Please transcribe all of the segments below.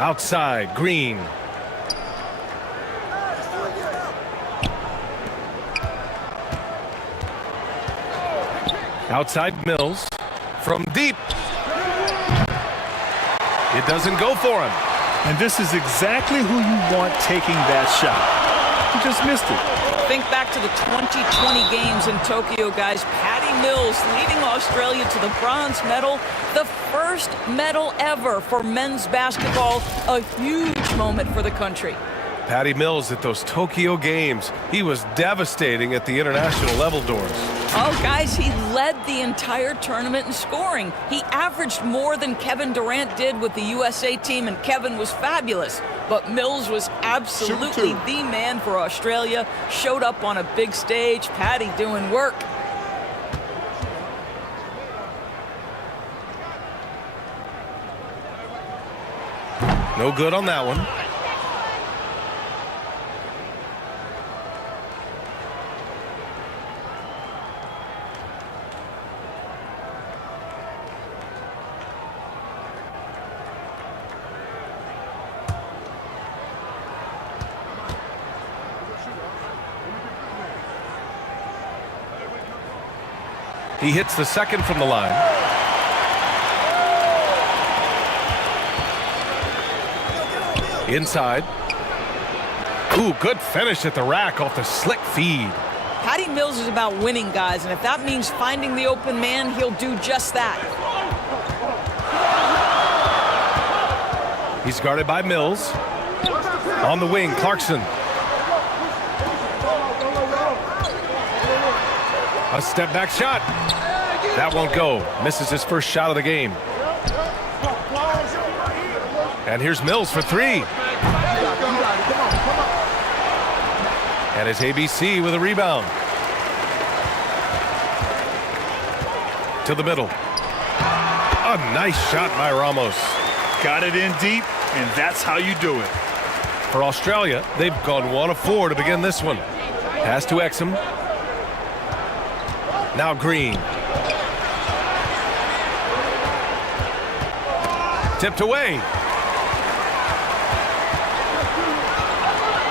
Outside, Green. Outside, Mills. From deep. It doesn't go for him. And this is exactly who you want taking that shot. He just missed it. Think back to the 2020 games in Tokyo, guys. Patty Mills leading Australia to the bronze medal, the first medal ever for men's basketball, a huge moment for the country. Patty Mills at those Tokyo games, he was devastating at the international level doors. Oh, guys, he led the entire tournament in scoring. He averaged more than Kevin Durant did with the USA team, and Kevin was fabulous. But Mills was absolutely the man for Australia. Showed up on a big stage. Patty doing work. No good on that one. He hits the second from the line. Inside. Ooh, good finish at the rack off the slick feed. Patty Mills is about winning, guys, and if that means finding the open man, he'll do just that. He's guarded by Mills. On the wing, Clarkson. A step back shot. That won't go. Misses his first shot of the game. And here's Mills for three. And it's ABC with a rebound. To the middle. A nice shot by Ramos. Got it in deep, and that's how you do it. For Australia, they've gone 1 of 4 to begin this one. Pass to Exum. Now Green. Tipped away.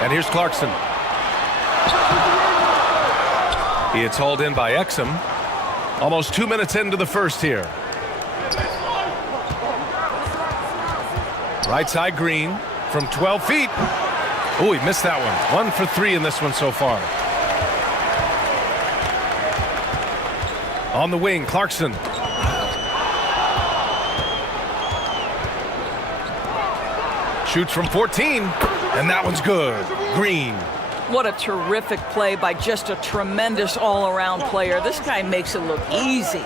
And here's Clarkson. It's hauled in by Exum. Almost 2 minutes into the first here. Right side, Green from 12 feet. Oh, he missed that one. 1 for 3 in this one so far. On the wing, Clarkson. Shoots from 14, and that one's good. Green. What a terrific play by just a tremendous all-around player. This guy makes it look easy.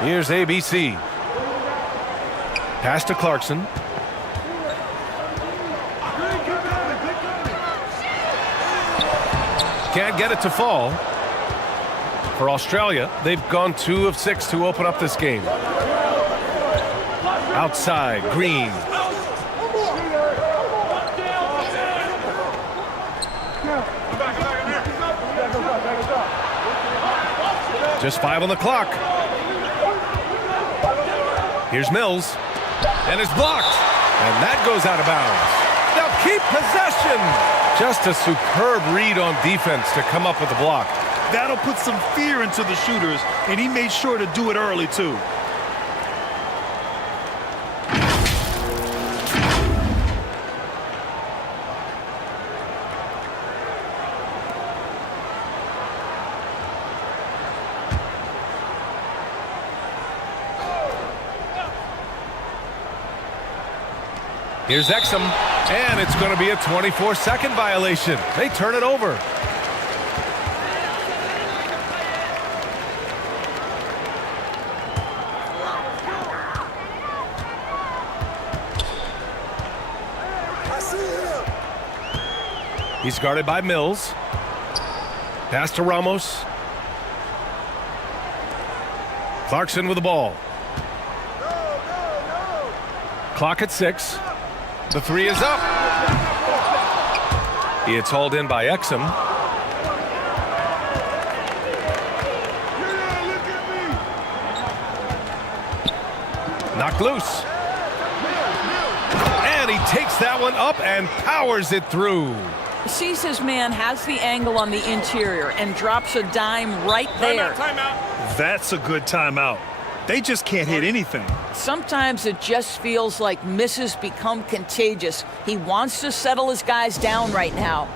Here's ABC. Pass to Clarkson. Can't get it to fall. For Australia, they've gone 2 of 6 to open up this game. Outside, Green. Just 5 on the clock. Here's Mills. And it's blocked. And that goes out of bounds. They'll keep possession. Just a superb read on defense to come up with the block. That'll put some fear into the shooters, and he made sure to do it early, too. Here's Exum, and it's going to be a 24-second violation. They turn it over. He's guarded by Mills. Pass to Ramos. Clarkson with the ball. Clock at 6. The 3 is up. It's hauled in by Exum. Knocked loose. And he takes that one up and powers it through. Sees his man, has the angle on the interior, and drops a dime right there. Timeout. That's a good timeout. They just can't hit anything. Sometimes it just feels like misses become contagious. He wants to settle his guys down right now.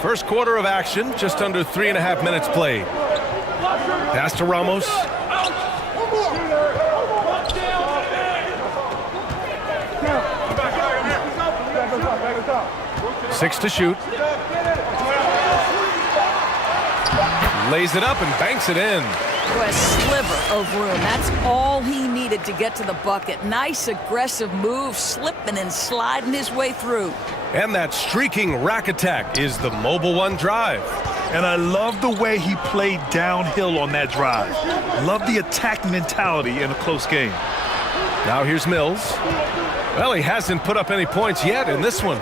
First quarter of action, just under 3.5 minutes played. Pass to Ramos. Six to shoot. Lays it up and banks it in. A sliver of room. That's all he needed to get to the bucket. Nice aggressive move, slipping and sliding his way through. And that streaking rack attack is the Mobile One drive. And I love the way he played downhill on that drive. Love the attack mentality in a close game. Now here's Mills. Well, he hasn't put up any points yet in this one.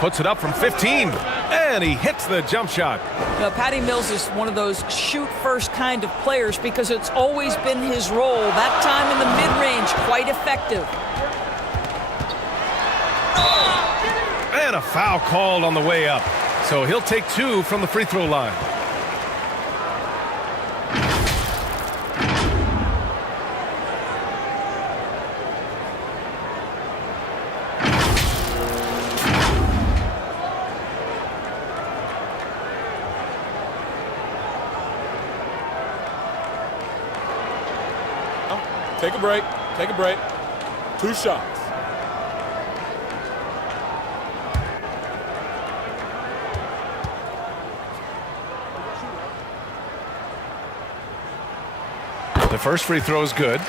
Puts it up from 15, and he hits the jump shot. Now, Patty Mills is one of those shoot-first kind of players because it's always been his role. That time in the mid-range, quite effective. And a foul called on the way up. So he'll take 2 from the free throw line. Take a break. Take a break. 2 shots. The first free throw is good.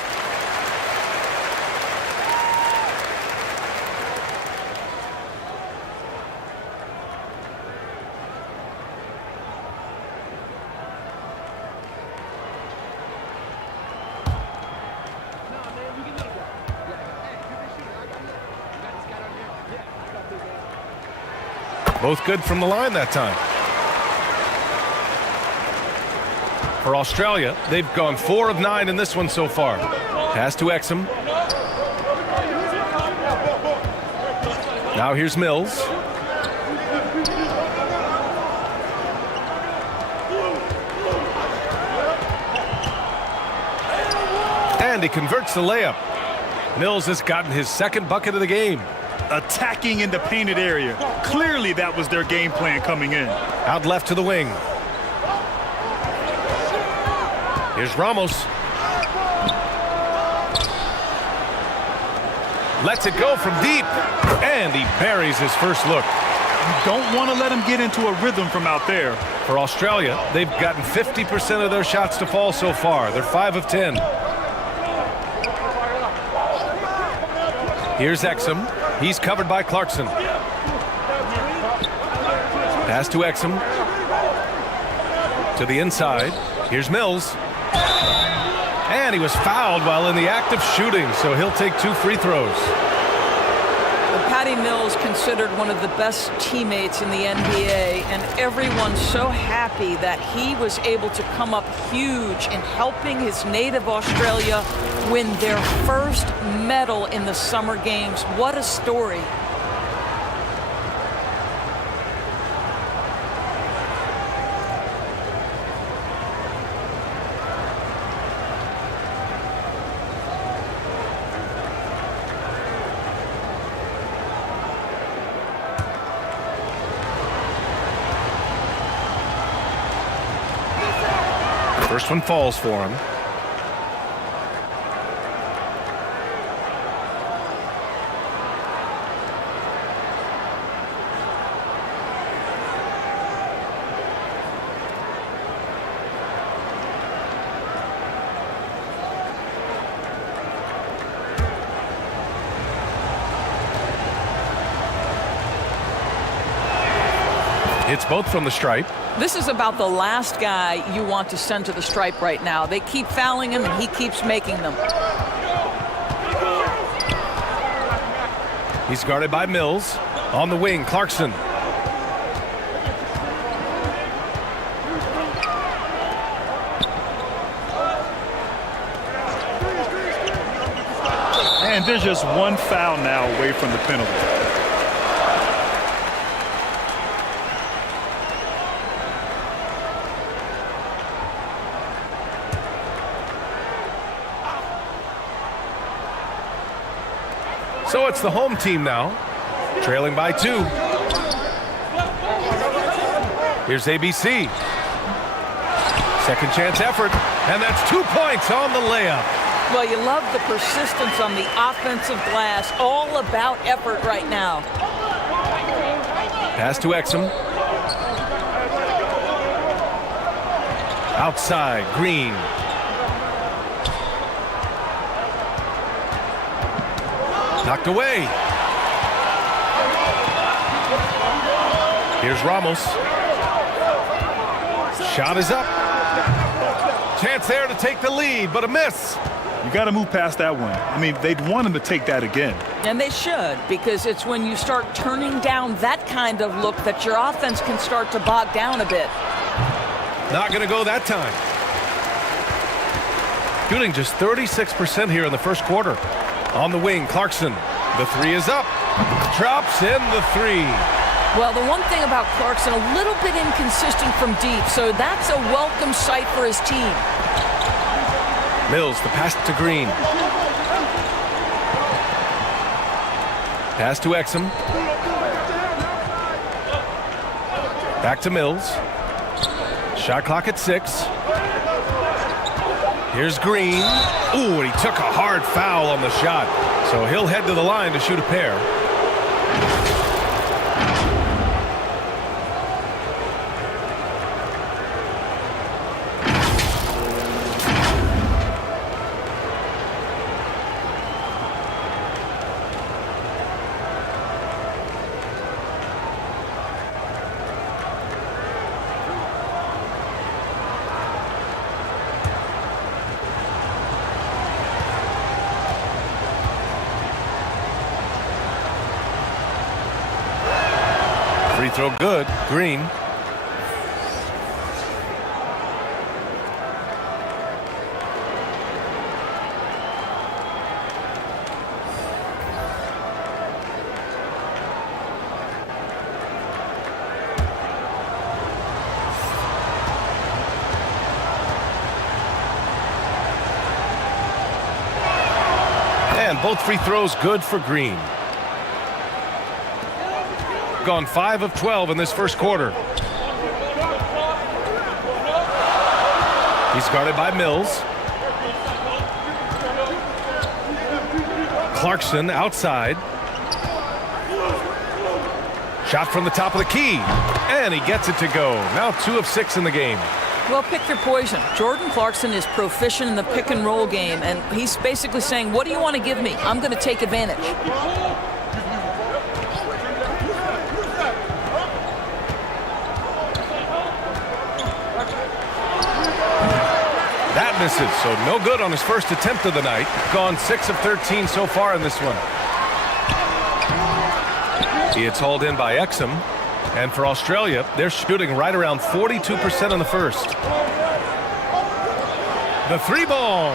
Both good from the line that time. For Australia, they've gone 4 of 9 in this one so far. Pass to Exum. Now here's Mills. And he converts the layup. Mills has gotten his second bucket of the game. Attacking in the painted area. Clearly that was their game plan coming in. Out left to the wing. Here's Ramos. Lets it go from deep. And he buries his first look. You don't want to let him get into a rhythm from out there. For Australia, they've gotten 50% of their shots to fall so far. They're 5 of 10. Here's Exum. He's covered by Clarkson. Pass to Exum. To the inside. Here's Mills. And he was fouled while in the act of shooting, so he'll take 2 free throws. Patty Mills considered one of the best teammates in the NBA, and everyone's so happy that he was able to come up huge in helping his native Australia win their first medal in the Summer Games. What a story. First one falls for him. Hits both from the stripe. This is about the last guy you want to send to the stripe right now. They keep fouling him, and he keeps making them. He's guarded by Mills. On the wing, Clarkson. And there's just one foul now away from the penalty. So it's the home team now, trailing by 2. Here's ABC. Second chance effort, and that's 2 points on the layup. Well, you love the persistence on the offensive glass. All about effort right now. Pass to Exum. Outside, Green. Knocked away. Here's Ramos. Shot is up. Chance there to take the lead, but a miss. You got to move past that one. I mean, they'd want him to take that again. And they should, because it's when you start turning down that kind of look that your offense can start to bog down a bit. Not going to go that time. Shooting just 36% here in the first quarter. On the wing, Clarkson. The 3 is up. Drops in the 3. Well, the one thing about Clarkson, a little bit inconsistent from deep, so that's a welcome sight for his team. Mills, the pass to Green. Pass to Exum. Back to Mills. Shot clock at 6. Here's Green. Ooh, and he took a hard foul on the shot. So he'll head to the line to shoot a pair. Free throw good. Green. And both free throws good for Green. Gone 5 of 12 in this first quarter. He's guarded by Mills. Clarkson outside. Shot from the top of the key. And he gets it to go. Now 2 of 6 in the game. Well, pick your poison. Jordan Clarkson is proficient in the pick and roll game, and he's basically saying, what do you want to give me? I'm going to take advantage. That misses, so no good on his first attempt of the night. Gone 6 of 13 so far in this one. It's hauled in by Exum. And for Australia, they're shooting right around 42% in the first. The three ball.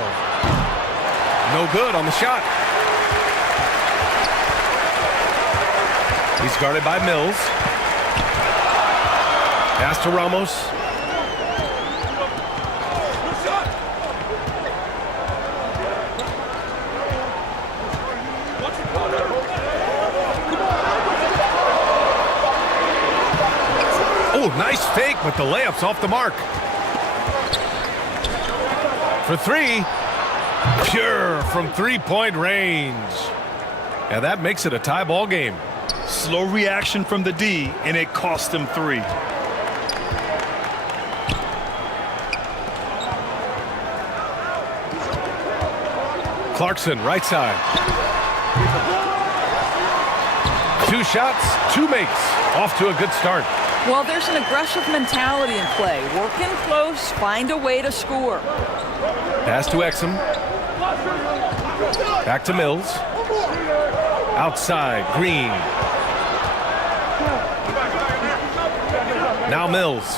No good on the shot. He's guarded by Mills. Pass to Ramos. Oh, nice fake, but the layup's off the mark. For three. Pure from three-point range. And that makes it a tie ball game. Slow reaction from the D, and it cost him 3. Clarkson, right side. 2 shots, 2 makes. Off to a good start. Well, there's an aggressive mentality in play. Work in close, find a way to score. Pass to Exum. Back to Mills. Outside, Green. Now Mills.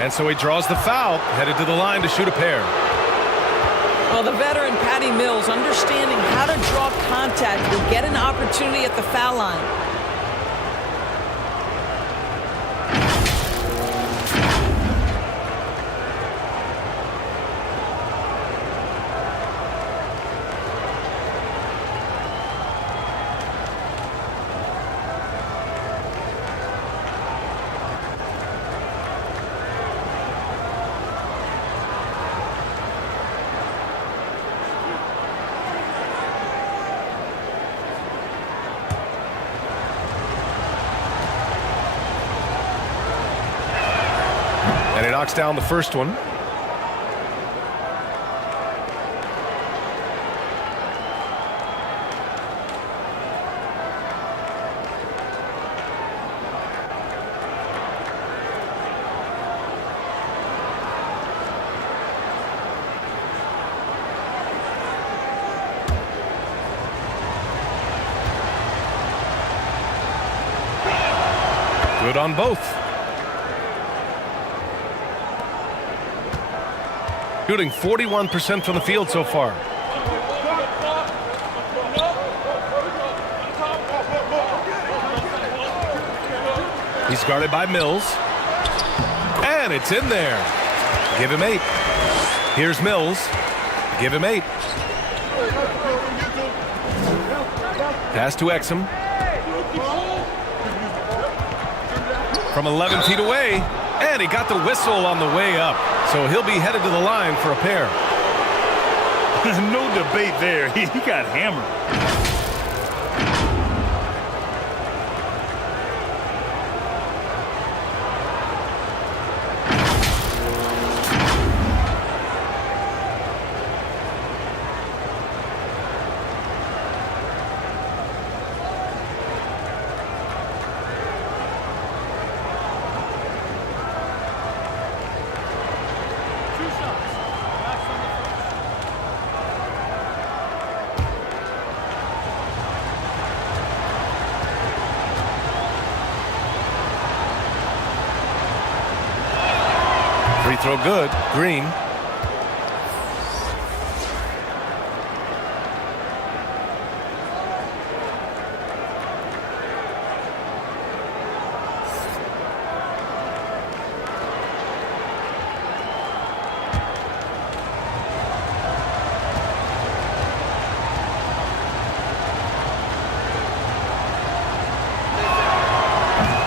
And so he draws the foul, headed to the line to shoot a pair. Well, the veteran Patty Mills understanding how to draw contact will get an opportunity at the foul line. And he knocks down the first one. Good on both. Shooting 41% from the field so far. He's guarded by Mills. And it's in there. Give him 8. Here's Mills. Give him 8. Pass to Exum. From 11 feet away. And he got the whistle on the way up. So he'll be headed to the line for a pair. No debate there. He got hammered. Free throw good. Green.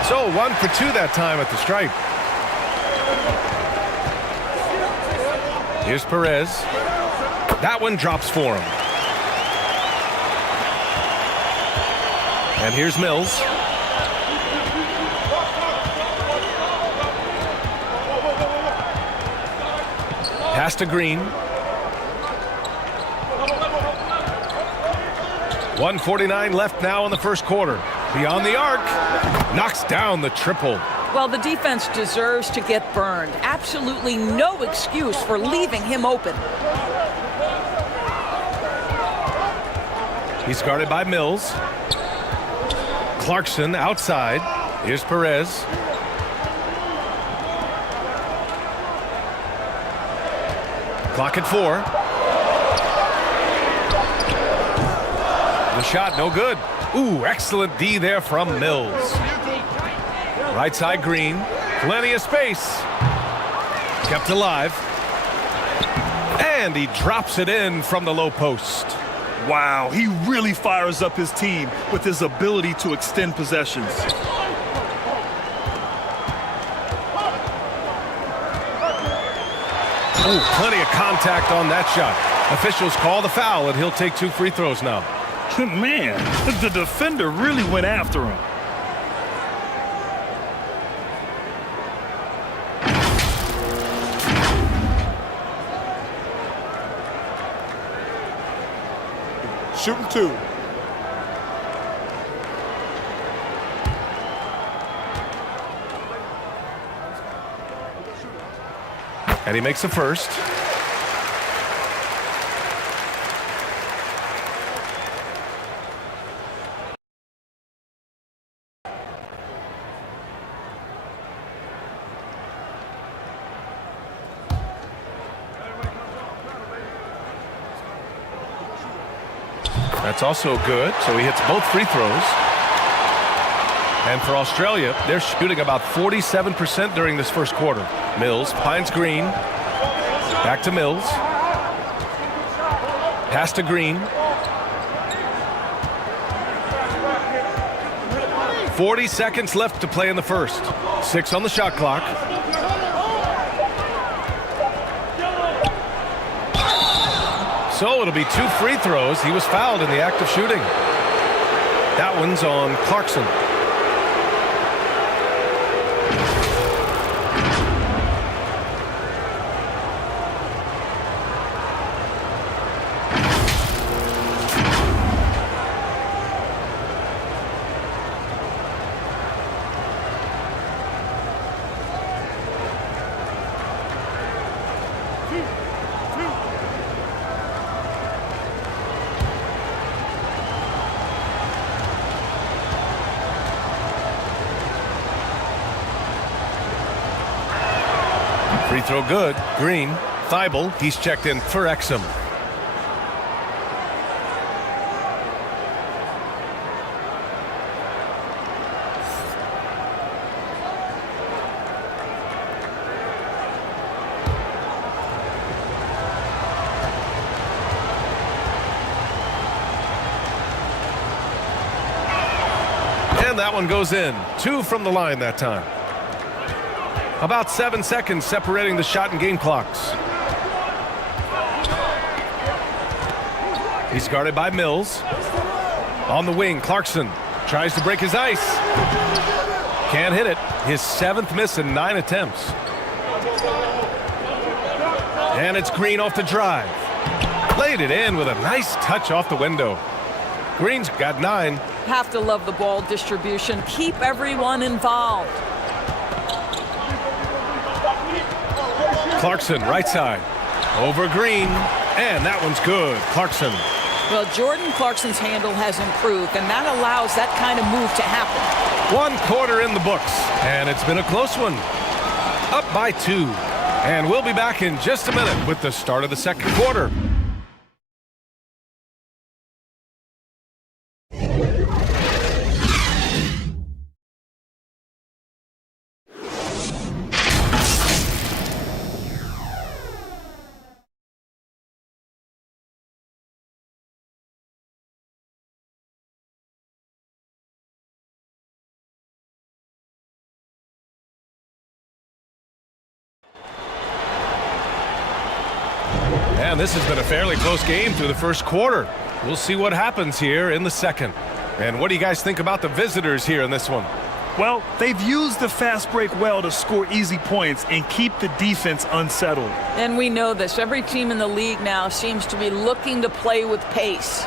So 1 for 2 that time at the stripe. Here's Perez. That one drops for him. And here's Mills. Pass to Green. 1:49 left now in the first quarter. Beyond the arc. Knocks down the triple. Well, the defense deserves to get burned. Absolutely no excuse for leaving him open. He's guarded by Mills. Clarkson outside. Here's Perez. Clock at 4. The shot, no good. Ooh, excellent D there from Mills. Right side Green. Plenty of space. Kept alive. And he drops it in from the low post. Wow, he really fires up his team with his ability to extend possessions. Oh, plenty of contact on that shot. Officials call the foul, and he'll take 2 free throws now. Man, the defender really went after him. Shooting 2. And he makes the first. That's also good, so he hits both free throws. And for Australia, they're shooting about 47% during this first quarter. Mills finds Green. Back to Mills. Pass to Green. 40 seconds left to play in the first. 6 on the shot clock. So it'll be 2 free throws. He was fouled in the act of shooting. That one's on Clarkson. Free throw good. Green. Thibault. He's checked in for Exum. And that one goes in. 2 from the line that time. About 7 seconds separating the shot and game clocks. He's guarded by Mills. On the wing, Clarkson tries to break his ice. Can't hit it. His 7th miss in 9 attempts. And it's Green off the drive. Laid it in with a nice touch off the window. Green's got 9. Have to love the ball distribution. Keep everyone involved. Clarkson, right side. Over Green. And that one's good. Clarkson. Well, Jordan Clarkson's handle has improved, and that allows that kind of move to happen. 1 quarter in the books, and it's been a close one. Up by 2. And we'll be back in just a minute with the start of the second quarter. And this has been a fairly close game through the first quarter. We'll see what happens here in the second. And what do you guys think about the visitors here in this one? Well, they've used the fast break well to score easy points and keep the defense unsettled. And we know this. Every team in the league now seems to be looking to play with pace.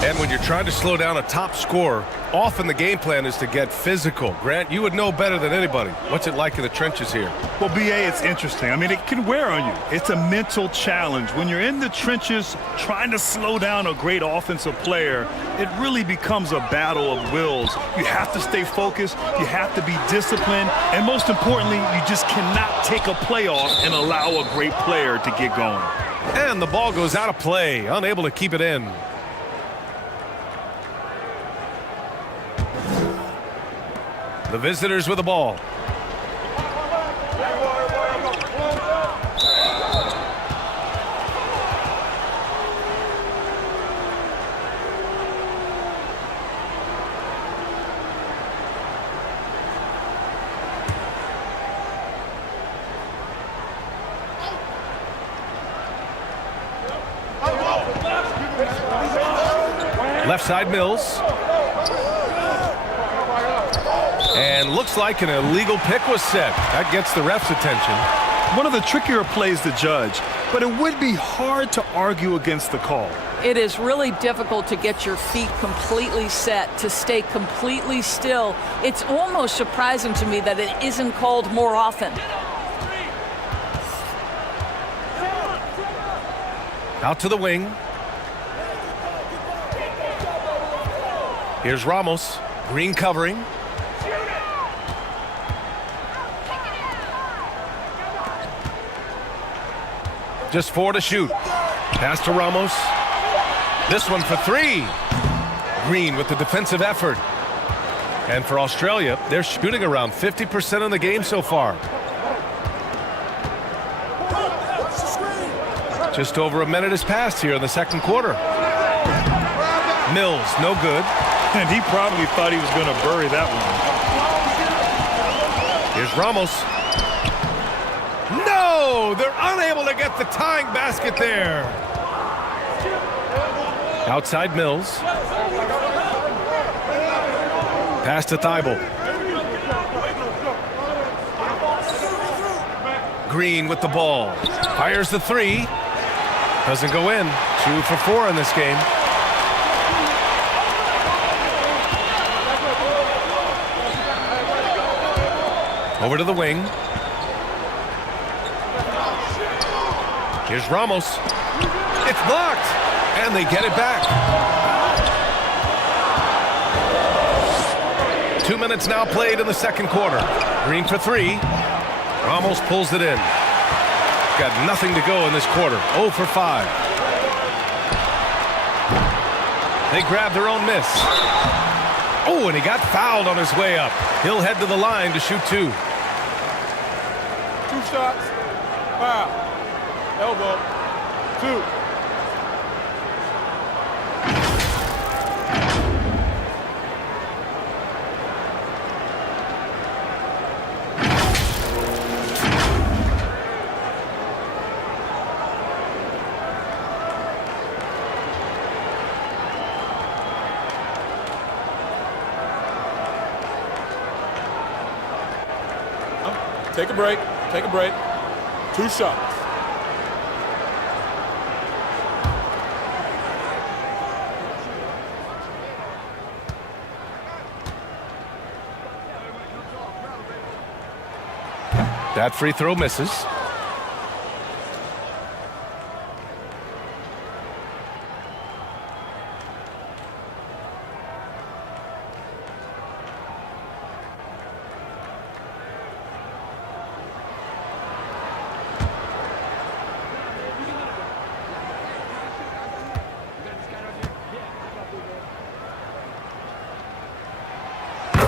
And when you're trying to slow down a top scorer, often the game plan is to get physical. Grant, you would know better than anybody. What's it like in the trenches here? Well, B.A., it's interesting. I mean, it can wear on you. It's a mental challenge. When you're in the trenches trying to slow down a great offensive player, it really becomes a battle of wills. You have to stay focused. You have to be disciplined. And most importantly, you just cannot take a play off and allow a great player to get going. And the ball goes out of play, unable to keep it in. The visitors with the ball. Left side, Mills. And looks like an illegal pick was set. That gets the ref's attention. One of the trickier plays to judge, but it would be hard to argue against the call. It is really difficult to get your feet completely set, to stay completely still. It's almost surprising to me that it isn't called more often. Out to the wing. Here's Ramos. Green covering. Just 4 to shoot. Pass to Ramos. This one for 3. Green with the defensive effort. And for Australia, they're shooting around 50% in the game so far. Just over a minute has passed here in the second quarter. Mills, no good. And he probably thought he was going to bury that one. Here's Ramos. No! They're unable to get the tying basket there. Outside Mills. Pass to Thibault. Green with the ball. Fires the 3. Doesn't go in. 2 for 4 in this game. Over to the wing. Here's Ramos. It's blocked. And they get it back. 2 minutes now played in the second quarter. Green for 3. Ramos pulls it in. Got nothing to go in this quarter. 0 for 5. They grab their own miss. Oh, and he got fouled on his way up. He'll head to the line to shoot 2. 2 shots. Foul. Elbow. 2. Take a break. Take a break. 2 shots. That free throw misses.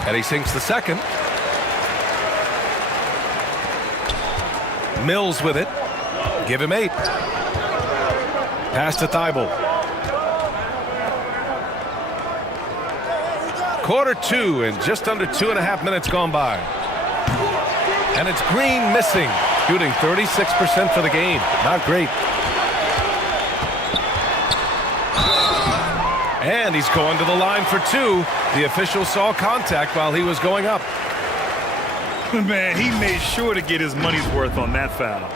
And he sinks the second. Mills with it. Give him 8. Pass to Thibault. Quarter 2 and just under 2.5 minutes gone by. And it's Green missing. Shooting 36% for the game. Not great. And he's going to the line for 2. The official saw contact while he was going up. Man, he made sure to get his money's worth on that foul.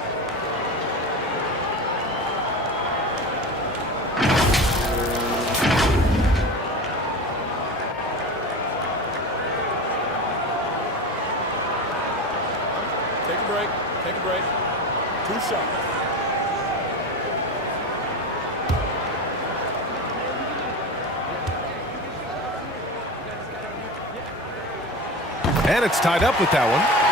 break. Take a break. 2 shots. And it's tied up with that one.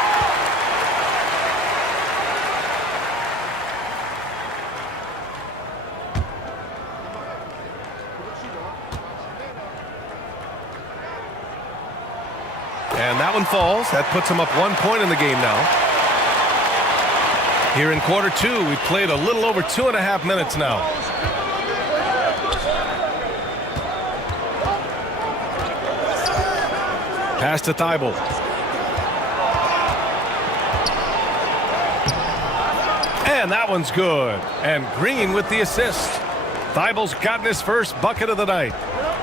And that one falls. That puts him up 1 point in the game now. Here in quarter 2, we played a little over 2.5 minutes now. Pass to Thibault. And that one's good. And Green with the assist. Thibault's gotten his first bucket of the night.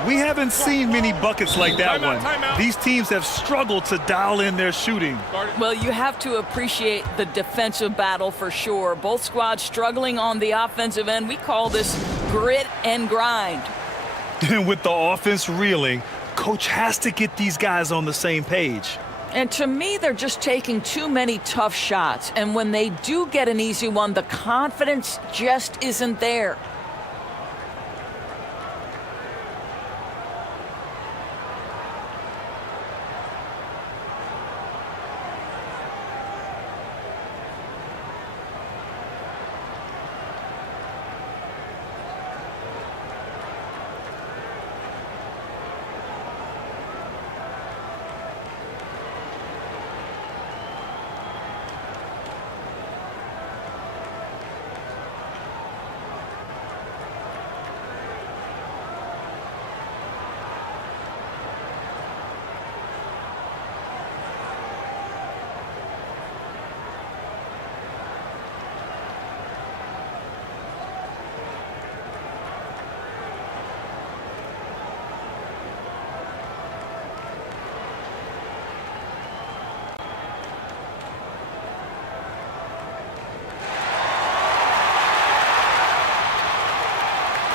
We haven't seen many buckets like that one. Timeout. These teams have struggled to dial in their shooting. Well, you have to appreciate the defensive battle for sure. Both squads struggling on the offensive end. We call this grit and grind. And with the offense reeling, coach has to get these guys on the same page. And to me, they're just taking too many tough shots. And when they do get an easy one, the confidence just isn't there.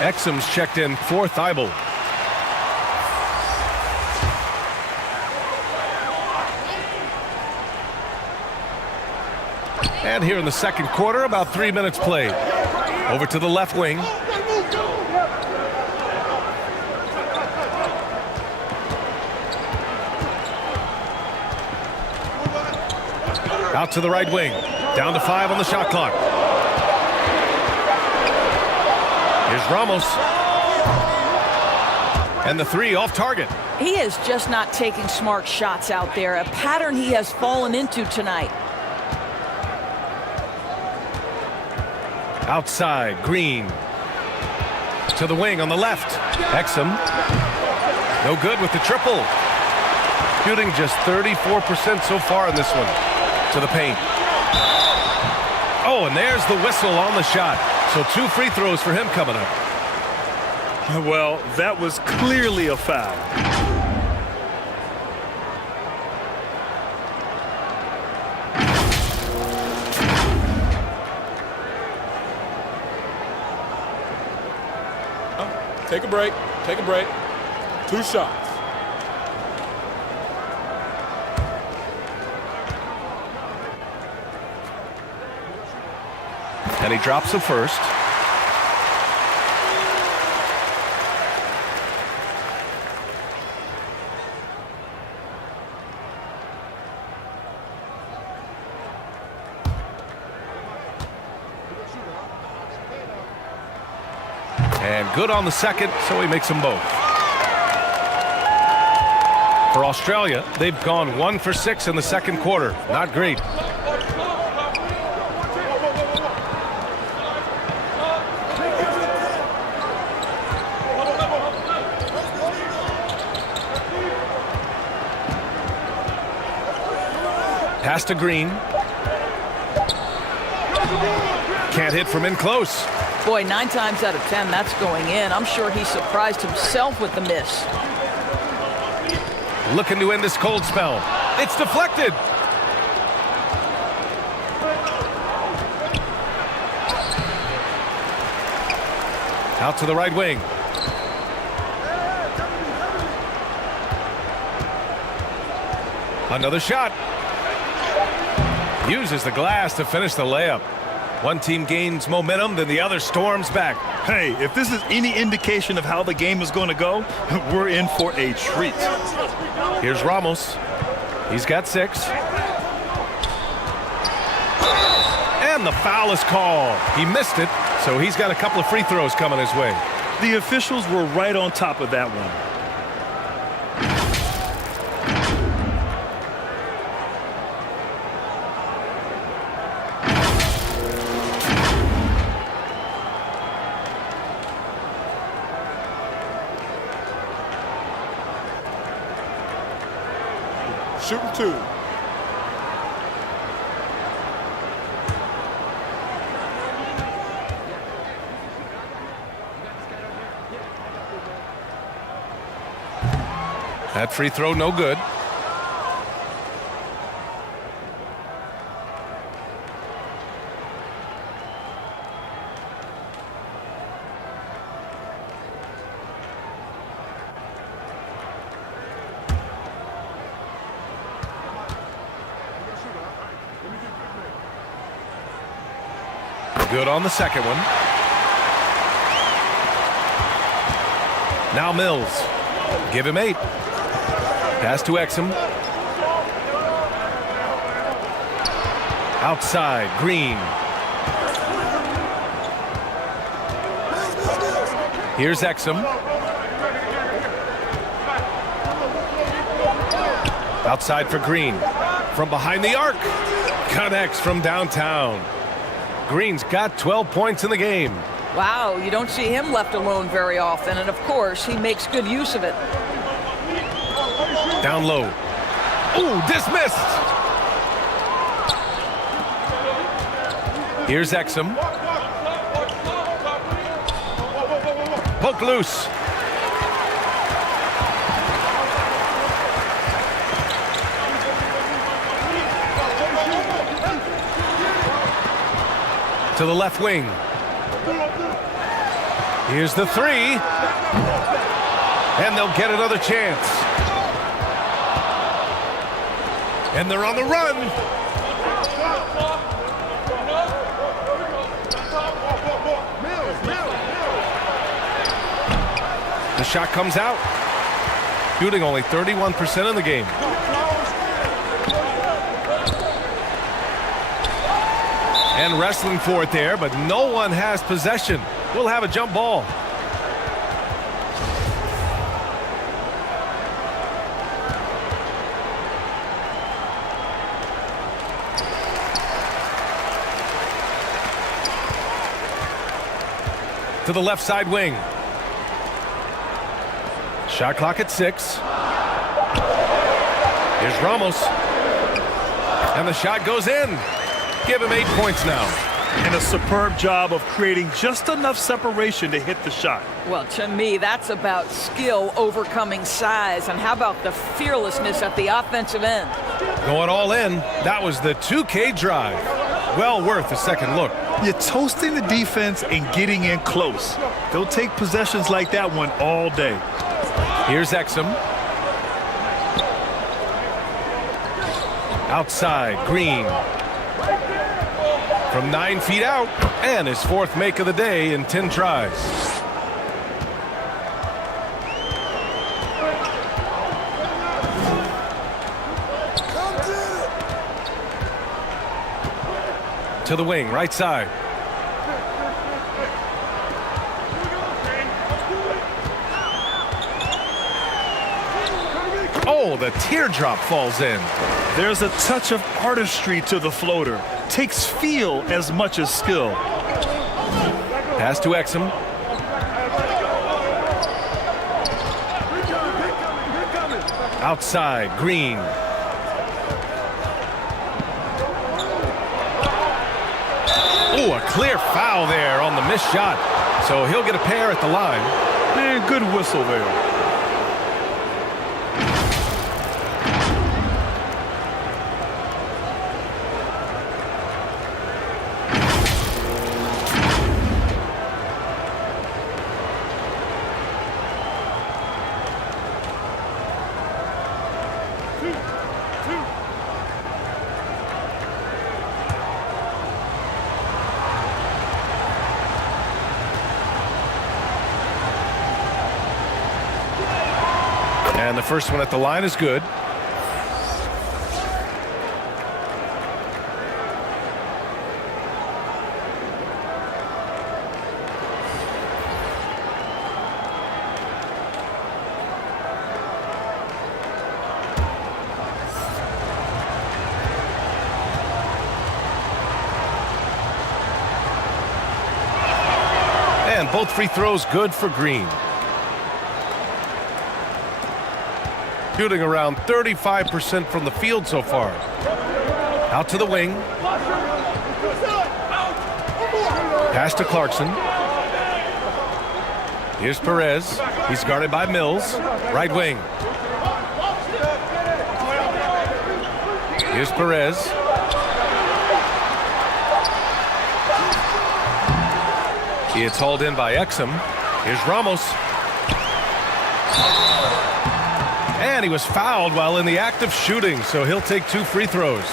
Exum's checked in for Thibault. And here in the second quarter, about 3 minutes played. Over to the left wing. Out to the right wing. Down to 5 on the shot clock. Here's Ramos. And the 3 off target. He is just not taking smart shots out there, a pattern he has fallen into tonight. Outside, Green. To the wing on the left. Exum. No good with the triple. Shooting just 34% so far in this one. To the paint. Oh, and there's the whistle on the shot. So 2 free throws for him coming up. Well, that was clearly a foul. Take a break. Take a break. 2 shots. And he drops the first. And good on the second, so he makes them both. For Australia, they've gone 1 for 6 in the second quarter. Not great. Pass to Green. Can't hit from in close. Boy, 9 times out of 10, that's going in. I'm sure he surprised himself with the miss. Looking to end this cold spell. It's deflected. Out to the right wing. Another shot. Uses the glass to finish the layup. One team gains momentum, then the other storms back. Hey, if this is any indication of how the game is going to go, we're in for a treat. Here's Ramos. He's got 6. And the foul is called. He missed it, so he's got a couple of free throws coming his way. The officials were right on top of that one. Shooting 2. That free throw no good. Good on the second one. Now Mills. Give him 8. Pass to Exum. Outside, Green. Here's Exum. Outside for Green. From behind the arc. Connects from downtown. Green's got 12 points in the game. Wow, you don't see him left alone very often, and of course, he makes good use of it. Down low. Ooh, dismissed. Here's Exum. Poke loose. To the left wing. Here's the 3. And they'll get another chance. And they're on the run. The shot comes out. Shooting only 31% in the game. And wrestling for it there, but no one has possession. We'll have a jump ball. To the left side wing. Shot clock at 6. Here's Ramos. And the shot goes in. Give him 8 points now. And a superb job of creating just enough separation to hit the shot. Well, to me, that's about skill overcoming size. And how about the fearlessness at the offensive end? Going all in. That was the 2K drive. Well worth a second look. You're toasting the defense and getting in close. They'll take possessions like that one all day. Here's Exum. Outside, Green. From 9 feet out, and his 4th make of the day in 10 tries. To the wing, right side. Oh, the teardrop falls in. There's a touch of artistry to the floater. Takes feel as much as skill. Pass to Exum. Outside, Green. Ooh, a clear foul there on the missed shot. So he'll get a pair at the line. And good whistle there. And the first one at the line is good. And both free throws good for Green. Shooting around 35% from the field so far. Out to the wing. Pass to Clarkson. Here's Perez. He's guarded by Mills. Right wing. Here's Perez. It's hauled in by Exum. Here's Ramos. And he was fouled while in the act of shooting, so he'll take 2 free throws.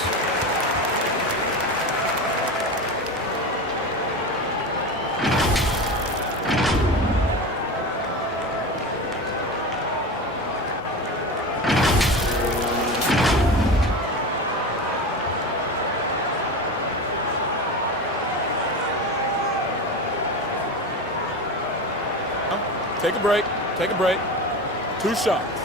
Take a break. Take a break. 2 shots.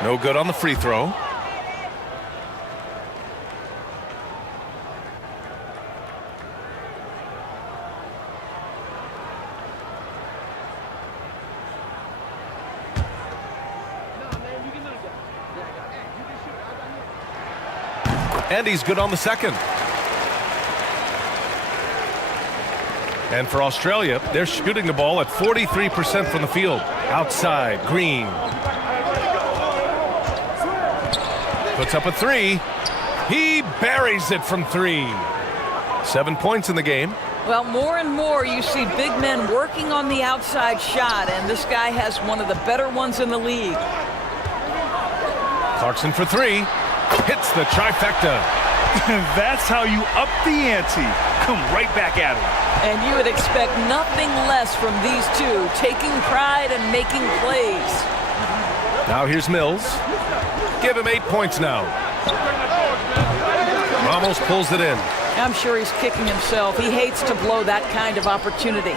No good on the free throw. And he's good on the second. And for Australia, they're shooting the ball at 43% from the field. Outside, Green. Puts up a 3. He buries it from 3. 7 points in the game. Well, more and more you see big men working on the outside shot, and this guy has one of the better ones in the league. Clarkson for 3. Hits the trifecta. That's how you up the ante. Come right back at him. And you would expect nothing less from these two, taking pride and making plays. Now here's Mills. Give him 8 points now. Ramos pulls it in. I'm sure he's kicking himself. He hates to blow that kind of opportunity.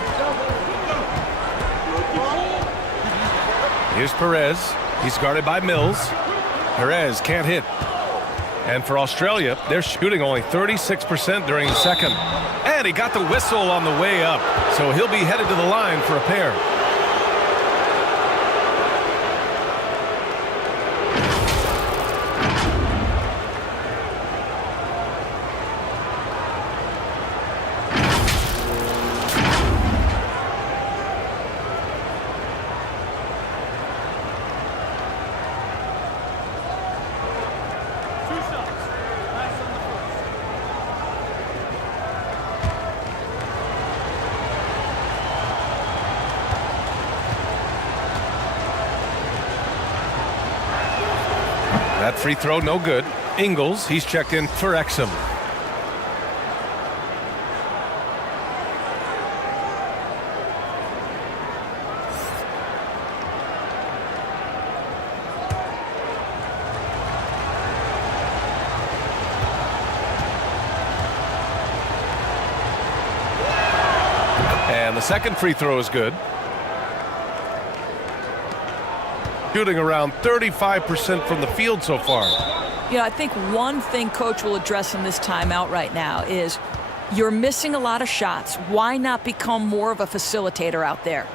Here's Perez. He's guarded by Mills. Perez can't hit. And for Australia, they're shooting only 36% during the second. And he got the whistle on the way up, so he'll be headed to the line for a pair. That free throw, no good. Ingles, he's checked in for Exum. And the second free throw is good. Shooting around 35% from the field so far. You know, I think one thing Coach will address in this timeout right now is you're missing a lot of shots. Why not become more of a facilitator out there?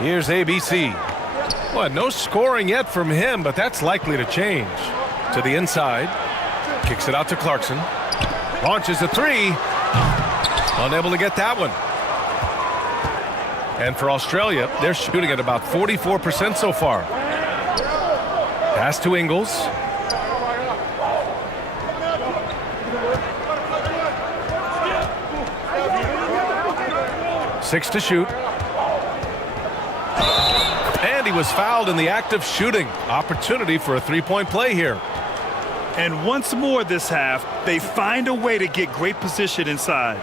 Here's ABC. Well, no scoring yet from him, but that's likely to change. To the inside. Kicks it out to Clarkson. Launches a three. Unable to get that one. And for Australia, they're shooting at about 44% so far. Pass to Ingles. Six to shoot. And he was fouled in the act of shooting. Opportunity for a three-point play here. And once more this half, they find a way to get great position inside.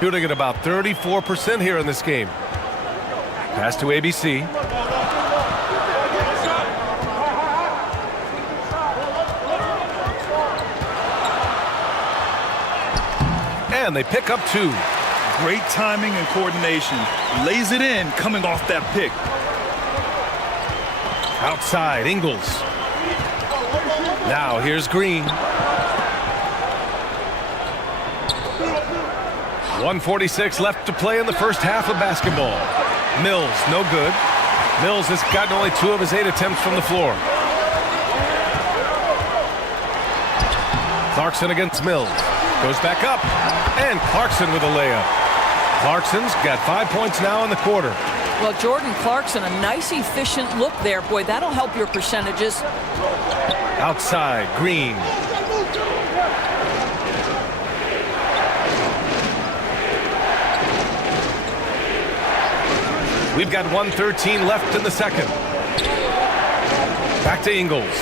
Shooting at about 34% here in this game. Pass to ABC. And they pick up two. Great timing and coordination. Lays it in coming off that pick. Outside, Ingles. Now here's Green. 1:46 left to play in the first half of basketball. Mills, no good. Mills has gotten only 2 of his 8 attempts from the floor. Clarkson against Mills. Goes back up. And Clarkson with a layup. Clarkson's got 5 points now in the quarter. Well, Jordan Clarkson, a nice, efficient look there. Boy, that'll help your percentages. Outside, Green. We've got 1:13 left in the second. Back to Ingles.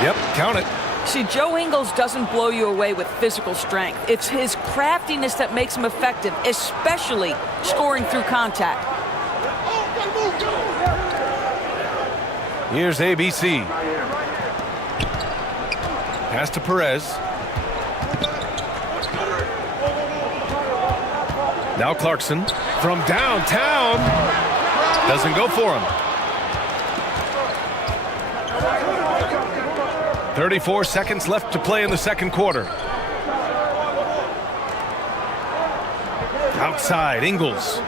Yep, count it. See, Joe Ingles doesn't blow you away with physical strength. It's his craftiness that makes him effective, especially scoring through contact. Here's ABC. Pass to Perez. Now Clarkson from downtown. Doesn't go for him. 34 seconds left to play in the second quarter. Outside, Ingles.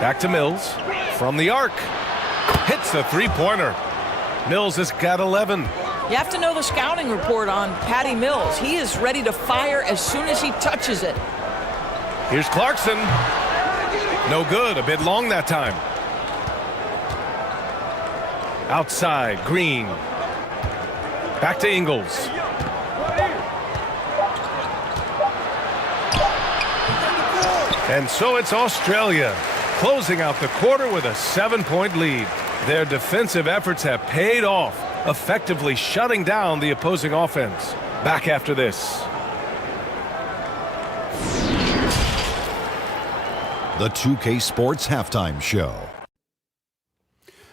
Back to Mills. From the arc. Hits a three-pointer. Mills has got 11. You have to know the scouting report on Patty Mills. He is ready to fire as soon as he touches it. Here's Clarkson. No good. A bit long that time. Outside, Green. Back to Ingles. And so it's Australia closing out the quarter with a 7-point lead. Their defensive efforts have paid off, effectively shutting down the opposing offense. Back after this. The 2K Sports Halftime Show.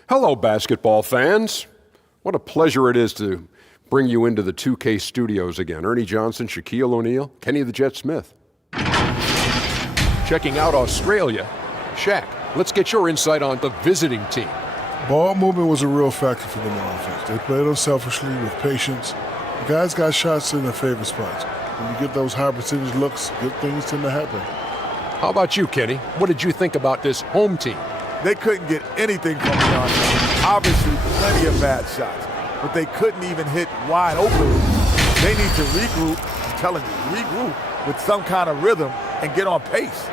Hello, basketball fans. What a pleasure it is to bring you into the 2K studios again. Ernie Johnson, Shaquille O'Neal, Kenny the Jet Smith. Checking out Australia. Shaq, let's get your insight on the visiting team. Ball movement was a real factor for them on offense. They played unselfishly with patience. The guys got shots in their favorite spots. When you get those high percentage looks, good things tend to happen. How about you, Kenny? What did you think about this home team? They couldn't get anything from beyond. Obviously, plenty of bad shots, but they couldn't even hit wide open. They need to regroup, I'm telling you, regroup with some kind of rhythm and get on pace.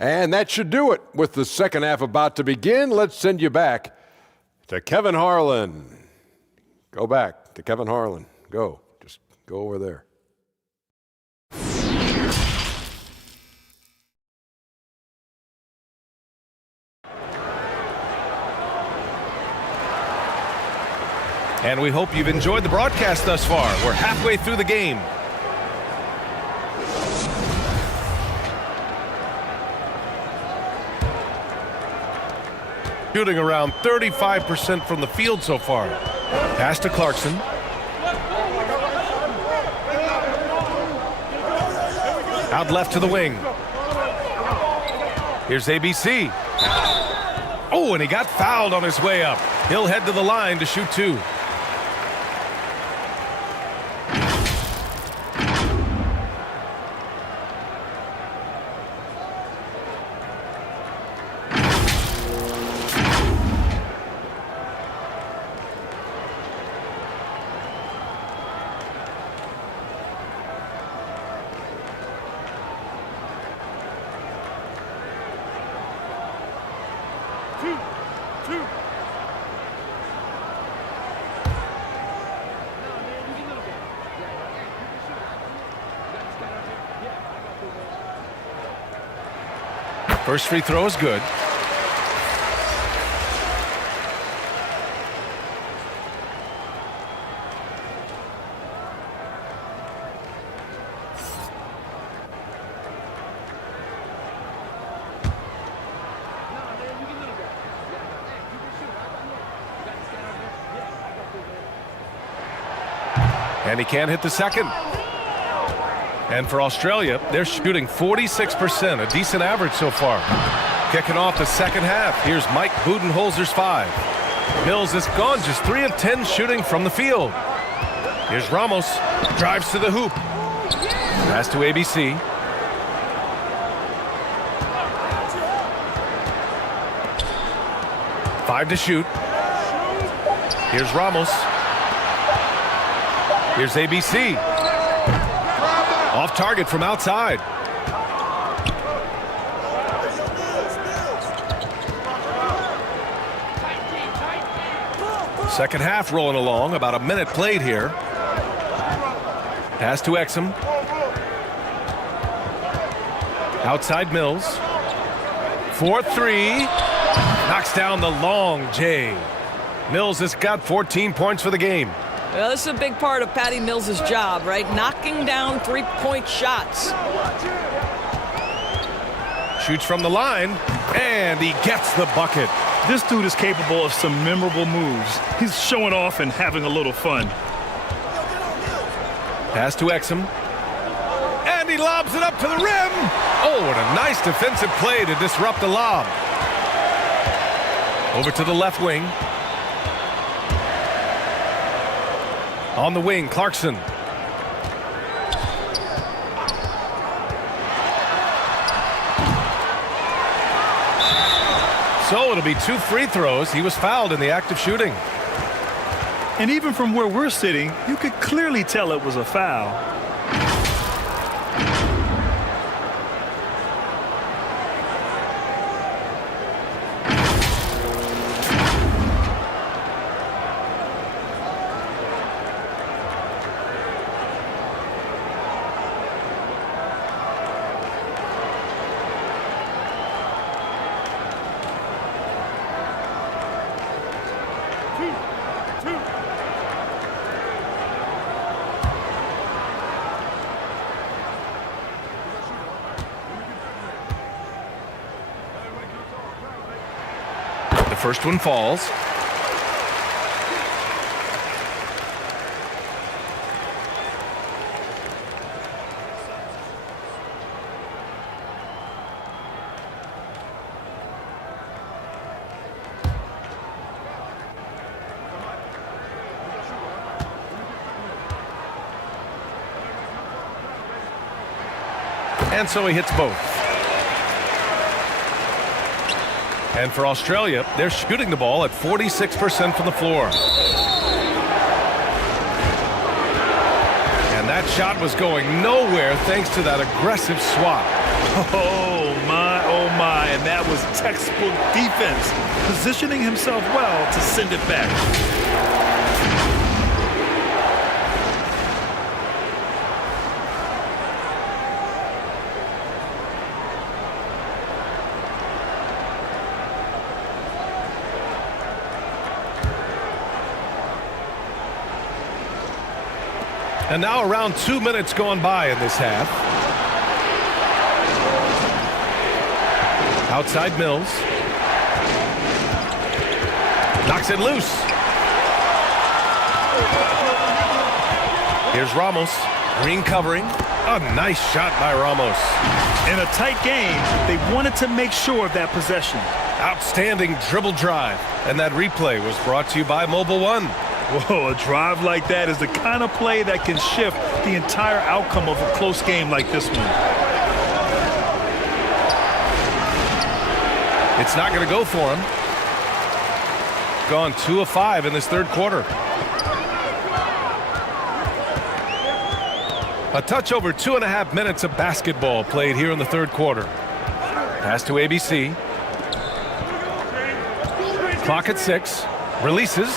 And that should do it. With the second half about to begin, let's send you back to Kevin Harlan. Go back to Kevin Harlan. Go. Just go over there. And we hope you've enjoyed the broadcast thus far. We're halfway through the game. Shooting around 35% from the field so far. Pass to Clarkson. Out left to the wing. Here's ABC. Oh, and he got fouled on his way up. He'll head to the line to shoot 2. First free throw is good. And he can't hit the second. And for Australia, they're shooting 46%, a decent average so far. Kicking off the second half, here's Mike Budenholzer's 5. Mills has gone just 3 of 10 shooting from the field. Here's Ramos, drives to the hoop. Pass to ABC. Five to shoot. Here's Ramos. Here's ABC. Off target from outside. Second half rolling along, about a minute played here. Pass to Exum. Outside Mills. 4-3. Knocks down the long J. Mills has got 14 points for the game. Well, this is a big part of Patty Mills' job, right? Knocking down three-point shots. Shoots from the line, and he gets the bucket. This dude is capable of some memorable moves. He's showing off and having a little fun. Pass to Exum. And he lobs it up to the rim. Oh, what a nice defensive play to disrupt the lob. Over to the left wing. On the wing, Clarkson. So it'll be 2 free throws. He was fouled in the act of shooting. And even from where we're sitting, you could clearly tell it was a foul. First one falls. And so he hits both. And for Australia, they're shooting the ball at 46% from the floor. And that shot was going nowhere thanks to that aggressive swat. Oh my, and that was textbook defense, positioning himself well to send it back. And now around 2 minutes going by in this half. Outside Mills. Knocks it loose. Here's Ramos. Green covering. A nice shot by Ramos. In a tight game, they wanted to make sure of that possession. Outstanding dribble drive. And that replay was brought to you by Mobile One. Whoa, a drive like that is the kind of play that can shift the entire outcome of a close game like this one. It's not going to go for him. Gone 2 of 5 in this third quarter. A touch over 2.5 minutes of basketball played here in the third quarter. Pass to ABC. Clock at 6. Releases.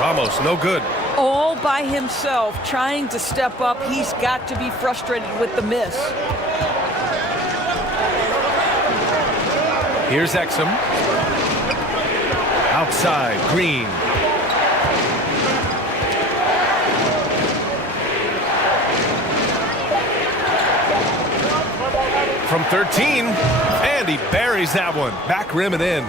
Ramos, no good. All by himself, trying to step up. He's got to be frustrated with the miss. Here's Exum. Outside, Green. From 13, and he buries that one. Back rim and in.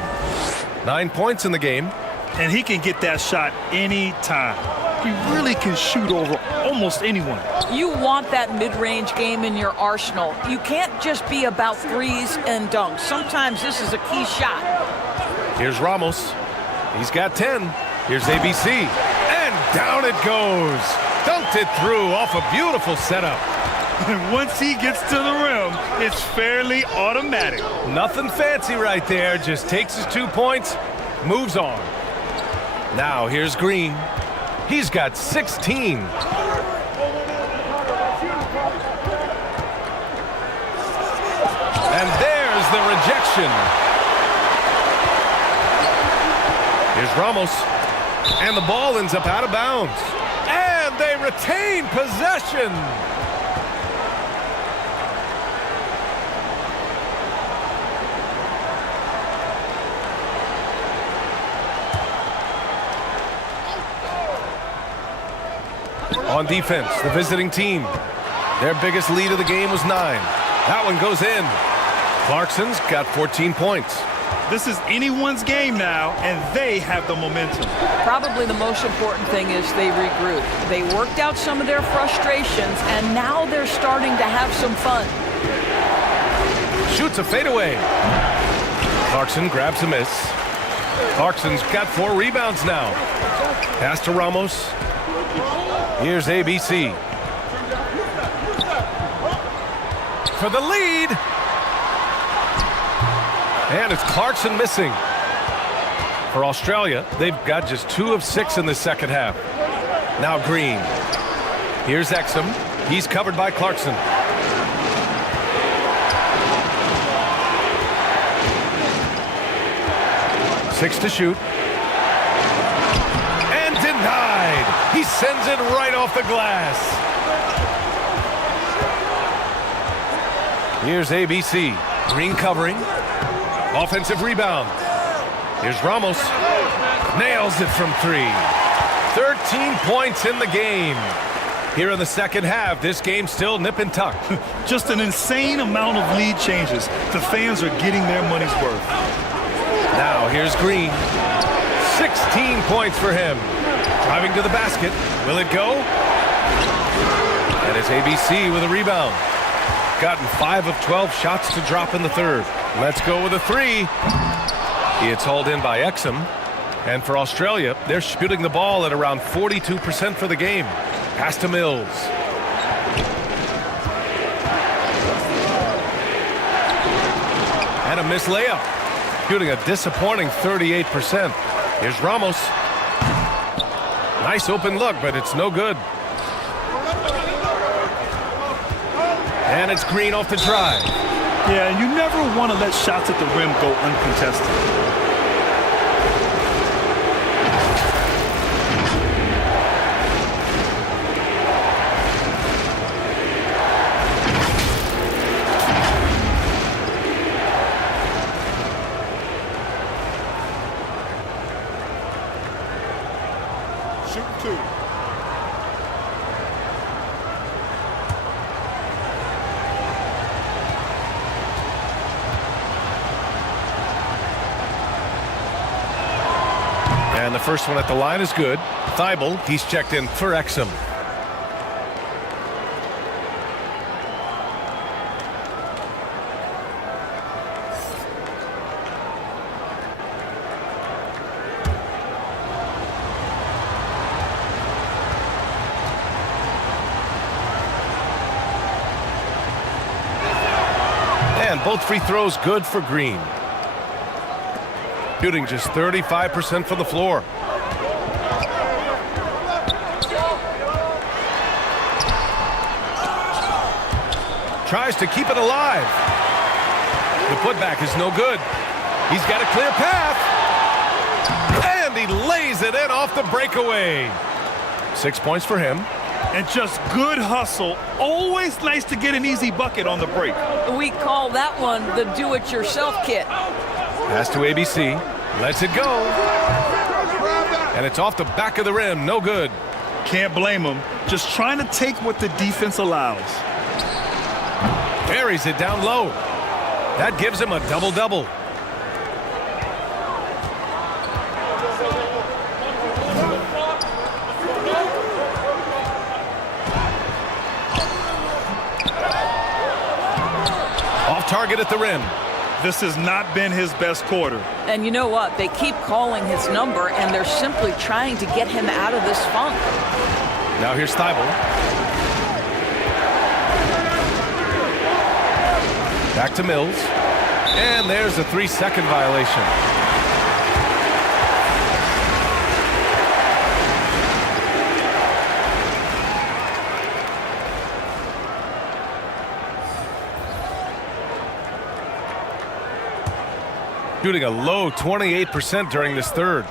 9 points in the game. And he can get that shot anytime. He really can shoot over almost anyone. You want that mid-range game in your arsenal. You can't just be about threes and dunks. Sometimes this is a key shot. Here's Ramos. He's got 10. Here's ABC. And down it goes. Dunked it through off a beautiful setup. And once he gets to the rim, it's fairly automatic. Nothing fancy right there. Just takes his 2 points, moves on. Now here's Green. He's got 16. And there's the rejection. Here's Ramos. And the ball ends up out of bounds. And they retain possession. On defense, the visiting team. Their biggest lead of the game was 9. That one goes in. Clarkson's got 14 points. This is anyone's game now, and they have the momentum. Probably the most important thing is they regroup. They worked out some of their frustrations, and now they're starting to have some fun. Shoots a fadeaway. Clarkson grabs a miss. Clarkson's got 4 rebounds now. Pass to Ramos. Here's ABC. For the lead. And it's Clarkson missing. For Australia, they've got just 2 of 6 in the second half. Now Green. Here's Exum. He's covered by Clarkson. Six to shoot. And denied. He sends it right off the glass. Here's ABC. Green covering. Offensive rebound. Here's Ramos. Nails it from 3. 13 points in the game. Here in the second half, this game still nip and tuck. Just an insane amount of lead changes. The fans are getting their money's worth. Now here's Green. 16 points for him. Driving to the basket. Will it go? And it's ABC with a rebound. Gotten 5 of 12 shots to drop in the third. Let's go with a 3. It's hauled in by Exum. And for Australia, they're shooting the ball at around 42% for the game. Pass to Mills. And a missed layup. Shooting a disappointing 38%. Here's Ramos. Nice open look, but it's no good. And it's Green off the drive. Yeah, and you never want to let shots at the rim go uncontested. And the first one at the line is good. Thibault, he's checked in for Exum. And both free throws good for Green. Shooting just 35% from the floor. Tries to keep it alive. The putback is no good. He's got a clear path. And he lays it in off the breakaway. 6 points for him. And just good hustle. Always nice to get an easy bucket on the break. We call that one the do-it-yourself kit. Pass to ABC. Lets it go. And it's off the back of the rim. No good. Can't blame him. Just trying to take what the defense allows. Buries it down low. That gives him a double-double. Off target at the rim. This has not been his best quarter. And you know what? They keep calling his number, and they're simply trying to get him out of this funk. Now here's Thibault. Back to Mills. And there's a 3-second violation. Shooting a low 28% during this third.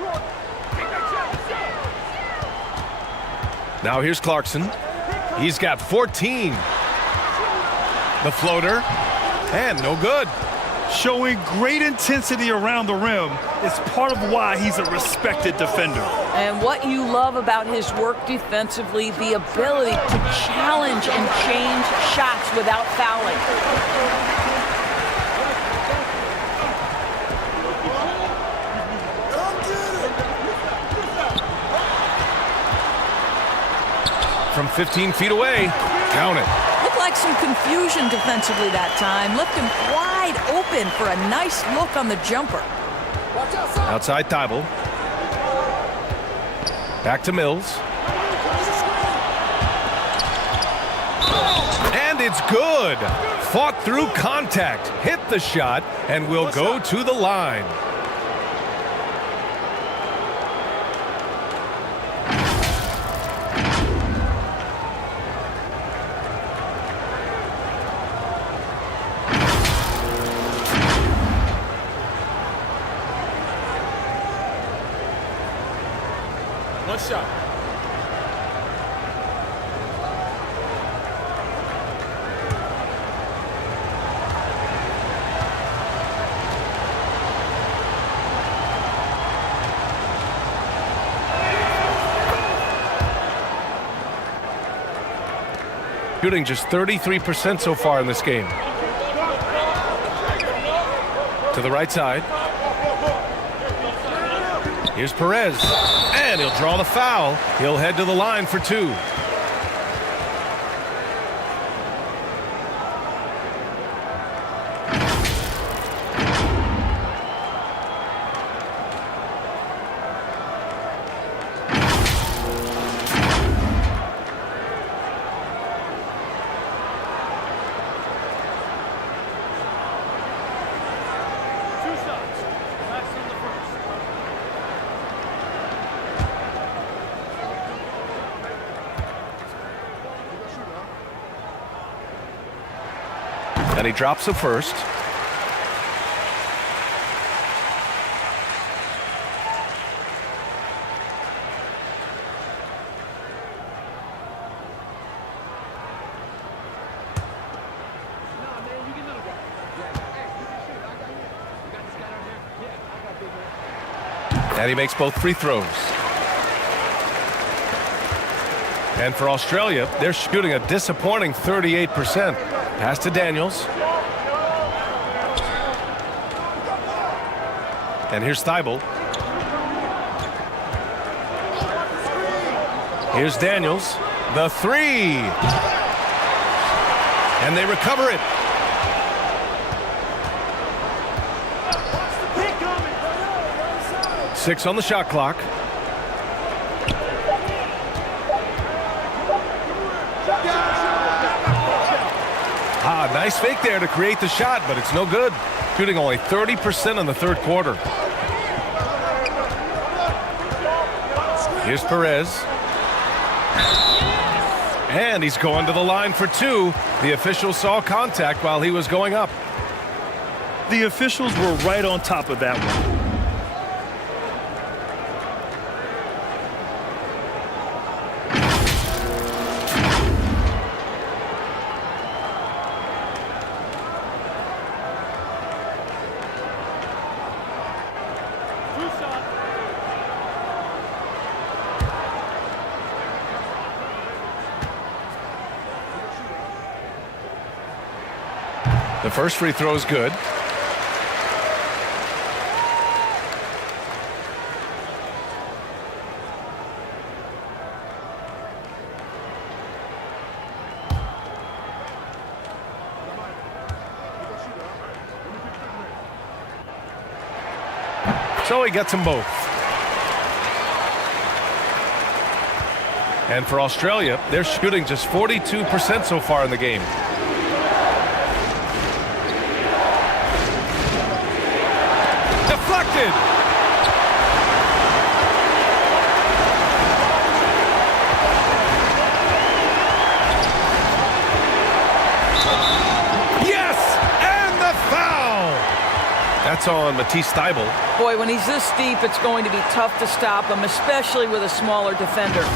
Now here's Clarkson. He's got 14. The floater. And no good. Showing great intensity around the rim is part of why he's a respected defender. And what you love about his work defensively, the ability to challenge and change shots without fouling. From 15 feet away. Count it. Looked like some confusion defensively that time. Left him wide open for a nice look on the jumper. Outside Thibault. Back to Mills. And it's good. Fought through contact. Hit the shot and will go to the line. One shot. Shooting just 33% so far in this game. To the right side. Here's Perez. And he'll draw the foul. He'll head to the line for two. And he drops the first. And he makes both free throws. And for Australia, they're shooting a disappointing 38%. Pass to Daniels. And here's Thibault. Here's Daniels. The three. And they recover it. Six on the shot clock. Nice fake there to create the shot, but it's no good. Shooting only 30% in the third quarter. Here's Perez. And he's going to the line for two. The official saw contact while he was going up. The officials were right on top of that one. The first free throw is good. So he gets them both. And for Australia, they're shooting just 42% so far in the game. Deflected. Yes, and the foul. That's on Matisse Thybulle. Boy, when he's this deep, it's going to be tough to stop him, especially with a smaller defender.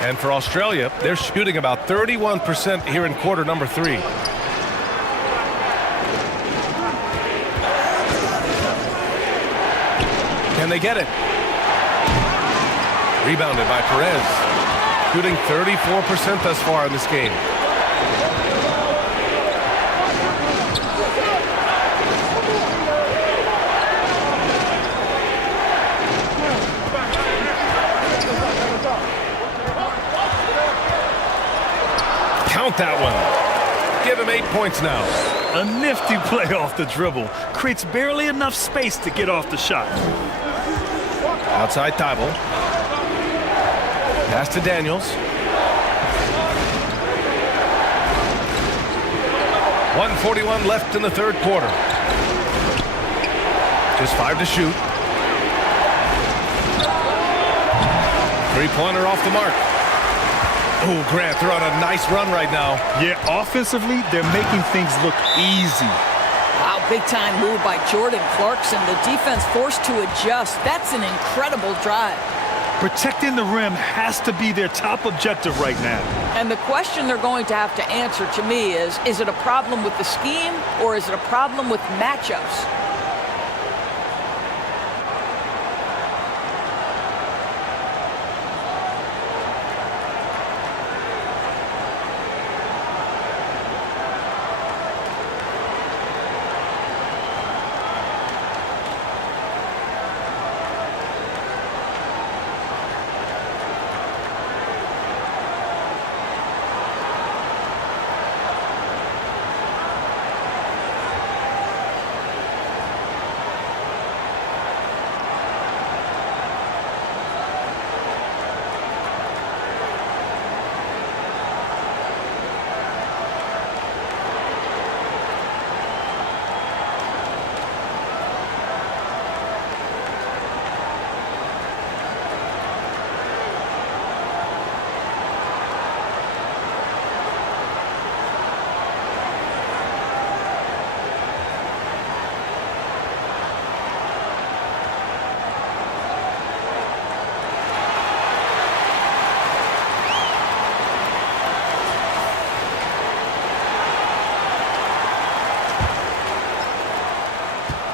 And for Australia, they're shooting about 31% here in quarter number 3. Can they get it? Rebounded by Perez. Shooting 34% thus far in this game. Count that one. Give him 8 points now. A nifty play off the dribble. Creates barely enough space to get off the shot. Outside Thybulle. Pass to Daniels. 1:41 left in the third quarter. Just 5 to shoot. Three-pointer off the mark. Oh, Grant, they're on a nice run right now. Yeah, offensively, they're making things look easy. Wow, big-time move by Jordan Clarkson. The defense forced to adjust. That's an incredible drive. Protecting the rim has to be their top objective right now. And the question they're going to have to answer to me is it a problem with the scheme or is it a problem with matchups?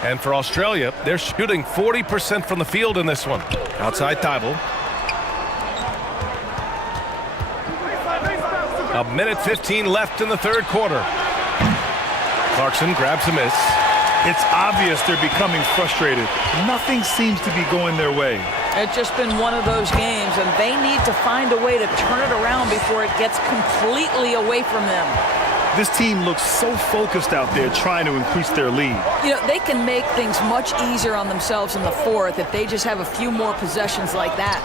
And for Australia, they're shooting 40% from the field in this one. Outside Thibault. A minute 15 left in the third quarter. Clarkson grabs a miss. It's obvious they're becoming frustrated. Nothing seems to be going their way. It's just been one of those games, and they need to find a way to turn it around before it gets completely away from them. This team looks so focused out there trying to increase their lead. You know, they can make things much easier on themselves in the fourth if they just have a few more possessions like that.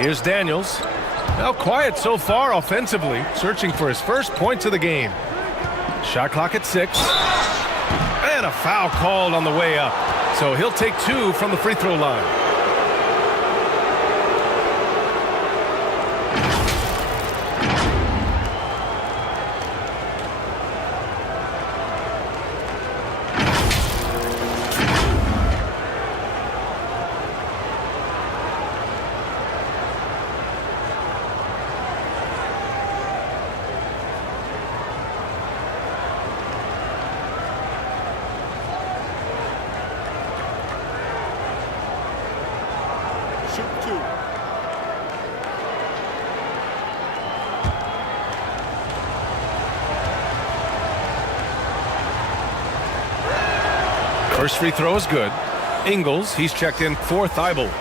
Here's Daniels. Now quiet so far offensively, searching for his first points of the game. Shot clock at 6. And a foul called on the way up. So he'll take 2 from the free throw line. Shoot 2. First free throw is good. Ingles, he's checked in for Thibault.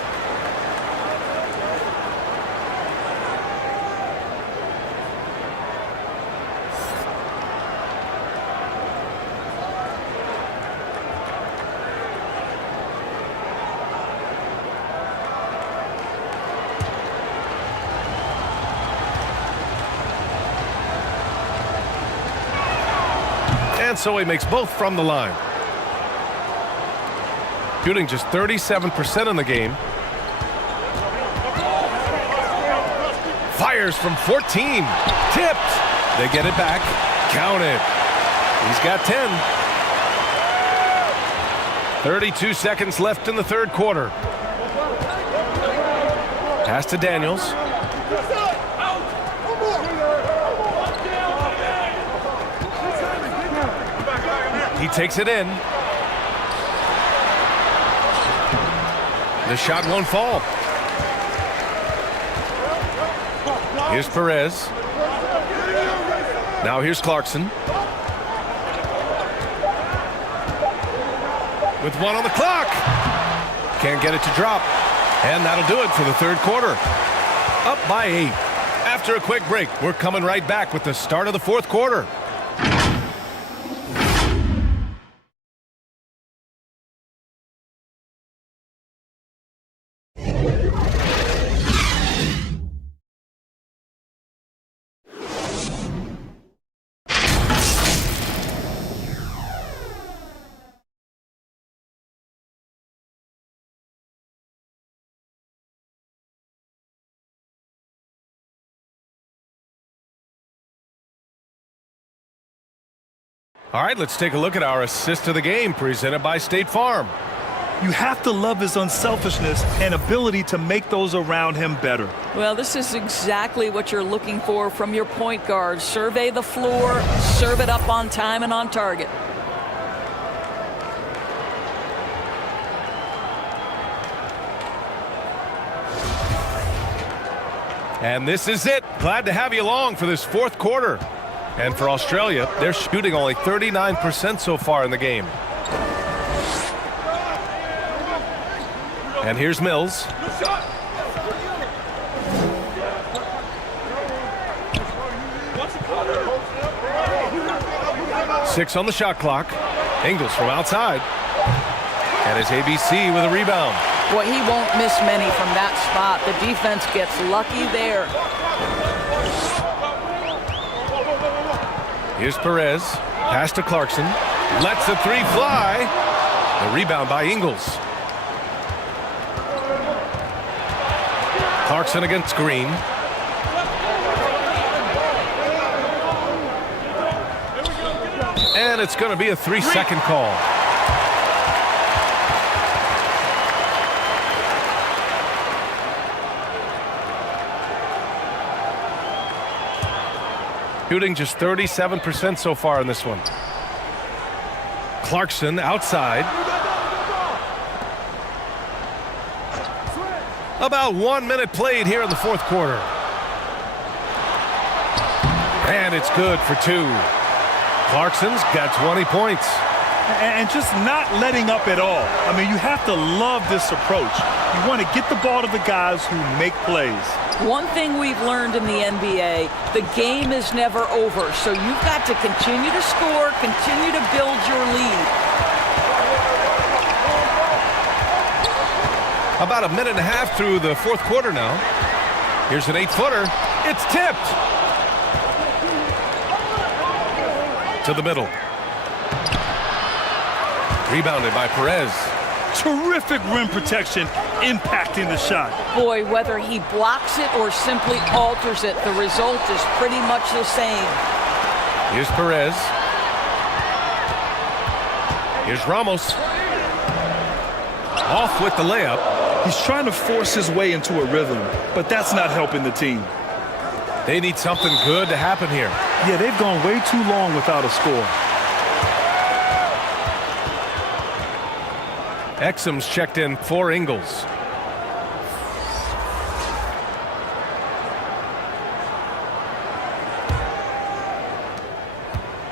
And so he makes both from the line. Shooting just 37% in the game. Fires from 14. Tipped. They get it back. Counted. He's got 10. 32 seconds left in the third quarter. Pass to Daniels. He takes it in. The shot won't fall. Here's Perez. Now here's Clarkson. With 1 on the clock. Can't get it to drop. And that'll do it for the third quarter. Up by 8. After a quick break, we're coming right back with the start of the fourth quarter. All right, let's take a look at our assist of the game presented by State Farm. You have to love his unselfishness and ability to make those around him better. Well, this is exactly what you're looking for from your point guard. Survey the floor, serve it up on time and on target. And this is it. Glad to have you along for this fourth quarter. And for Australia, they're shooting only 39% so far in the game. And here's Mills. Six on the shot clock. Ingles from outside. And it's ABC with a rebound. Boy, he won't miss many from that spot. The defense gets lucky there. Here's Perez. Pass to Clarkson. Lets the 3 fly. The rebound by Ingles. Clarkson against Green. And it's going to be a 3-second call. Shooting just 37% so far in this one. Clarkson outside. About 1 minute played here in the fourth quarter. And it's good for 2. Clarkson's got 20 points. And just not letting up at all. I mean, you have to love this approach. You want to get the ball to the guys who make plays. One thing we've learned in the NBA, the game is never over. So you've got to continue to score, continue to build your lead. About a minute and a half through the fourth quarter now. Here's an 8-footer. It's tipped. To the middle. Rebounded by Perez. Terrific rim protection, impacting the shot. Boy, whether he blocks it or simply alters it, the result is pretty much the same. Here's Perez. Here's Ramos. Off with the layup. He's trying to force his way into a rhythm, but that's not helping the team. They need something good to happen here. Yeah, they've gone way too long without a score. Exum's checked in for Ingles.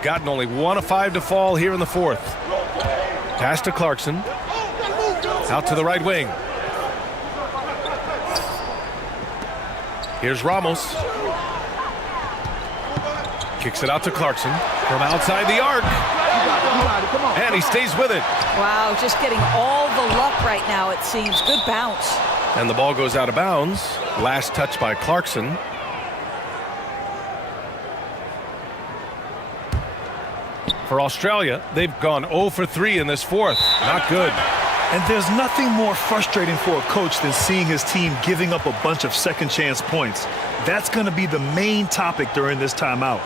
Gotten only 1 of 5 to fall here in the fourth. Pass to Clarkson. Out to the right wing. Here's Ramos. Kicks it out to Clarkson from outside the arc. And he stays with it. Wow, just getting all the luck right now, it seems. Good bounce. And the ball goes out of bounds. Last touch by Clarkson. For Australia, they've gone 0 for 3 in this fourth. Not good. And there's nothing more frustrating for a coach than seeing his team giving up a bunch of second chance points. That's going to be the main topic during this timeout.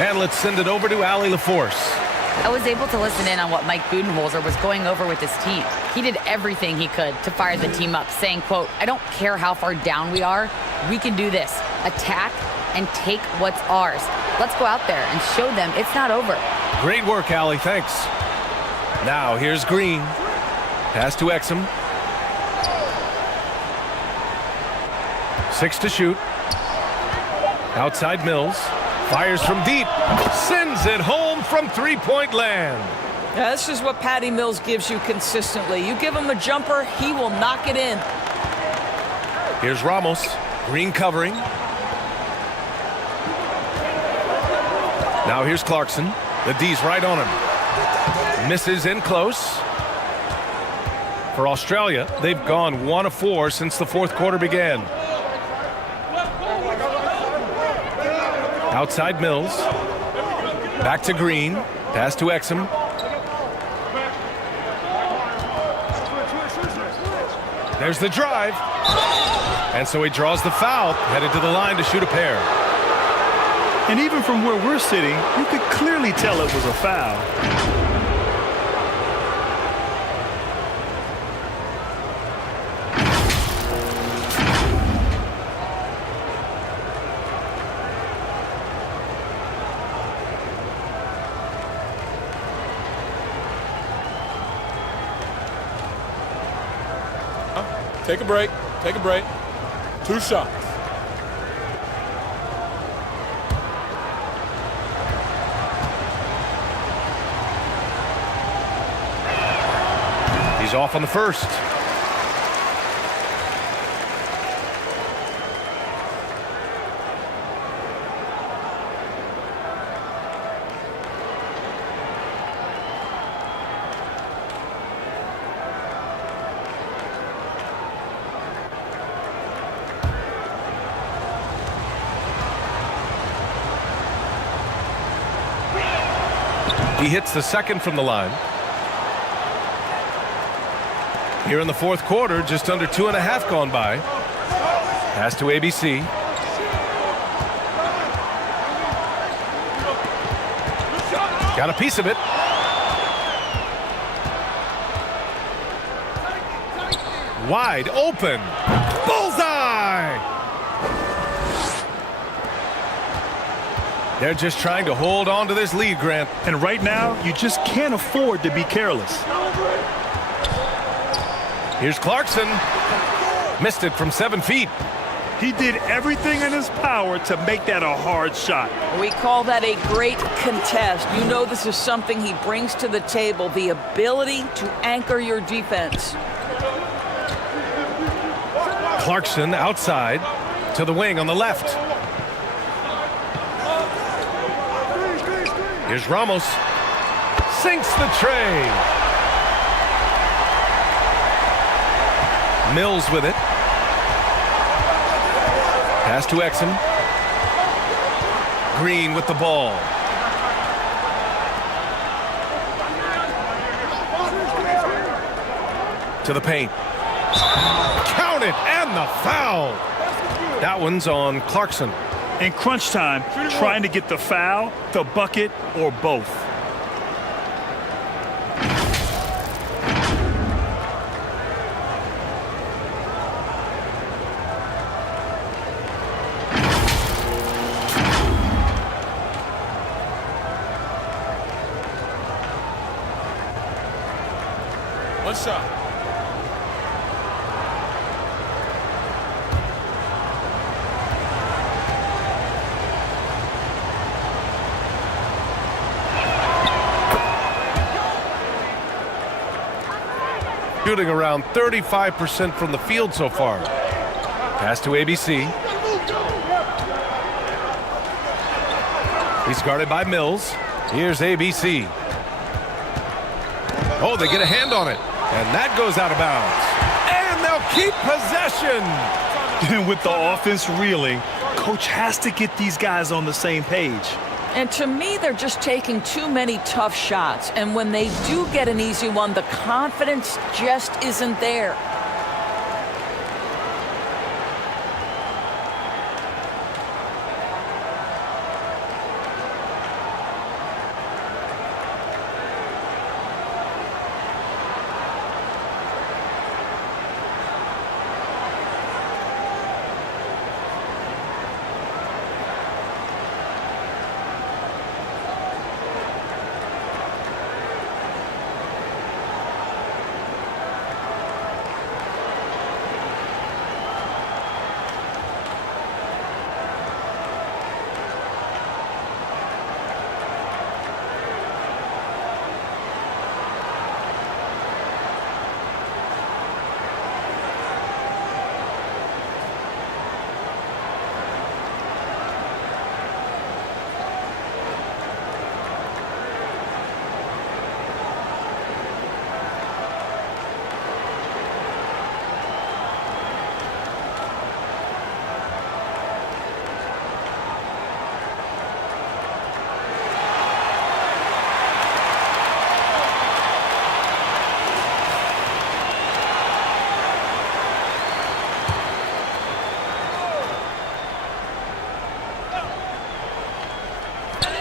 And let's send it over to Allie LaForce. I was able to listen in on what Mike Budenholzer was going over with his team. He did everything he could to fire the team up, saying, quote, "I don't care how far down we are. We can do this. Attack and take what's ours. Let's go out there and show them it's not over." Great work, Allie. Thanks. Now here's Green. Pass to Exum. 6 to shoot. Outside Mills. Fires from deep. Sends it home from three-point land. Yeah, this is what Patty Mills gives you consistently. You give him a jumper, he will knock it in. Here's Ramos. Green covering. Now here's Clarkson. The D's right on him. Misses in close. For Australia, they've gone 1 of 4 since the fourth quarter began. Outside Mills. Back to Green. Pass to Exum. There's the drive. And so he draws the foul, headed to the line to shoot a pair. And even from where we're sitting, you could clearly tell it was a foul. Take a break. Take a break. 2 shots. He's off on the first. He hits the second from the line. Here in the fourth quarter, just under 2.5 gone by. Pass to ABC. Got a piece of it. Wide open. Bullseye! They're just trying to hold on to this lead, Grant. And right now, you just can't afford to be careless. Here's Clarkson. Missed it from 7 feet. He did everything in his power to make that a hard shot. We call that a great contest. You know this is something he brings to the table, the ability to anchor your defense. Clarkson outside to the wing on the left. Here's Ramos. Sinks the tray. Mills with it. Pass to Exum. Green with the ball. To the paint. Count it, and the foul. That one's on Clarkson. In crunch time, trying to get the foul, the bucket, or both. One shot. Shooting around 35% from the field so far. Pass to ABC. He's guarded by Mills. Here's ABC. Oh, they get a hand on it. And that goes out of bounds. And they'll keep possession. And with the offense reeling, coach has to get these guys on the same page. And to me, they're just taking too many tough shots. And when they do get an easy one, the confidence just isn't there.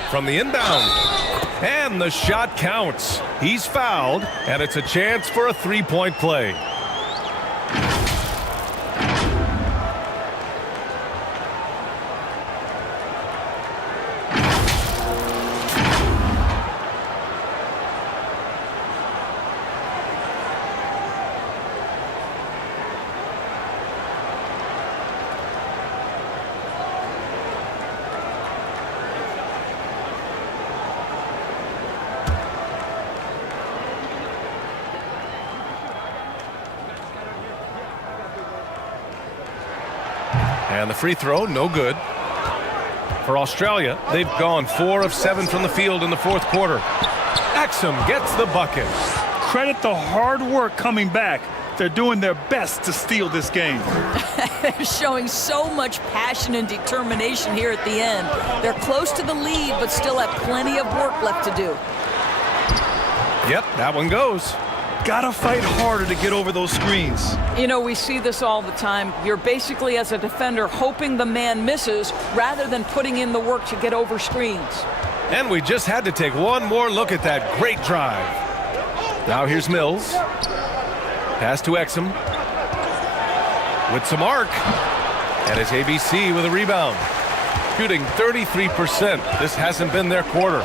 From the inbound. And the shot counts. He's fouled, and it's a chance for a three-point play. And the free throw, no good. For Australia, they've gone 4 of 7 from the field in the fourth quarter. Exum gets the bucket. Credit the hard work coming back. They're doing their best to steal this game. They're showing so much passion and determination here at the end. They're close to the lead, but still have plenty of work left to do. Yep, that one goes. Gotta fight harder to get over those screens. You know, we see this all the time. You're basically, as a defender, hoping the man misses rather than putting in the work to get over screens. And we just had to take one more look at that great drive. Now here's Mills. Pass to Exum. With some arc. And it's ABC with a rebound. Shooting 33%. This hasn't been their quarter.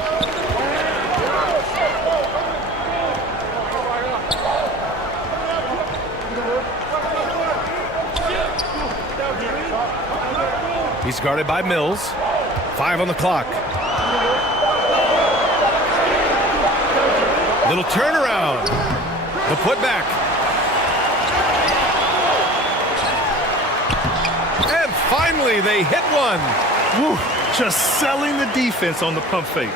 He's guarded by Mills. 5 on the clock. Little turnaround. The putback. And finally they hit one. Woo, just selling the defense on the pump fake.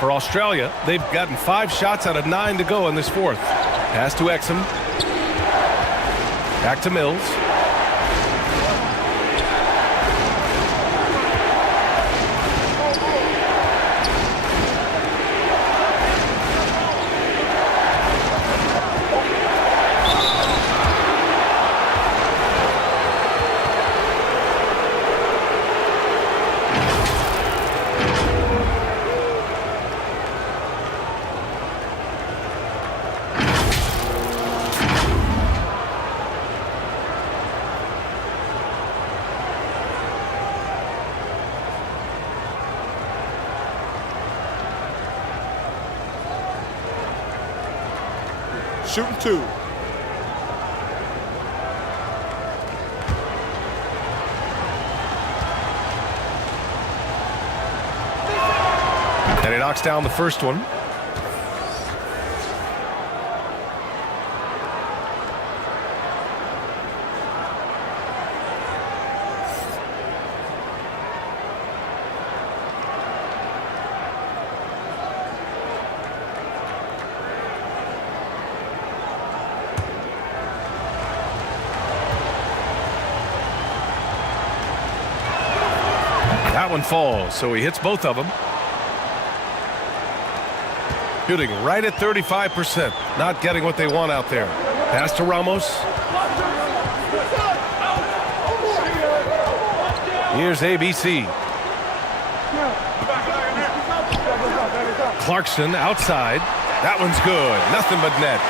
For Australia, they've gotten 5 shots out of 9 to go in this fourth. Pass to Exum. Back to Mills. Shooting 2. And he knocks down the first one. That one falls, so he hits both of them. Shooting right at 35%. Not getting what they want out there. Pass to Ramos. Here's ABC. Clarkson outside. That one's good. Nothing but net.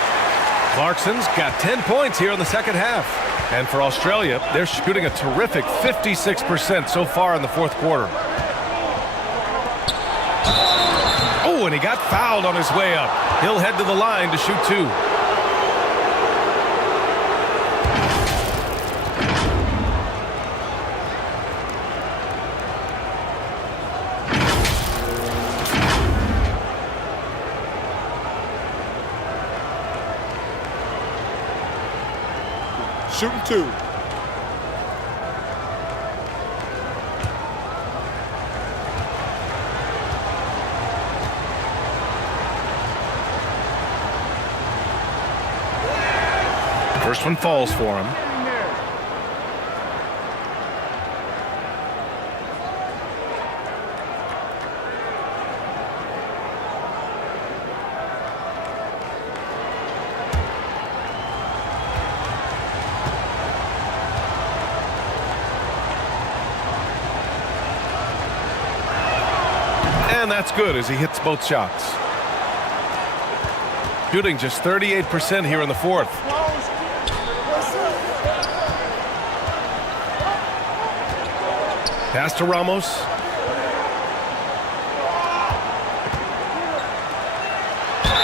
Clarkson's got 10 points here in the second half. And for Australia, they're shooting a terrific 56% so far in the fourth quarter. Oh, and he got fouled on his way up. He'll head to the line to shoot 2. Shooting 2. First one falls for him. And that's good as he hits both shots. Shooting just 38% here in the fourth. Pass to Ramos.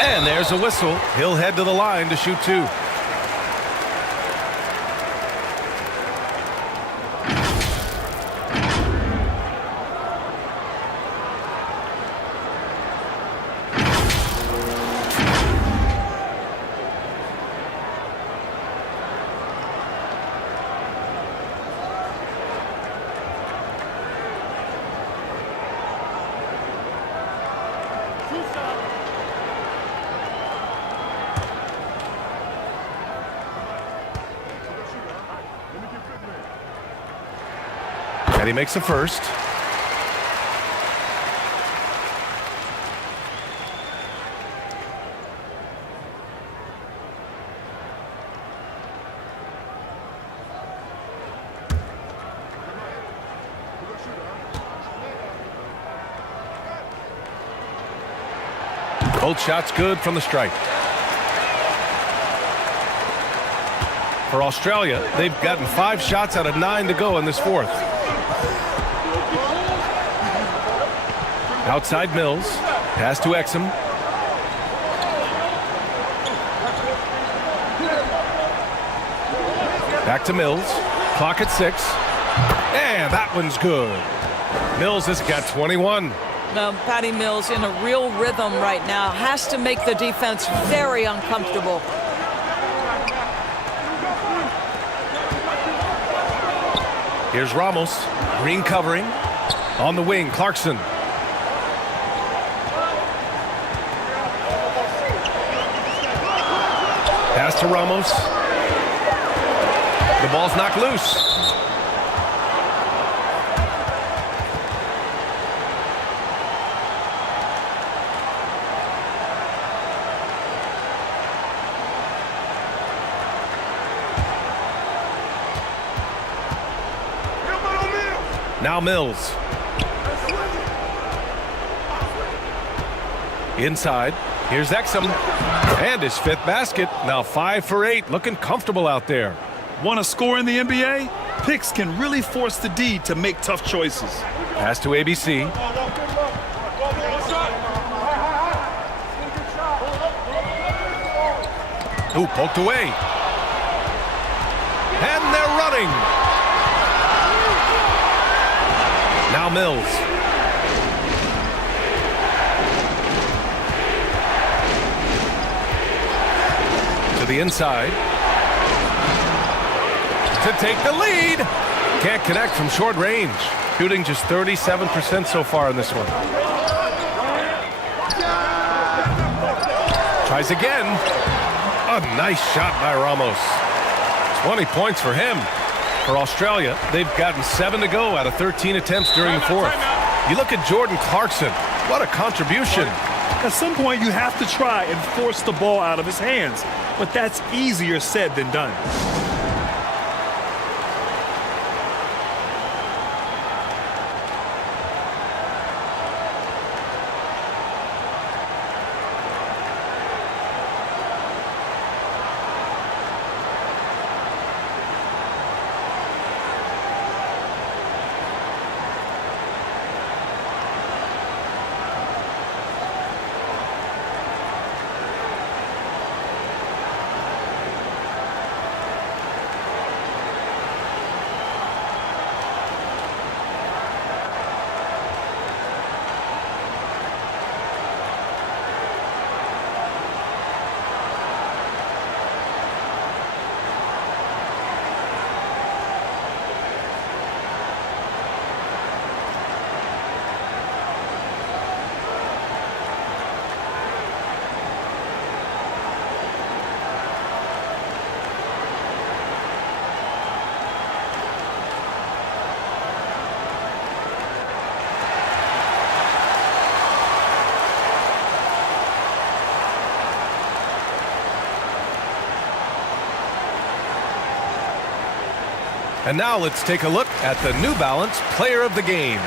And there's a whistle. He'll head to the line to shoot 2. And he makes a first. Both shots good from the stripe. For Australia, they've gotten 5 shots out of 9 to go in this fourth. Outside Mills. Pass to Exum. Back to Mills. Clock at 6. And that one's good. Mills has got 21. Now, Patty Mills in a real rhythm right now. Has to make the defense very uncomfortable. Here's Ramos. Green covering. On the wing, Clarkson. Pass to Ramos. The ball's knocked loose. Now Mills. Inside. Here's Exum. And his 5th basket. Now 5 for 8. Looking comfortable out there. Want to score in the NBA? Picks can really force the D to make tough choices. Pass to ABC. Ooh, poked away. And they're running. Now Mills. To the inside. To take the lead. Can't connect from short range. Shooting just 37% so far in this one. Tries again. A nice shot by Ramos. 20 points for him. For Australia, they've gotten 7 to go out of 13 attempts during the fourth. You look at Jordan Clarkson. What a contribution. At some point, you have to try and force the ball out of his hands. But that's easier said than done. And now let's take a look at the New Balance Player of the Game.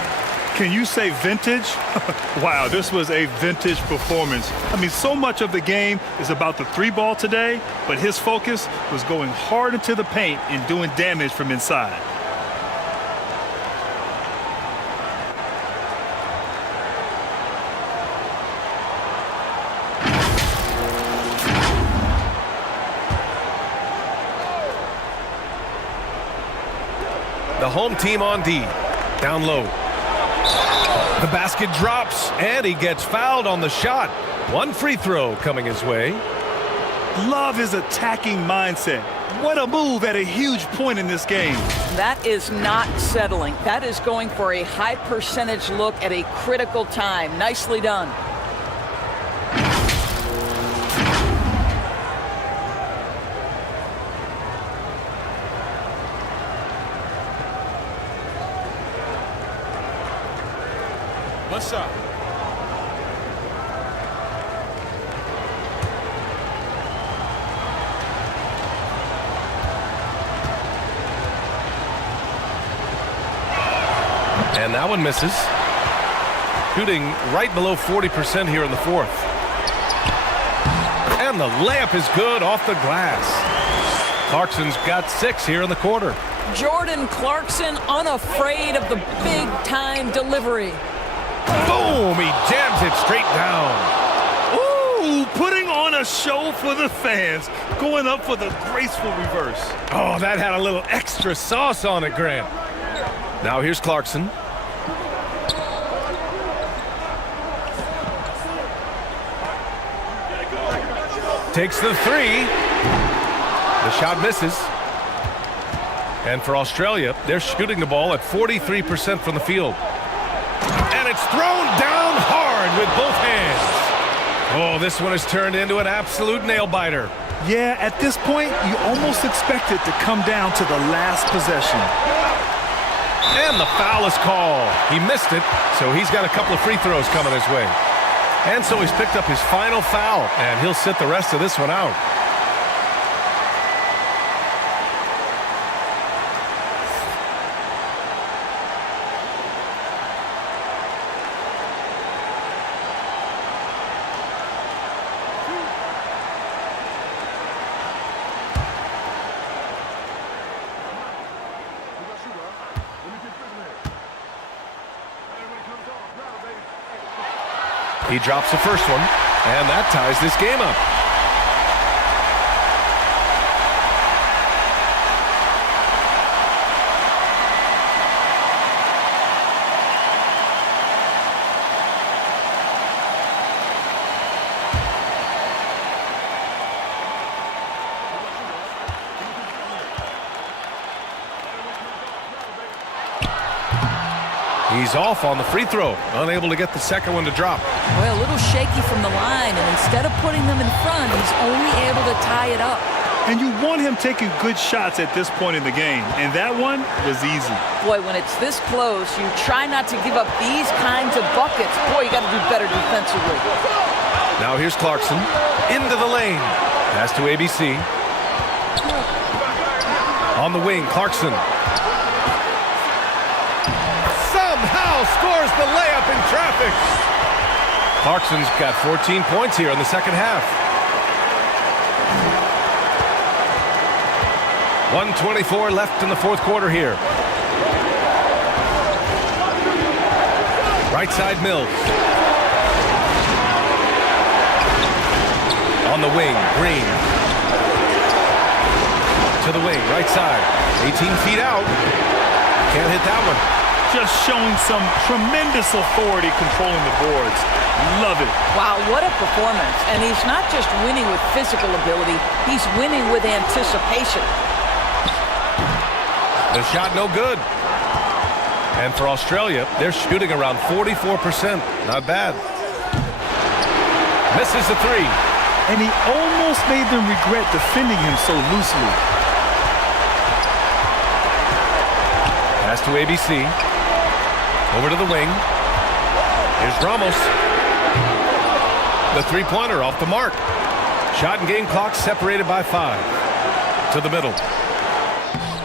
Can you say vintage? Wow, this was a vintage performance. I mean, so much of the game is about the 3-ball today, but his focus was going hard into the paint and doing damage from inside. The home team on D. Down low. The basket drops, and he gets fouled on the shot. 1 free throw coming his way. Love his attacking mindset. What a move at a huge point in this game. That is not settling. That is going for a high percentage look at a critical time. Nicely done. One shot. And that one misses. Shooting right below 40% here in the fourth. And the layup is good off the glass. Clarkson's got 6 here in the quarter. Jordan Clarkson unafraid of the big-time delivery. Boom! He jams it straight down. Ooh, putting on a show for the fans. Going up for the graceful reverse. Oh, that had a little extra sauce on it, Grant. Now here's Clarkson. Takes the 3. The shot misses. And for Australia, they're shooting the ball at 43% from the field. And it's thrown down hard with both hands. Oh, this one has turned into an absolute nail-biter. Yeah, at this point, you almost expect it to come down to the last possession. And the foul is called. He missed it, so he's got a couple of free throws coming his way. And so he's picked up his final foul, and he'll sit the rest of this one out. He drops the first one, and that ties this game up. He's off on the free throw, unable to get the second one to drop. Well, a little shaky from the line, and instead of putting them in front, he's only able to tie it up. And you want him taking good shots at this point in the game, and that one was easy. Boy, when it's this close, you try not to give up these kinds of buckets. Boy, you got to do better defensively. Now here's Clarkson into the lane. Pass to ABC. On the wing, Clarkson. Somehow scores the layup in traffic. Clarkson's got 14 points here in the second half. 1:24 left in the fourth quarter here. Right side, Mills. On the wing, Green. To the wing, right side. 18 feet out. Can't hit that one. Just showing some tremendous authority controlling the boards. Love it. Wow, what a performance. And he's not just winning with physical ability, he's winning with anticipation. The shot no good. And for Australia, they're shooting around 44%. Not bad. Misses the 3. And he almost made them regret defending him so loosely. Pass to ABC. Over to the wing. Here's Ramos. The three-pointer off the mark. Shot and game clock separated by 5. To the middle.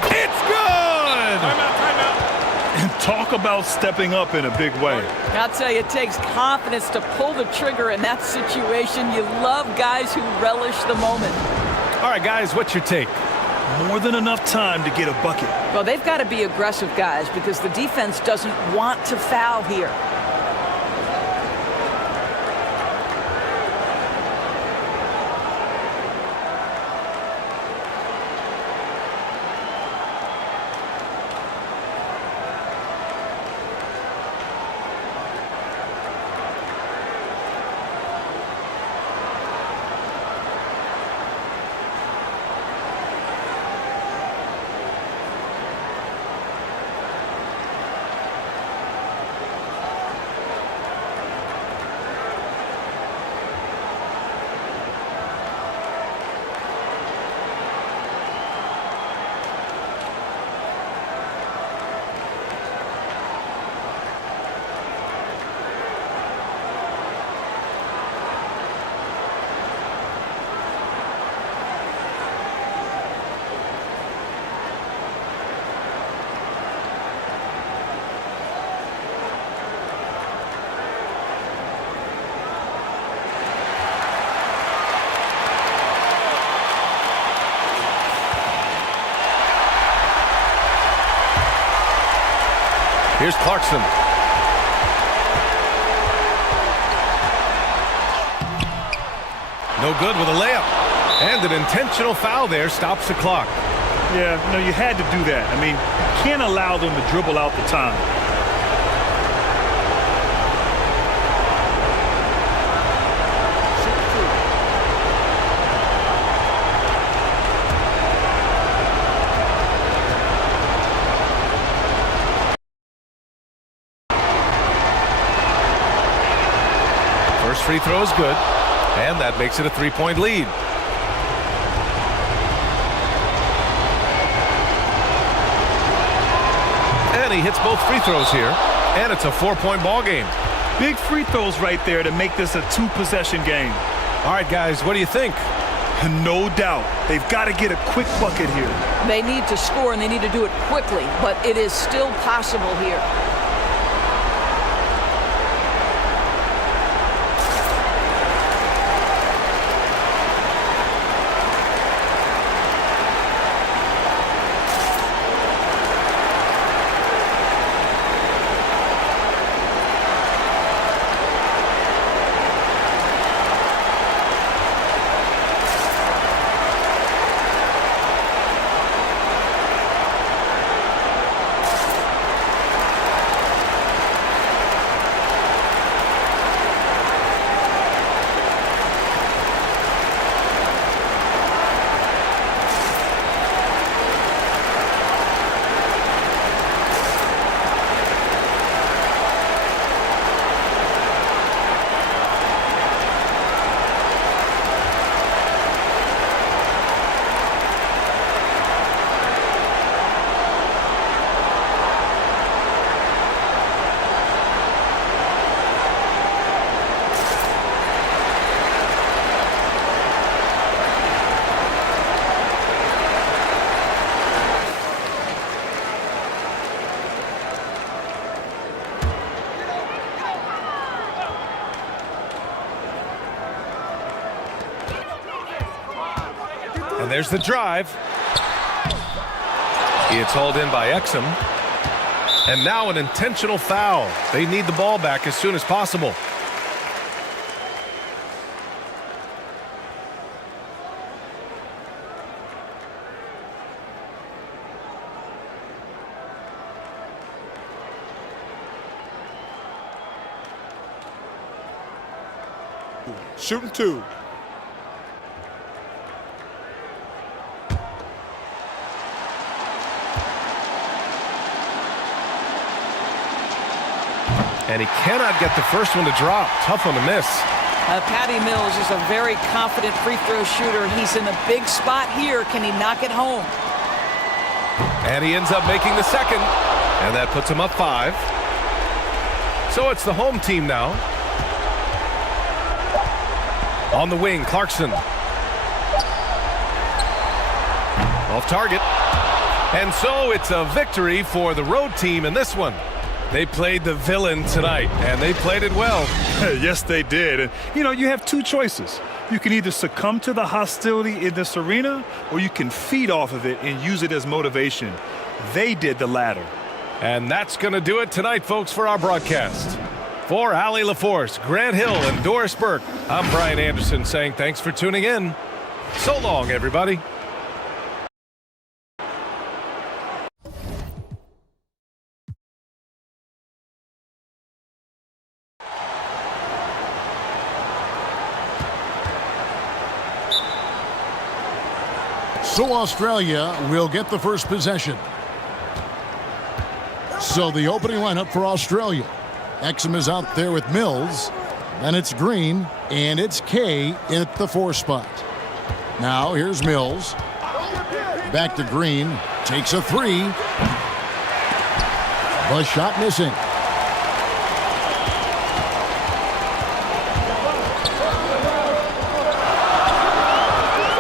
It's good! Timeout. And talk about stepping up in a big way. I'll tell you, it takes confidence to pull the trigger in that situation. You love guys who relish the moment. All right, guys, what's your take? More than enough time to get a bucket. Well, they've got to be aggressive guys because the defense doesn't want to foul here. Here's Clarkson. No good with a layup. And an intentional foul there stops the clock. Yeah, you had to do that. I mean, you can't allow them to dribble out the time. First free throw is good, and that makes it a 3-point lead. And he hits both free throws here, and it's a 4-point ball game. Big free throws right there to make this a 2-possession game. All right, guys, what do you think? No doubt. They've got to get a quick bucket here. They need to score, and they need to do it quickly, but it is still possible here. And there's the drive. It's hauled in by Exum. And now an intentional foul. They need the ball back as soon as possible. Shooting 2. And he cannot get the first one to drop. Tough one to miss. Patty Mills is a very confident free throw shooter. He's in a big spot here. Can he knock it home? And he ends up making the second. And that puts him up 5. So it's the home team now. On the wing, Clarkson. Off target. And so it's a victory for the road team in this one. They played the villain tonight, and they played it well. Yes, they did. And, you have 2 choices. You can either succumb to the hostility in this arena, or you can feed off of it and use it as motivation. They did the latter. And that's going to do it tonight, folks, for our broadcast. For Allie LaForce, Grant Hill, and Doris Burke, I'm Brian Anderson saying thanks for tuning in. So long, everybody. So Australia will get the first possession. So the opening lineup for Australia. Exum is out there with Mills. Then it's Green, and it's Kay at the 4 spot. Now here's Mills. Back to Green. Takes a 3. The shot missing.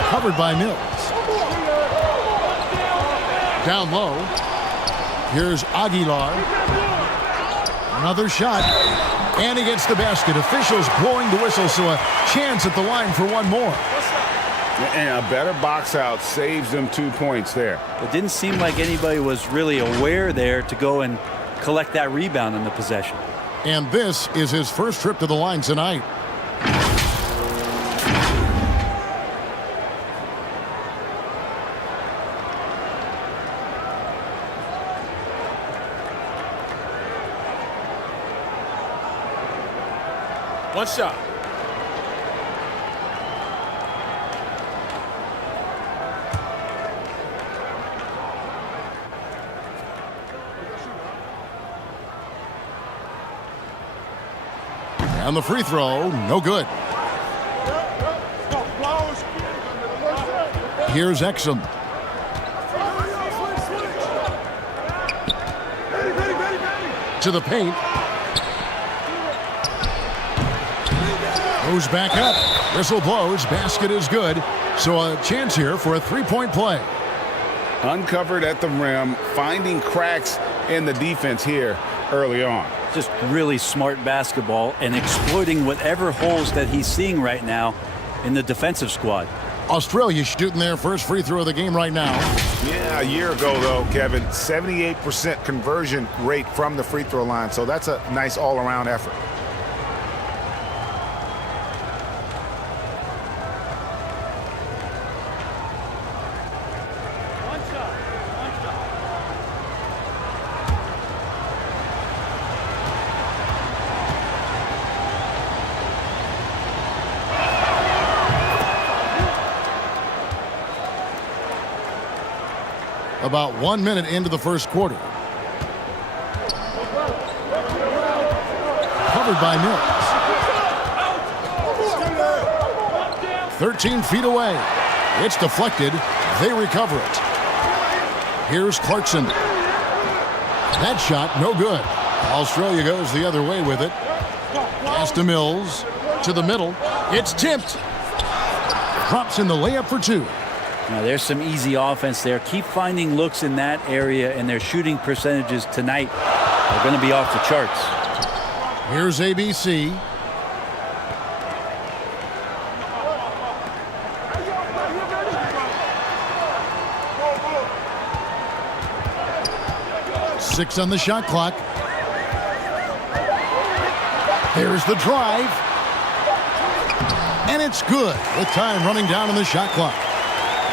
Covered by Mills. Down low. Here's Aguilar. Another shot. And he gets the basket. Officials blowing the whistle, so a chance at the line for one more. And a better box out saves them 2 points there. It didn't seem like anybody was really aware there to go and collect that rebound in the possession. And this is his first trip to the line tonight. One shot. And the free throw, no good. Here's Exum. To the paint. Goes back up. Whistle blows. Basket is good. So a chance here for a three-point play. Uncovered at the rim, finding cracks in the defense here early on. Just really smart basketball and exploiting whatever holes that he's seeing right now in the defensive squad. Australia shooting their first free throw of the game right now. Yeah, a year ago, though, Kevin, 78% conversion rate from the free throw line. So that's a nice all-around effort. About 1 minute into the first quarter. Covered by Mills. 13 feet away. It's deflected. They recover it. Here's Clarkson. That shot, no good. Australia goes the other way with it. Pass to Mills. To the middle. It's tipped. Drops in the layup for two. Now, there's some easy offense there. Keep finding looks in that area, and their shooting percentages tonight are going to be off the charts. Here's ABC. Six on the shot clock. There's the drive. And it's good with time running down on the shot clock.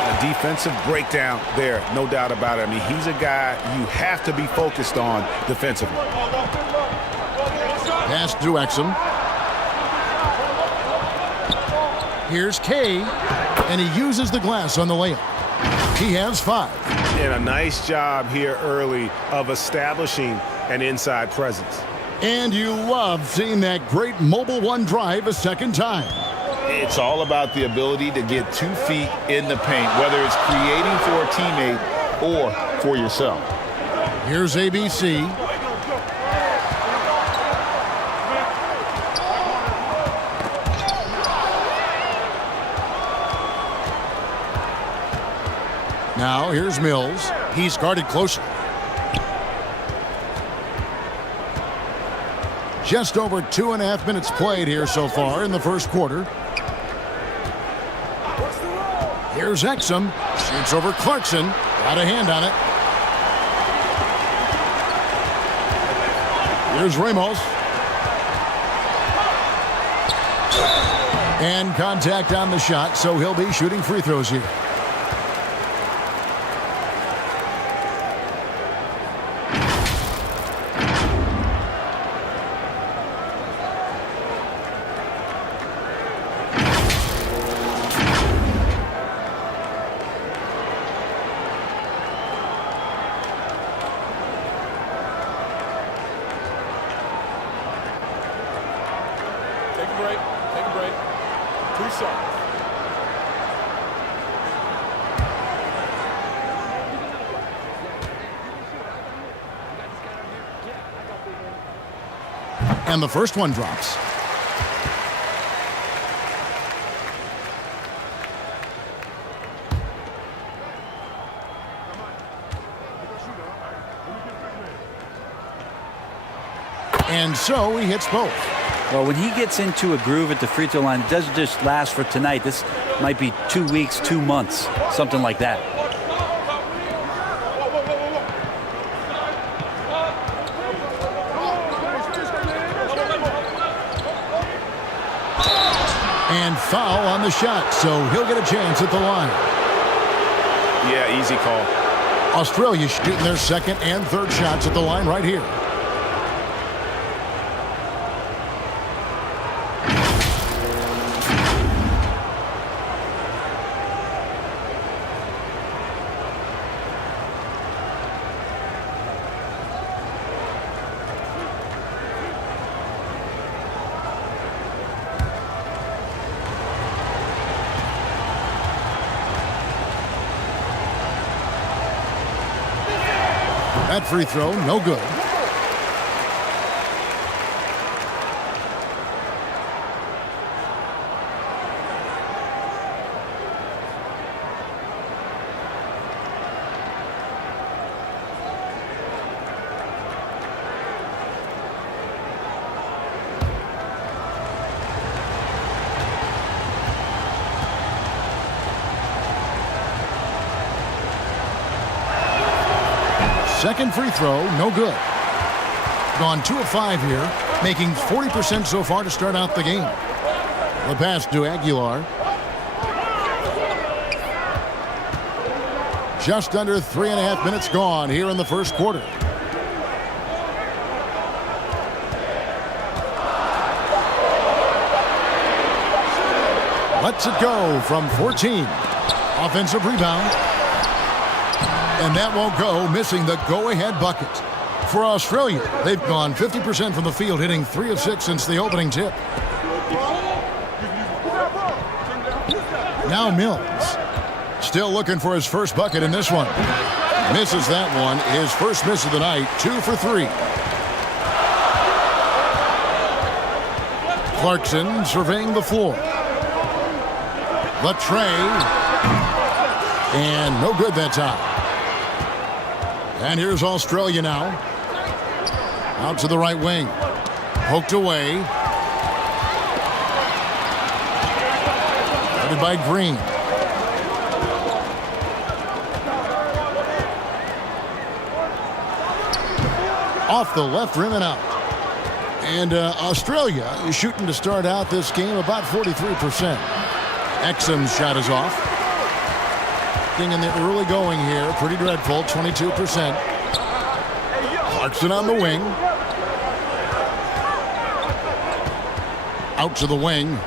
A defensive breakdown there, no doubt about it. I mean, he's a guy you have to be focused on defensively. Pass to Exum. Here's Kay, and he uses the glass on the layup. He has 5. And a nice job here early of establishing an inside presence. And you love seeing that great mobile one drive a second time. It's all about the ability to get 2 feet in the paint, whether it's creating for a teammate or for yourself. Here's ABC. Now here's Mills. He's guarded closely. Just over 2.5 minutes played here so far in the first quarter. Here's Exum. Shoots over Clarkson. Got a hand on it. Here's Ramos. And contact on the shot, so he'll be shooting free throws here. Take a break. 2 shots. And the first one drops. And so he hits both. Well, when he gets into a groove at the free throw line, it doesn't just last for tonight. This might be 2 weeks, 2 months, something like that. foul on the shot, so he'll get a chance at the line. Yeah, easy call. Australia shooting their second and third shots at the line right here. That free throw, no good. Second free throw, no good. Gone 2 of 5 here, making 40% so far to start out the game. The pass to Aguilar. Just under 3.5 minutes gone here in the first quarter. Lets it go from 14. Offensive rebound. And that won't go, missing the go-ahead bucket. For Australia, they've gone 50% from the field, hitting 3 of 6 since the opening tip. Now Mills. Still looking for his first bucket in this one. Misses that one. His first miss of the night, 2 for 3. Clarkson surveying the floor. The tray. And no good that time. And here's Australia now. Out to the right wing. Poked away. Guarded by Green. Off the left rim and out. And Australia is shooting to start out this game about 43%. Exum's shot is off. In the early going here, pretty dreadful, 22%. Clarkson on the wing. Out to the wing.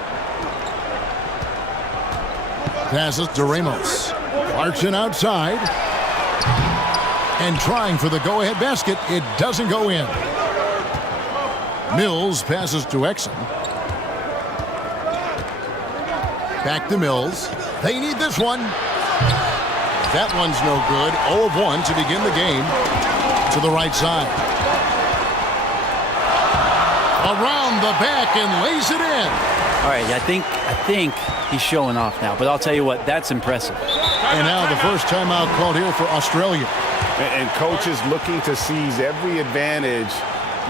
Passes to Ramos. Clarkson outside. And trying for the go-ahead basket. It doesn't go in. Mills passes to Exum. Back to Mills. They need this one. That one's no good. 0 of 1 to begin the game. To the right side. Around the back and lays it in. All right, I think he's showing off now, but I'll tell you what, that's impressive. And now the first timeout called here for Australia. And coaches looking to seize every advantage,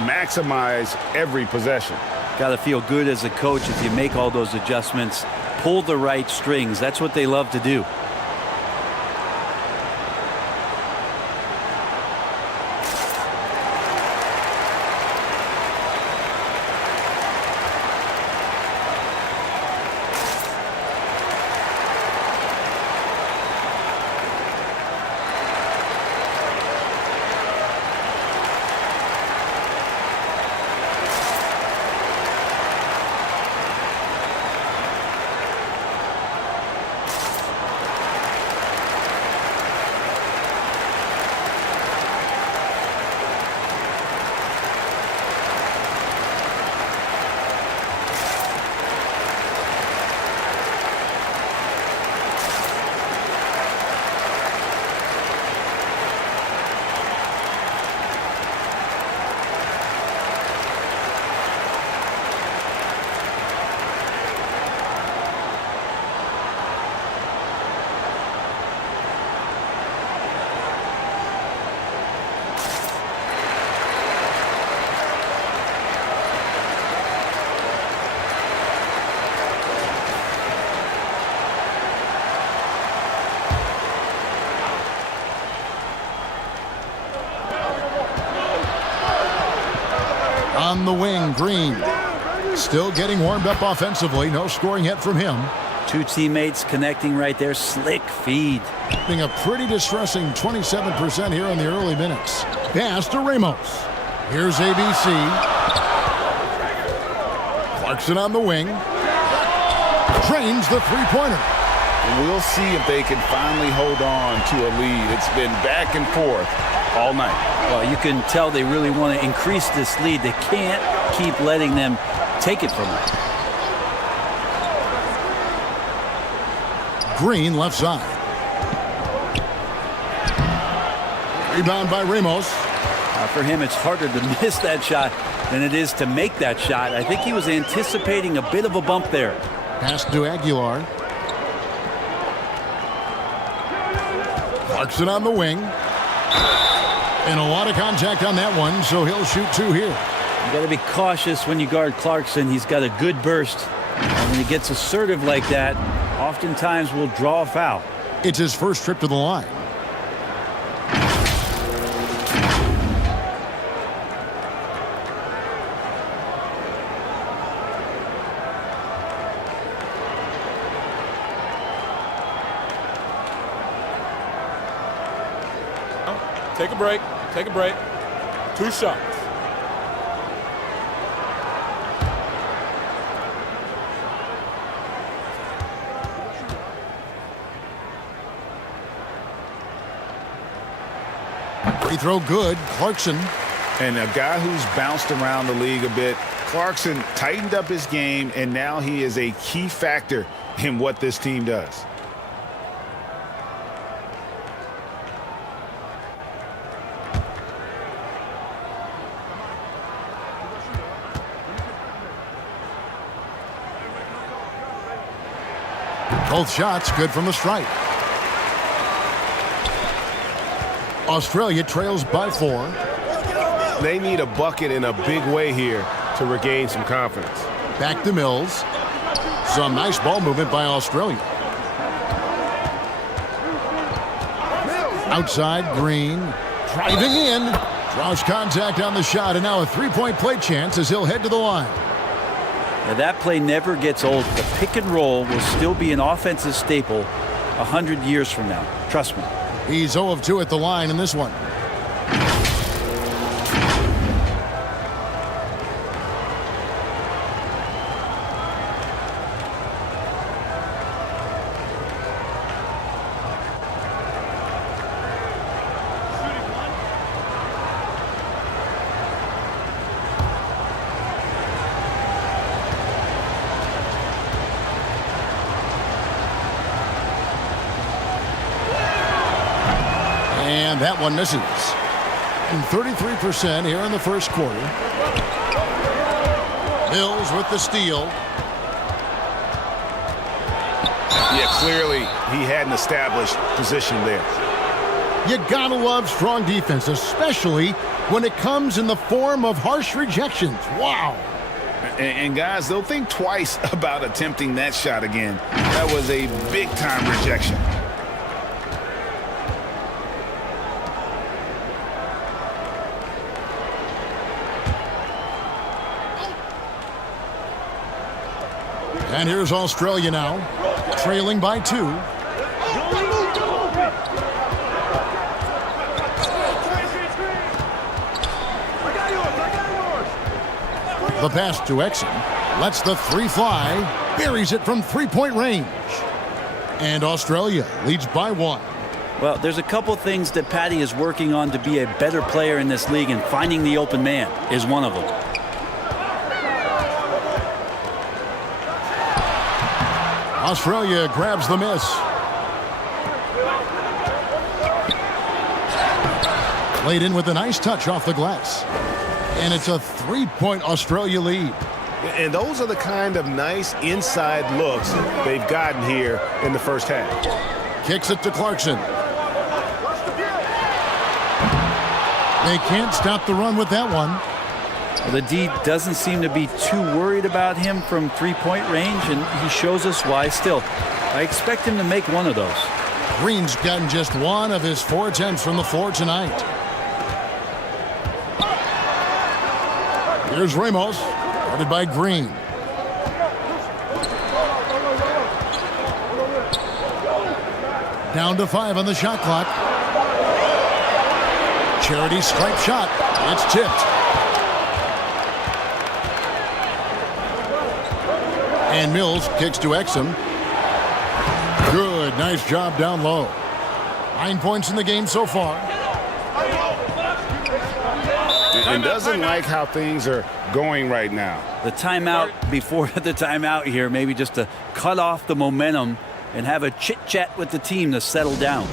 maximize every possession. Got to feel good as a coach if you make all those adjustments, pull the right strings. That's what they love to do. On the wing, Green. Still getting warmed up offensively. No scoring yet from him. Two teammates connecting right there. Slick feed. Being a pretty distressing 27% here in the early minutes. Pass to Ramos. Here's ABC. Clarkson on the wing. Drains the three-pointer. We'll see if they can finally hold on to a lead. It's been back and forth all night. Well, you can tell they really want to increase this lead. They can't keep letting them take it from them. Green left side. Rebound by Ramos. For him, it's harder to miss that shot than it is to make that shot. I think he was anticipating a bit of a bump there. Pass to Aguilar. Clarkson on the wing. And a lot of contact on that one, so he'll shoot two here. You got to be cautious when you guard Clarkson. He's got a good burst. And when he gets assertive like that, oftentimes will draw a foul. It's his first trip to the line. Take a break. Take a break. 2 shots. Free throw good. Clarkson. And a guy who's bounced around the league a bit. Clarkson tightened up his game, and now he is a key factor in what this team does. Both shots good from the stripe. Australia trails by 4. They need a bucket in a big way here to regain some confidence. Back to Mills. Some nice ball movement by Australia. Outside, Green. Driving in. Draws contact on the shot, and now a three-point play chance as he'll head to the line. Now that play never gets old. The pick and roll will still be an offensive staple 100 years from now. Trust me. He's 0 of 2 at the line in this one. And that one misses. And 33% here in the first quarter. Mills with the steal. Yeah, clearly he had an established position there. You gotta love strong defense, especially when it comes in the form of harsh rejections. Wow. And guys, they'll think twice about attempting that shot again. That was a big-time rejection. And here's Australia now, trailing by 2. The pass to Exum. Lets the three fly. Buries it from three-point range. And Australia leads by 1. Well, there's a couple things that Patty is working on to be a better player in this league, and finding the open man is one of them. Australia grabs the miss. Laid in with a nice touch off the glass. And it's a three-point Australia lead. And those are the kind of nice inside looks they've gotten here in the first half. Kicks it to Clarkson. They can't stop the run with that one. Well, the D doesn't seem to be too worried about him from three-point range, and he shows us why still. I expect him to make one of those. Green's gotten just 1 of his 4 attempts from the floor tonight. Here's Ramos. Guarded by Green. Down to 5 on the shot clock. Charity stripe shot. It's tipped. And Mills kicks to Exum. Good, nice job down low. 9 points in the game so far. And doesn't like how things are going right now. The timeout before the timeout here, maybe just to cut off the momentum and have a chit-chat with the team to settle down.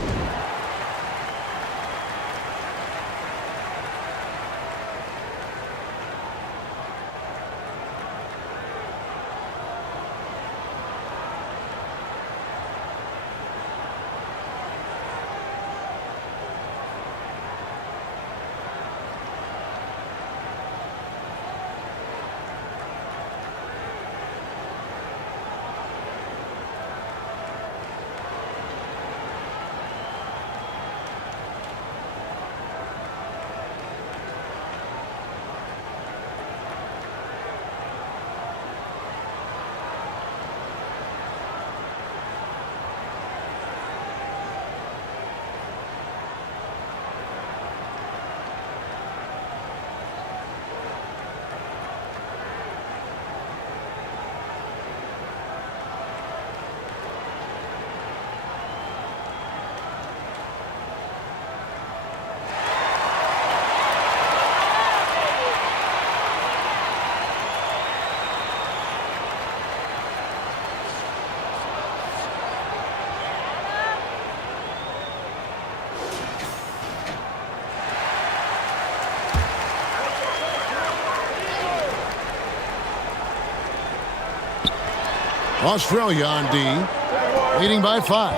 Australia on D, leading by 5.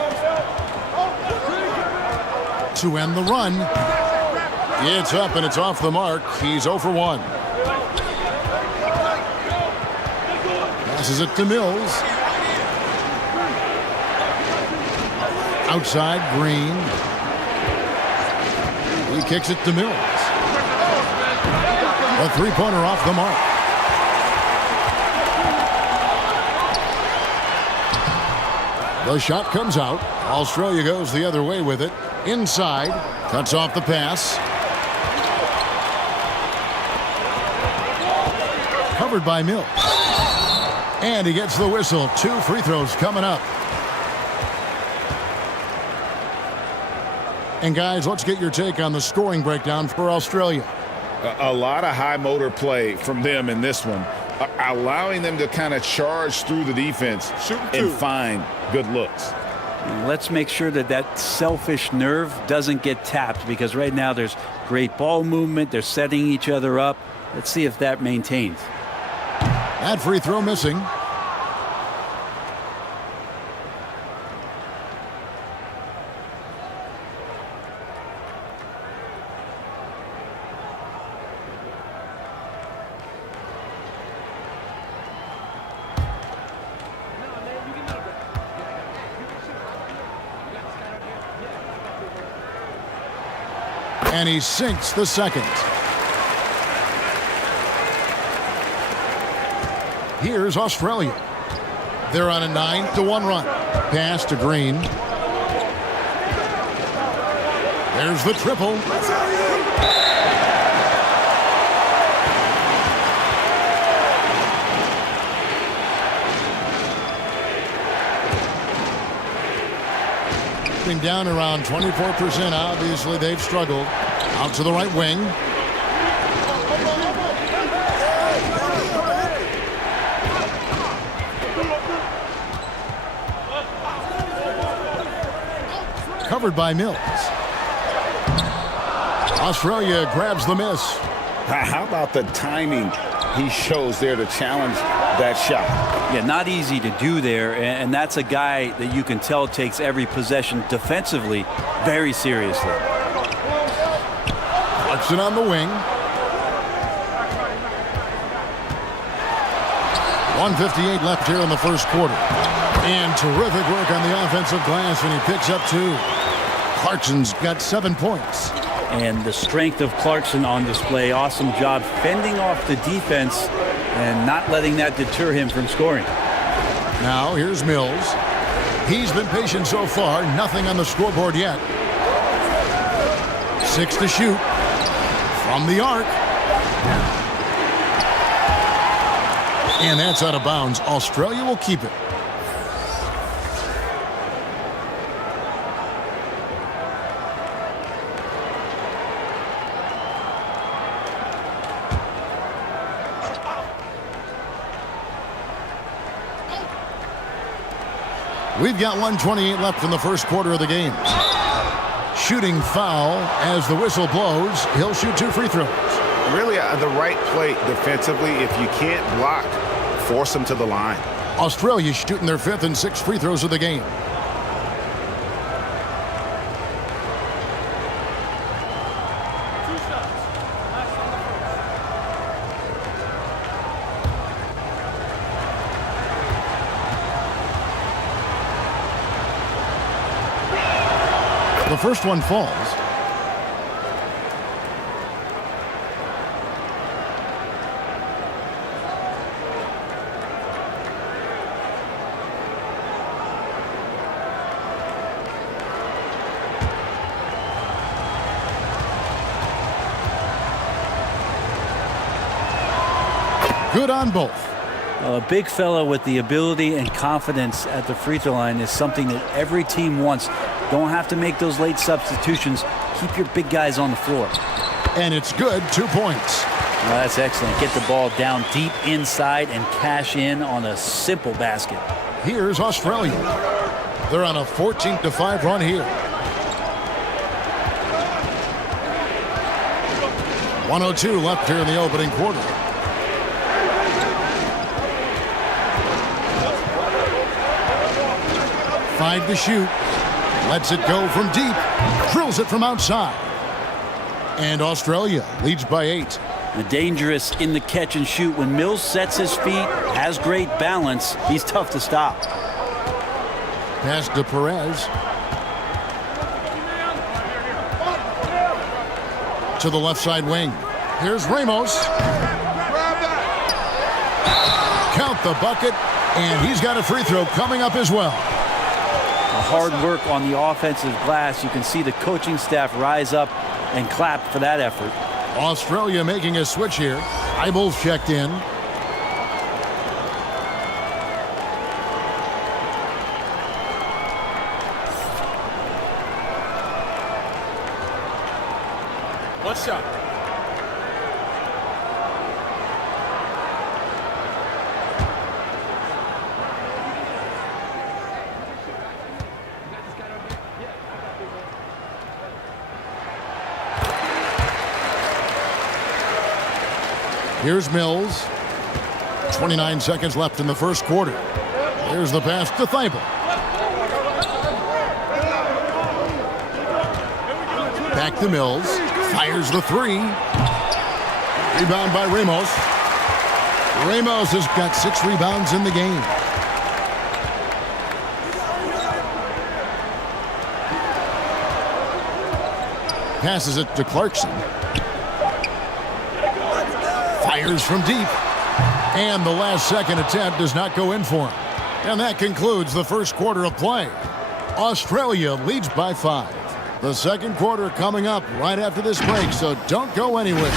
To end the run. It's up and it's off the mark. He's 0 for 1. Passes it to Mills. Outside, Green. He kicks it to Mills. A three-pointer off the mark. The shot comes out. Australia goes the other way with it. Inside. Cuts off the pass. Covered by Mills. And he gets the whistle. 2 free throws coming up. And guys, let's get your take on the scoring breakdown for Australia. A lot of high motor play from them in this one, allowing them to kind of charge through the defense and find good looks. And let's make sure that that selfish nerve doesn't get tapped, because right now there's great ball movement. They're setting each other up. Let's see if that maintains. That free throw missing. And he sinks the second. Here's Australia. They're on a 9-1 run. Pass to Green. There's the triple. Down around 24%. Obviously, they've struggled. Out to the right wing. Covered by Mills. Australia grabs the miss. How about the timing he shows there to challenge that shot? Yeah, not easy to do there, and that's a guy that you can tell takes every possession defensively very seriously. Hudson on the wing. 1:58 left here in the first quarter. And terrific work on the offensive glass, and he picks up 2. Clarkson's got 7 points. And the strength of Clarkson on display. Awesome job fending off the defense and not letting that deter him from scoring. Now here's Mills. He's been patient so far. Nothing on the scoreboard yet. 6 to shoot. From the arc. And that's out of bounds. Australia will keep it. We've got 1:28 left in the first quarter of the game. Shooting foul as the whistle blows. He'll shoot 2 free throws. Really the right play defensively. If you can't block, force them to the line. Australia shooting their 5th and 6th free throws of the game. The first one falls. Good on both. A big fella with the ability and confidence at the free throw line is something that every team wants. Don't have to make those late substitutions. Keep your big guys on the floor. And it's good. 2 points. Well, that's excellent. Get the ball down deep inside and cash in on a simple basket. Here's Australia. They're on a 14-5 run here. 1:02 left here in the opening quarter. Five to shoot. Lets it go from deep. Drills it from outside. And Australia leads by 8. Dangerous in the catch and shoot. When Mills sets his feet, has great balance, he's tough to stop. Pass to Perez. To the left side wing. Here's Ramos. Count the bucket. And he's got a free throw coming up as well. Hard work on the offensive glass. You can see the coaching staff rise up and clap for that effort. Australia making a switch here. Eibel's checked in. One shot. Here's Mills. 29 seconds left in the first quarter. Here's the pass to Thibault. Back to Mills. Fires the 3. Rebound by Ramos. Ramos has got 6 rebounds in the game. Passes it to Clarkson. Fires from deep. And the last second attempt does not go in for him. And that concludes the first quarter of play. Australia leads by 5. The second quarter coming up right after this break, so don't go anywhere.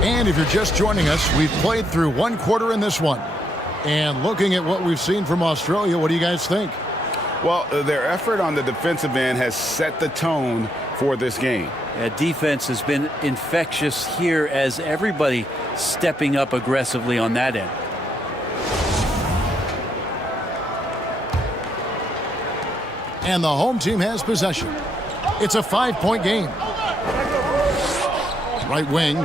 And if you're just joining us, we've played through one quarter in this one. And looking at what we've seen from Australia, what do you guys think? Well, their effort on the defensive end has set the tone for this game. Defense has been infectious here as everybody stepping up aggressively on that end. And the home team has possession. It's a 5-point game. Right wing.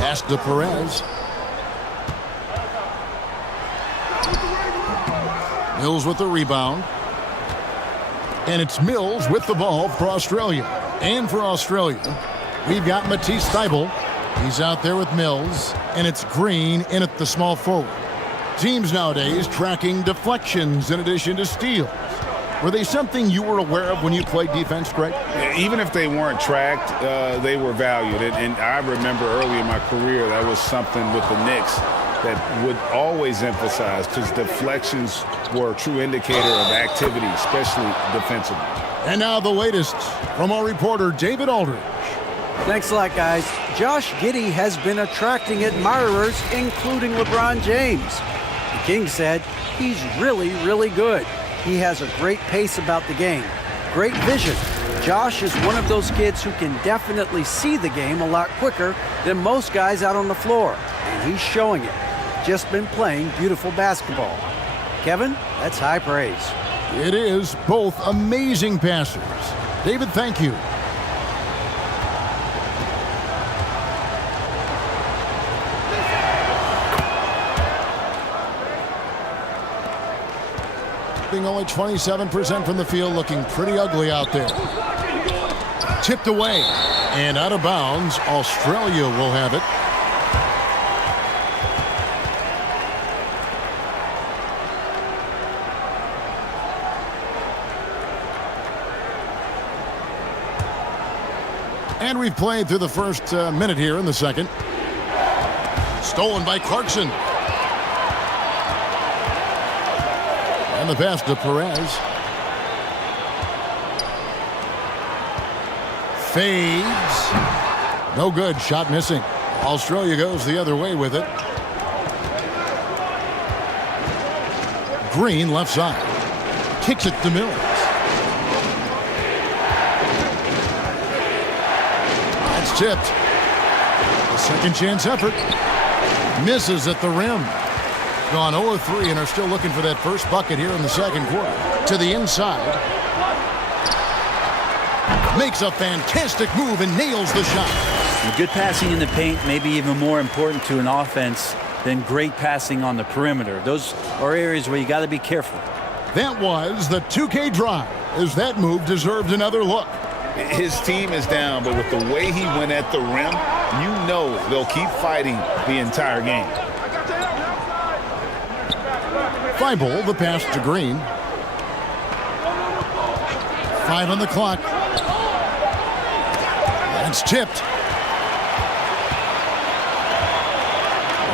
Pass to Perez. Mills with the rebound. And it's Mills with the ball for Australia. And for Australia, we've got Matisse Thybulle. He's out there with Mills. And it's Green in at the small forward. Teams nowadays tracking deflections in addition to steals. Were they something you were aware of when you played defense, Greg? Even if they weren't tracked, they were valued. And I remember early in my career, that was something with the Knicks that would always emphasize, because deflections were a true indicator of activity, especially defensively. And now the latest from our reporter, David Aldridge. Thanks a lot, guys. Josh Giddey has been attracting admirers, including LeBron James. The King said he's really, really good. He has a great pace about the game, great vision. Josh is one of those kids who can definitely see the game a lot quicker than most guys out on the floor, and he's showing it. Just been playing beautiful basketball. Kevin, that's high praise. It is. Both amazing passers. David, thank you. Being only 27% from the field, looking pretty ugly out there. Tipped away and out of bounds. Australia will have it. And we've played through the first minute here in the second. Stolen by Clarkson. And the pass to Perez. Fades. No good. Shot missing. Australia goes the other way with it. Green left side. Kicks it to Mills. That's tipped. A second chance effort. Misses at the rim. Gone 0-3 and are still looking for that first bucket here in the second quarter. To the inside. Makes a fantastic move and nails the shot. And good passing in the paint may be even more important to an offense than great passing on the perimeter. Those are areas where you got to be careful. That was the 2K drive, as that move deserved another look. His team is down, but with the way he went at the rim, you know they'll keep fighting the entire game. Thybulle, the pass to Green. 5 on the clock. That's tipped.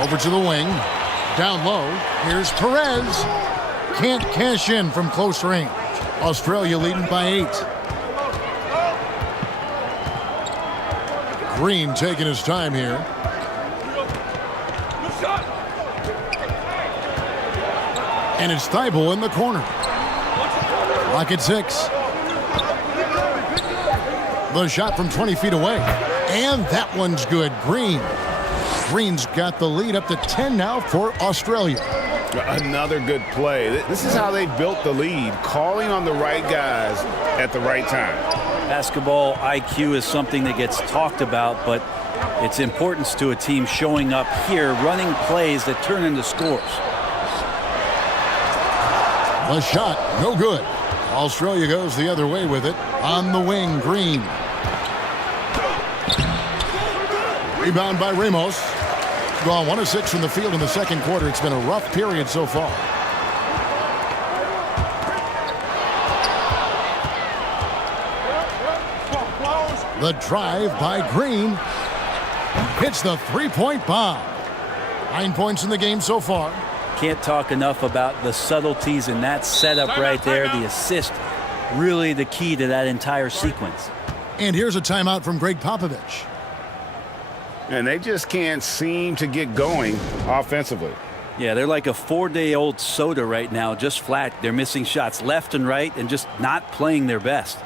Over to the wing. Down low. Here's Perez. Can't cash in from close range. Australia leading by 8. Green taking his time here. And it's Thybulle in the corner. Clock at 6. The shot from 20 feet away. And that one's good. Green's got the lead up to 10 now for Australia. Another good play. This is how they built the lead, calling on the right guys at the right time. Basketball IQ is something that gets talked about, but its importance to a team showing up here, running plays that turn into scores. The shot, no good. Australia goes the other way with it. On the wing, Green. Rebound by Ramos. Gone 1 of 6 from the field in the second quarter. It's been a rough period so far. The drive by Green. Hits the three-point bomb. 9 points in the game so far. Can't talk enough about the subtleties in that setup right there. The assist, really the key to that entire sequence. And here's a timeout from Greg Popovich. And they just can't seem to get going offensively. Yeah, they're like a 4-day-old soda right now, just flat. They're missing shots left and right and just not playing their best.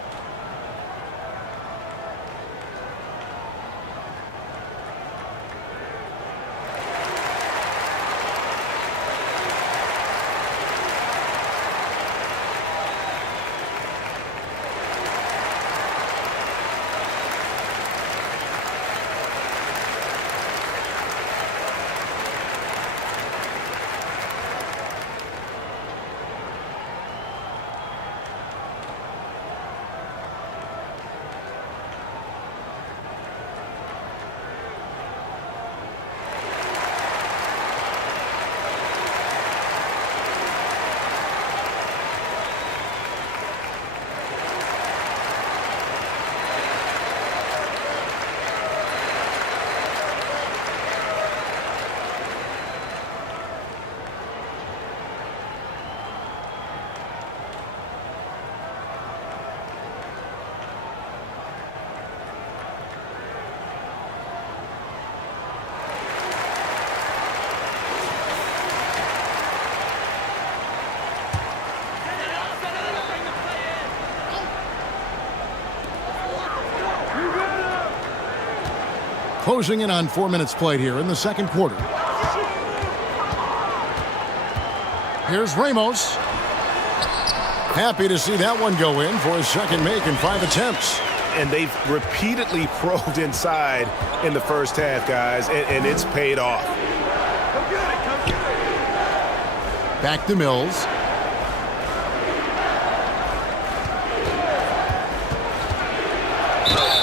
Closing in on 4 minutes played here in the second quarter. Here's Ramos. Happy to see that one go in for his second make in 5 attempts. And they've repeatedly probed inside in the first half, guys, and it's paid off. Back to Mills.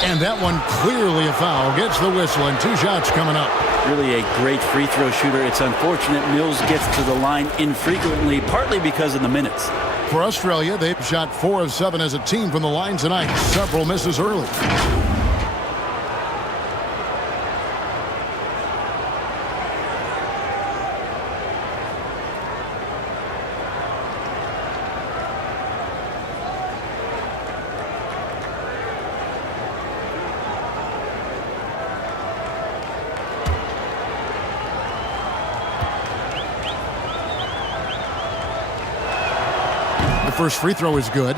And that one clearly a foul. Gets the whistle and 2 shots coming up. Really a great free throw shooter. It's unfortunate Mills gets to the line infrequently, partly because of the minutes. For Australia, they've shot 4 of 7 as a team from the line tonight. Several misses early. First free throw is good.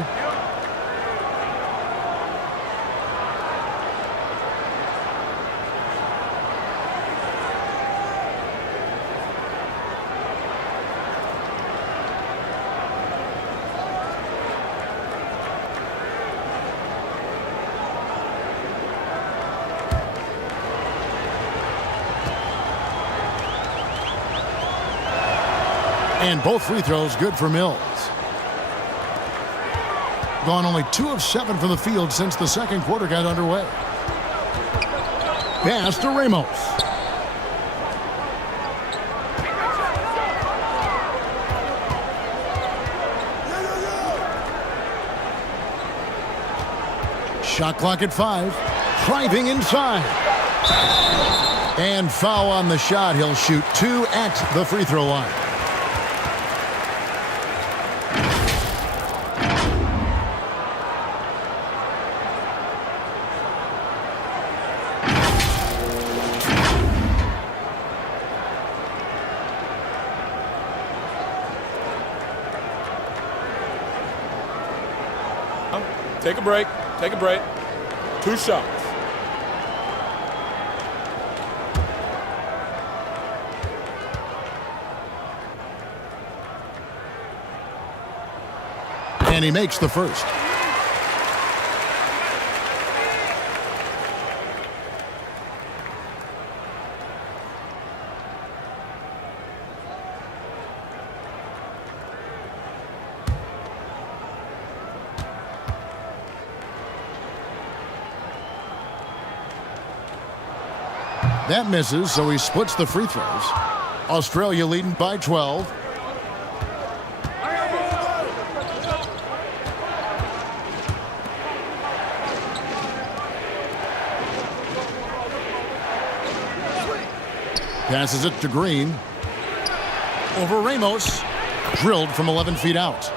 And both free throws good for Mills. Gone only 2 of 7 from the field since the second quarter got underway. Pass to Ramos. Shot clock at 5. Driving inside. And foul on the shot. He'll shoot 2 at the free throw line. Take a break. Take a break. 2 shots. And he makes the first. That misses, so he splits the free throws. Australia leading by 12. Passes it to Green. Over Ramos. Drilled from 11 feet out.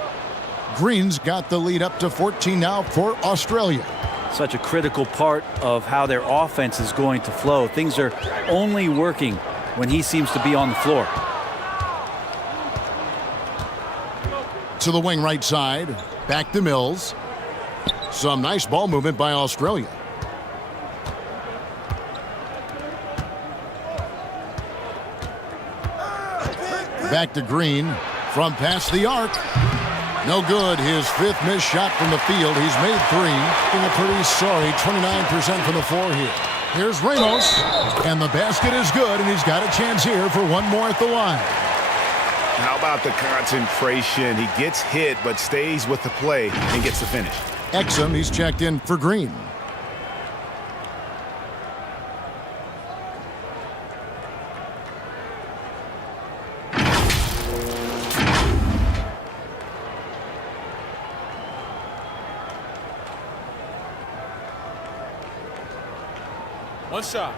Green's got the lead up to 14 now for Australia. Such a critical part of how their offense is going to flow. Things are only working when he seems to be on the floor. To the wing right side. Back to Mills. Some nice ball movement by Australia. Back to Green. From past the arc. No good. His 5th missed shot from the field. He's made 3. Being a pretty sorry 29% from the floor here. Here's Ramos. And the basket is good, and he's got a chance here for one more at the line. How about the concentration? He gets hit, but stays with the play and gets the finish. Exum, he's checked in for Green. One shot.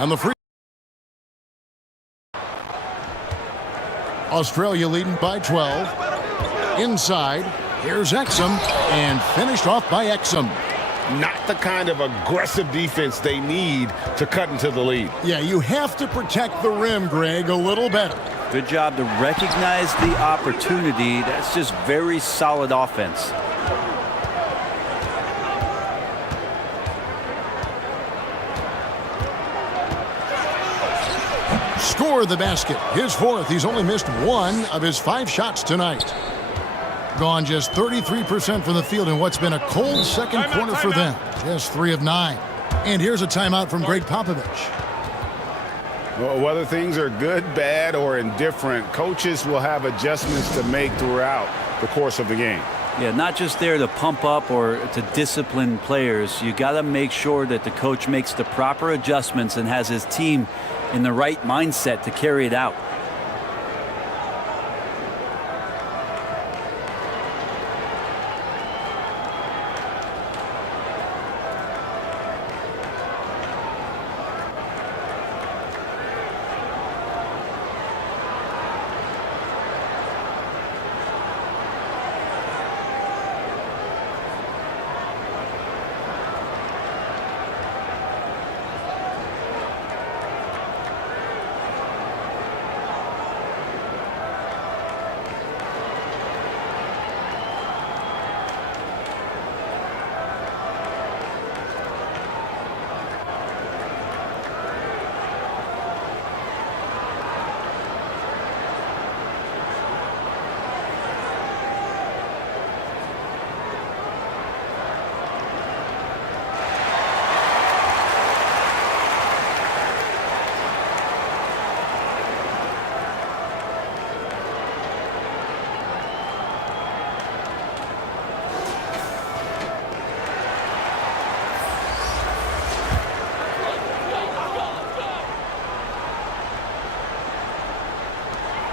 And the free. Australia leading by 12. Inside. Here's Exum. And finished off by Exum. Not the kind of aggressive defense they need to cut into the lead. Yeah, you have to protect the rim, Greg, a little better. Good job to recognize the opportunity. That's just very solid offense. Score the basket. His fourth. He's only missed 1 of his 5 shots tonight. Gone just 33% from the field in what's been a cold second quarter for them. Just 3 of 9. And here's a timeout from Greg Popovich. Well, whether things are good, bad, or indifferent, coaches will have adjustments to make throughout the course of the game. Yeah, not just there to pump up or to discipline players. You got to make sure that the coach makes the proper adjustments and has his team in the right mindset to carry it out.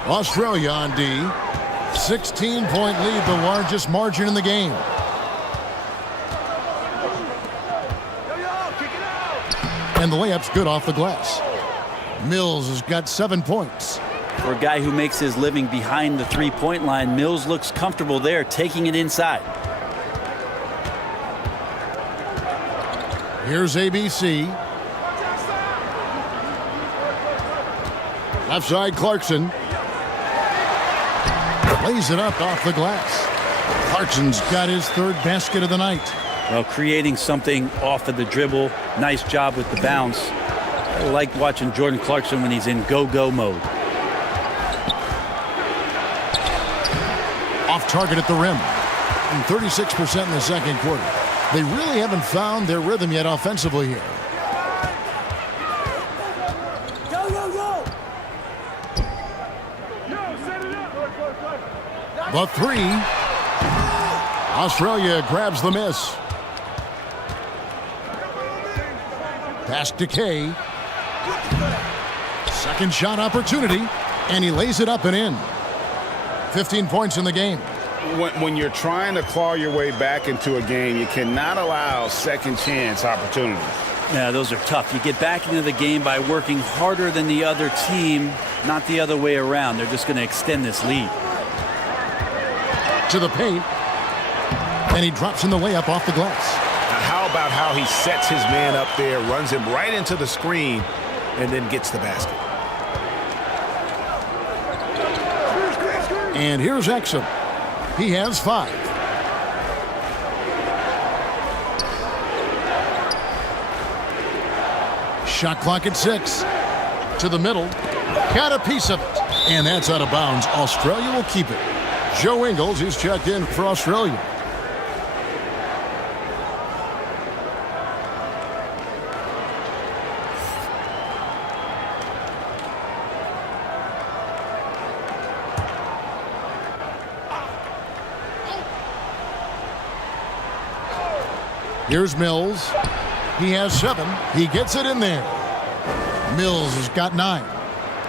Australia on D. 16-point lead, the largest margin in the game. And the layup's good off the glass. Mills has got 7 points. For a guy who makes his living behind the three-point line, Mills looks comfortable there, taking it inside. Here's ABC. Left side, Clarkson. Lays it up off the glass. Clarkson's got his 3rd basket of the night. Well, creating something off of the dribble. Nice job with the bounce. I like watching Jordan Clarkson when he's in go-go mode. Off target at the rim. And 36% in the second quarter. They really haven't found their rhythm yet offensively here. The 3. Australia grabs the miss. Pass to Kay. Second shot opportunity, and he lays it up and in. 15 points in the game. When you're trying to claw your way back into a game, you cannot allow second chance opportunities. Yeah, those are tough. You get back into the game by working harder than the other team, not the other way around. They're just going to extend this lead. To the paint, and he drops in the layup off the glass. Now how about how he sets his man up there, runs him right into the screen, and then gets the basket. And here's Exum. He has 5. Shot clock at 6. To the middle. Got a piece of it. And that's out of bounds. Australia will keep it. Joe Ingles is checked in for Australia. Here's Mills. He has 7. He gets it in there. Mills has got 9.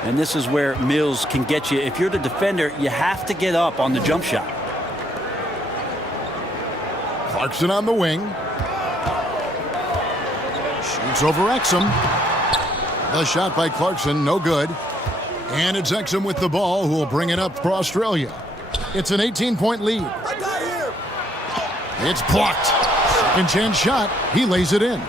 And this is where Mills can get you. If you're the defender, you have to get up on the jump shot. Clarkson on the wing. Shoots over Exum. The shot by Clarkson, no good. And it's Exum with the ball, who will bring it up for Australia. It's an 18-point lead. It's blocked. Second chance shot. He lays it in.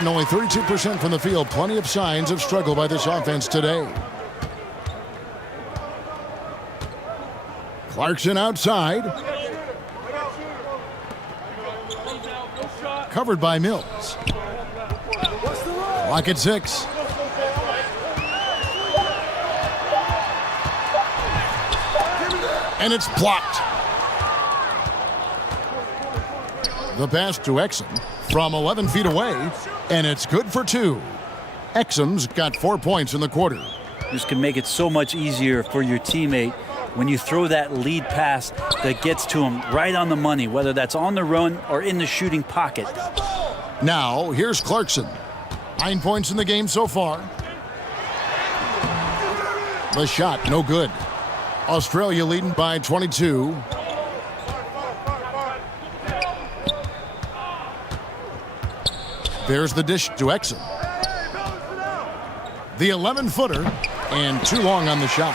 shooting only 32% from the field. Plenty of signs of struggle by this offense today. Clarkson outside. Covered by Mills. Clock at 6. And it's blocked. The pass to Exum from 11 feet away, and it's good for 2. Exum's got 4 points in the quarter. This can make it so much easier for your teammate when you throw that lead pass that gets to him right on the money, whether that's on the run or in the shooting pocket. Now, here's Clarkson. 9 points in the game so far. The shot, no good. Australia leading by 22. There's the dish to Exum. The 11-footer, and too long on the shot.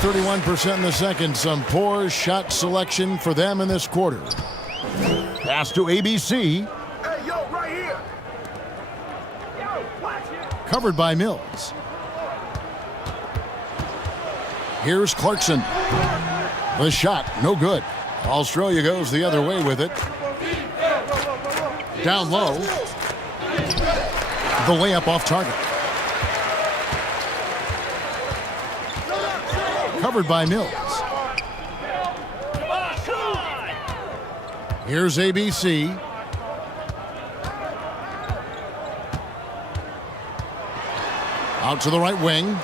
31% in the second. Some poor shot selection for them in this quarter. Pass to ABC. Hey, yo, right here. Covered by Mills. Here's Clarkson. The shot, no good. Australia goes the other way with it. Down low. The layup off target. Covered by Mills. Here's ABC. Out to the right wing.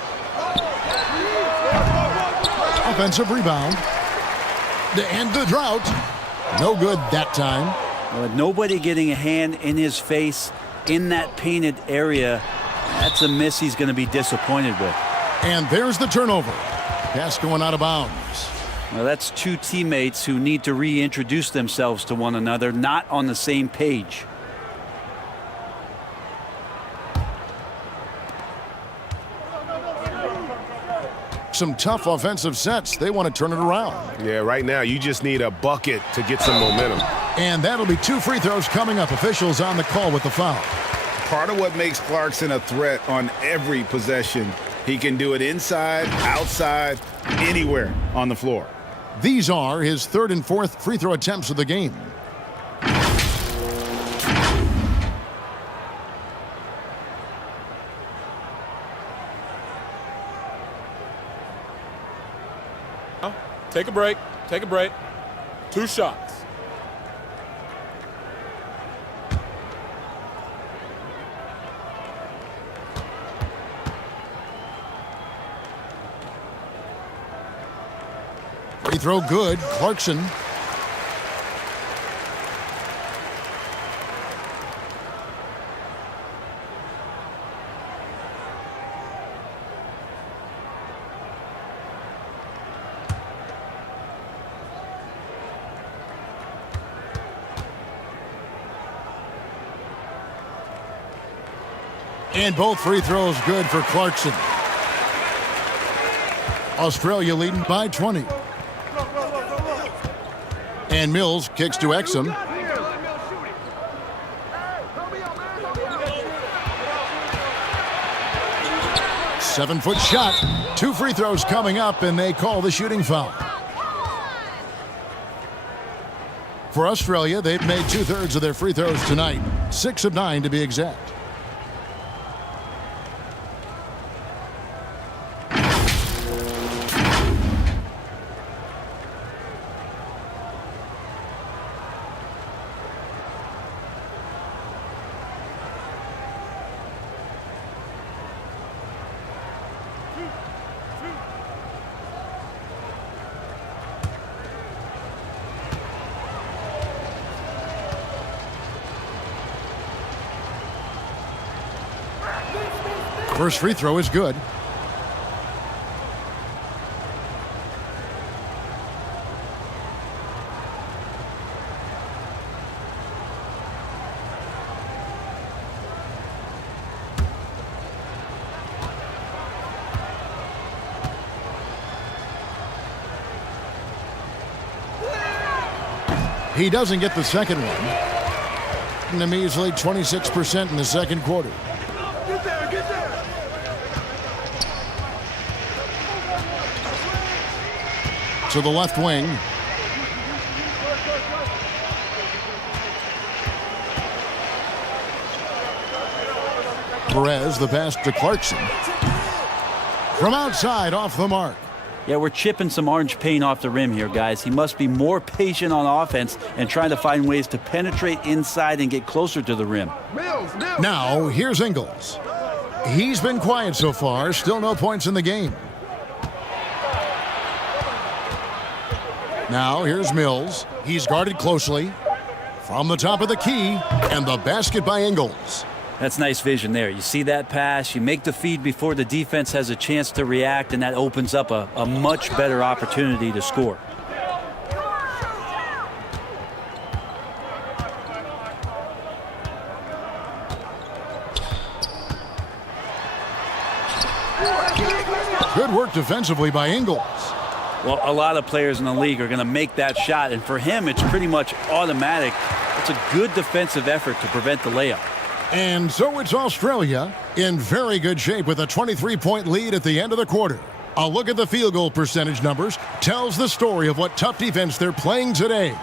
Offensive rebound. And the drought. No good that time. With nobody getting a hand in his face in that painted area, that's a miss he's going to be disappointed with. And there's the turnover. Pass going out of bounds. Well, that's 2 teammates who need to reintroduce themselves to one another, not on the same page. Some tough offensive sets. They want to turn it around. Yeah, right now you just need a bucket to get some momentum. And that'll be 2 free throws coming up. Officials on the call with the foul. Part of what makes Clarkson a threat on every possession, he can do it inside, outside, anywhere on the floor. These are his 3rd and 4th free throw attempts of the game. Take a break. Take a break. 2 shots. Free throw good. Clarkson. And both free throws good for Clarkson. Australia leading by 20. And Mills kicks to Exum. Seven-foot shot. 2 free throws coming up, and they call the shooting foul. For Australia, they've made 2/3 of their free throws tonight. 6 of 9 to be exact. First free throw is good. He doesn't get the second one. shooting a measly 26% in the second quarter. To the left wing. Perez, the pass to Clarkson. From outside, off the mark. Yeah, we're chipping some orange paint off the rim here, guys. He must be more patient on offense and trying to find ways to penetrate inside and get closer to the rim. Now, here's Ingles. He's been quiet so far. Still no points in the game. Now, here's Mills. He's guarded closely. From the top of the key, and the basket by Ingles. That's nice vision there. You see that pass, you make the feed before the defense has a chance to react, and that opens up a much better opportunity to score. Good work defensively by Ingles. Well, a lot of players in the league are going to make that shot, and for him, it's pretty much automatic. It's a good defensive effort to prevent the layup. And so it's Australia in very good shape with a 23-point lead at the end of the quarter. A look at the field goal percentage numbers tells the story of what tough defense they're playing today.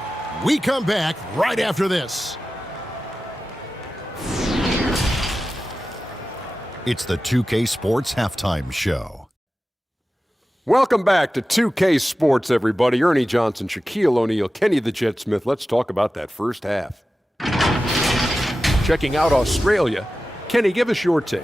We come back right after this. It's the 2K Sports Halftime Show. Welcome back to 2K Sports, everybody. Ernie Johnson, Shaquille O'Neal, Kenny the Jet Smith. Let's talk about that first half. Checking out Australia. Kenny, give us your take.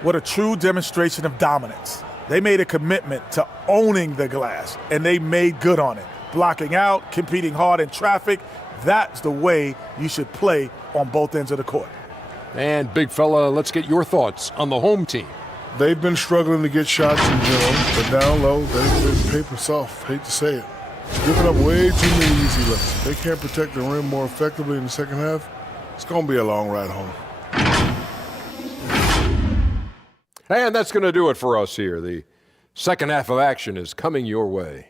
What a true demonstration of dominance. They made a commitment to owning the glass, and they made good on it. Blocking out, competing hard in traffic, that's the way you should play on both ends of the court. And, big fella, let's get your thoughts on the home team. They've been struggling to get shots in general, but down low, they've been paper soft. Hate to say it. Giving up way too many easy looks. They can't protect the rim more effectively in the second half. It's going to be a long ride home. And that's going to do it for us here. The second half of action is coming your way.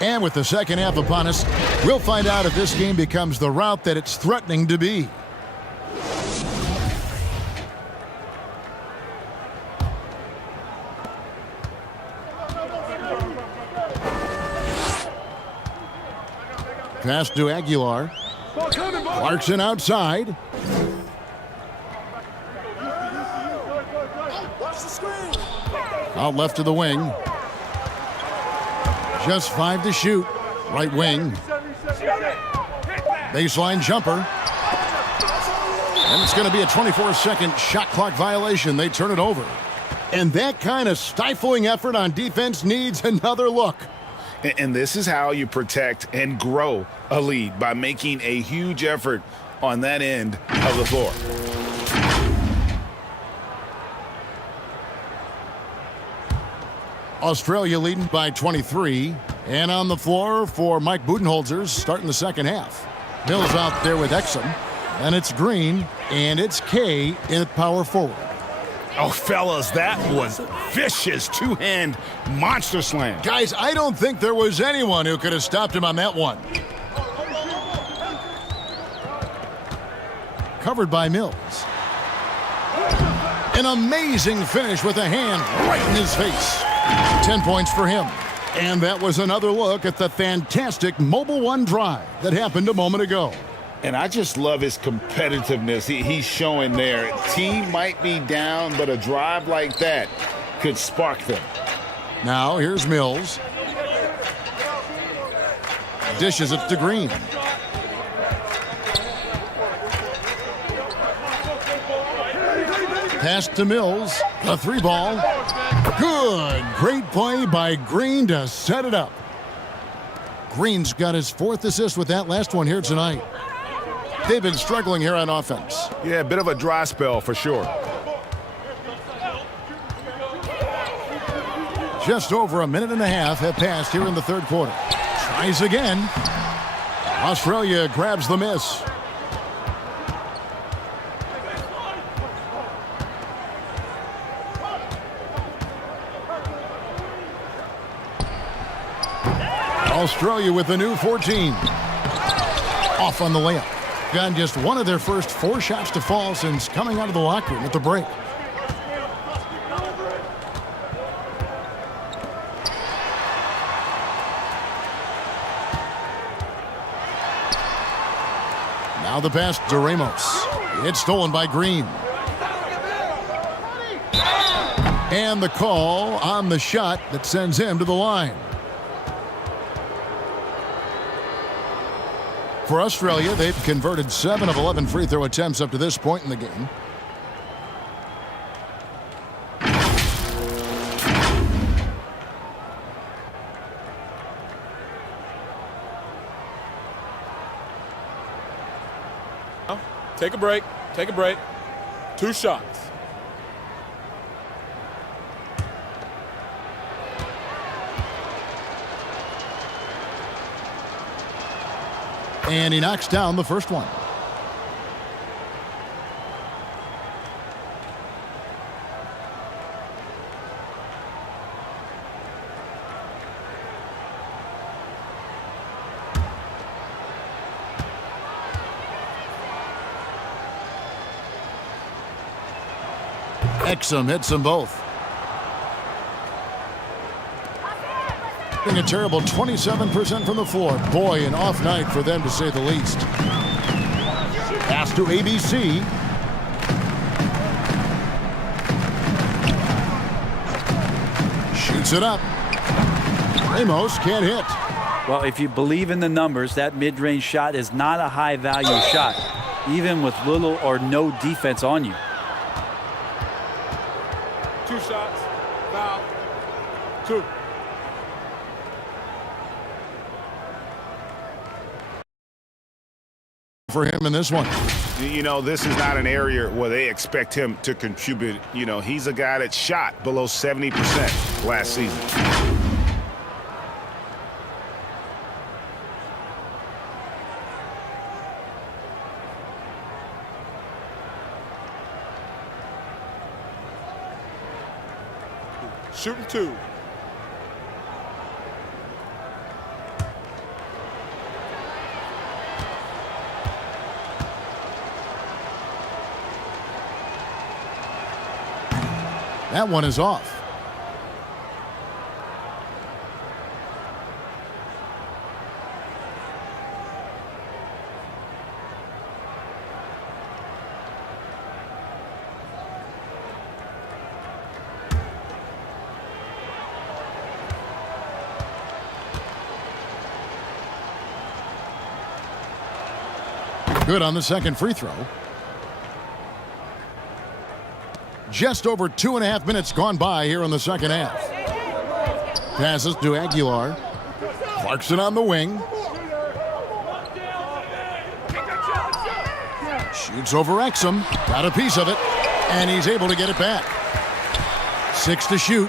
And with the second half upon us, we'll find out if this game becomes the route that it's threatening to be. Pass to Aguilar. Clarkson outside. Out left to the wing. Just 5 to shoot. Right wing. Baseline jumper. And it's going to be a 24-second shot clock violation. They turn it over. And that kind of stifling effort on defense needs another look. And this is how you protect and grow a lead, by making a huge effort on that end of the floor. Australia leading by 23. And on the floor for Mike Budenholzer starting the second half. Mills out there with Exum. And it's Green. And it's Kay in at power forward. Oh, fellas, that was vicious two-hand monster slam. Guys, I don't think there was anyone who could have stopped him on that one. Covered by Mills. An amazing finish with a hand right in his face. 10 points for him. And that was another look at the fantastic Mobile One drive that happened a moment ago. And I just love his competitiveness he's showing there. Team might be down, but a drive like that could spark them. Now here's Mills. Dishes it to Green. Pass to Mills. A 3-ball. Good. Great play by Green to set it up. Green's got his 4th assist with that last one here tonight. They've been struggling here on offense. Yeah, a bit of a dry spell for sure. Just over a minute and a half have passed here in the third quarter. Tries again. Australia grabs the miss. Australia with the new 14. Off on the layup. Got just one of their first 4 shots to fall since coming out of the locker room at the break. Now the pass to Ramos. It's stolen by Green. And the call on the shot that sends him to the line. For Australia, they've converted 7 of 11 free throw attempts up to this point in the game. Take a break. Take a break. 2 shots. And he knocks down the first one. Exum hits them both. A terrible 27% from the floor. Boy, an off night for them to say the least. Pass to ABC. Shoots it up. Ramos can't hit. Well, if you believe in the numbers, that mid-range shot is not a high-value shot, even with little or no defense on you. 2 shots. Foul. 2. For him in this one. You know, this is not an area where they expect him to contribute. You know, he's a guy that shot below 70% last season. Shooting 2. That one is off. Good on the second free throw. Just over 2.5 minutes gone by here in the second half. Passes to Aguilar. Clarkson on the wing. Shoots over Exum. Got a piece of it. And he's able to get it back. 6 to shoot.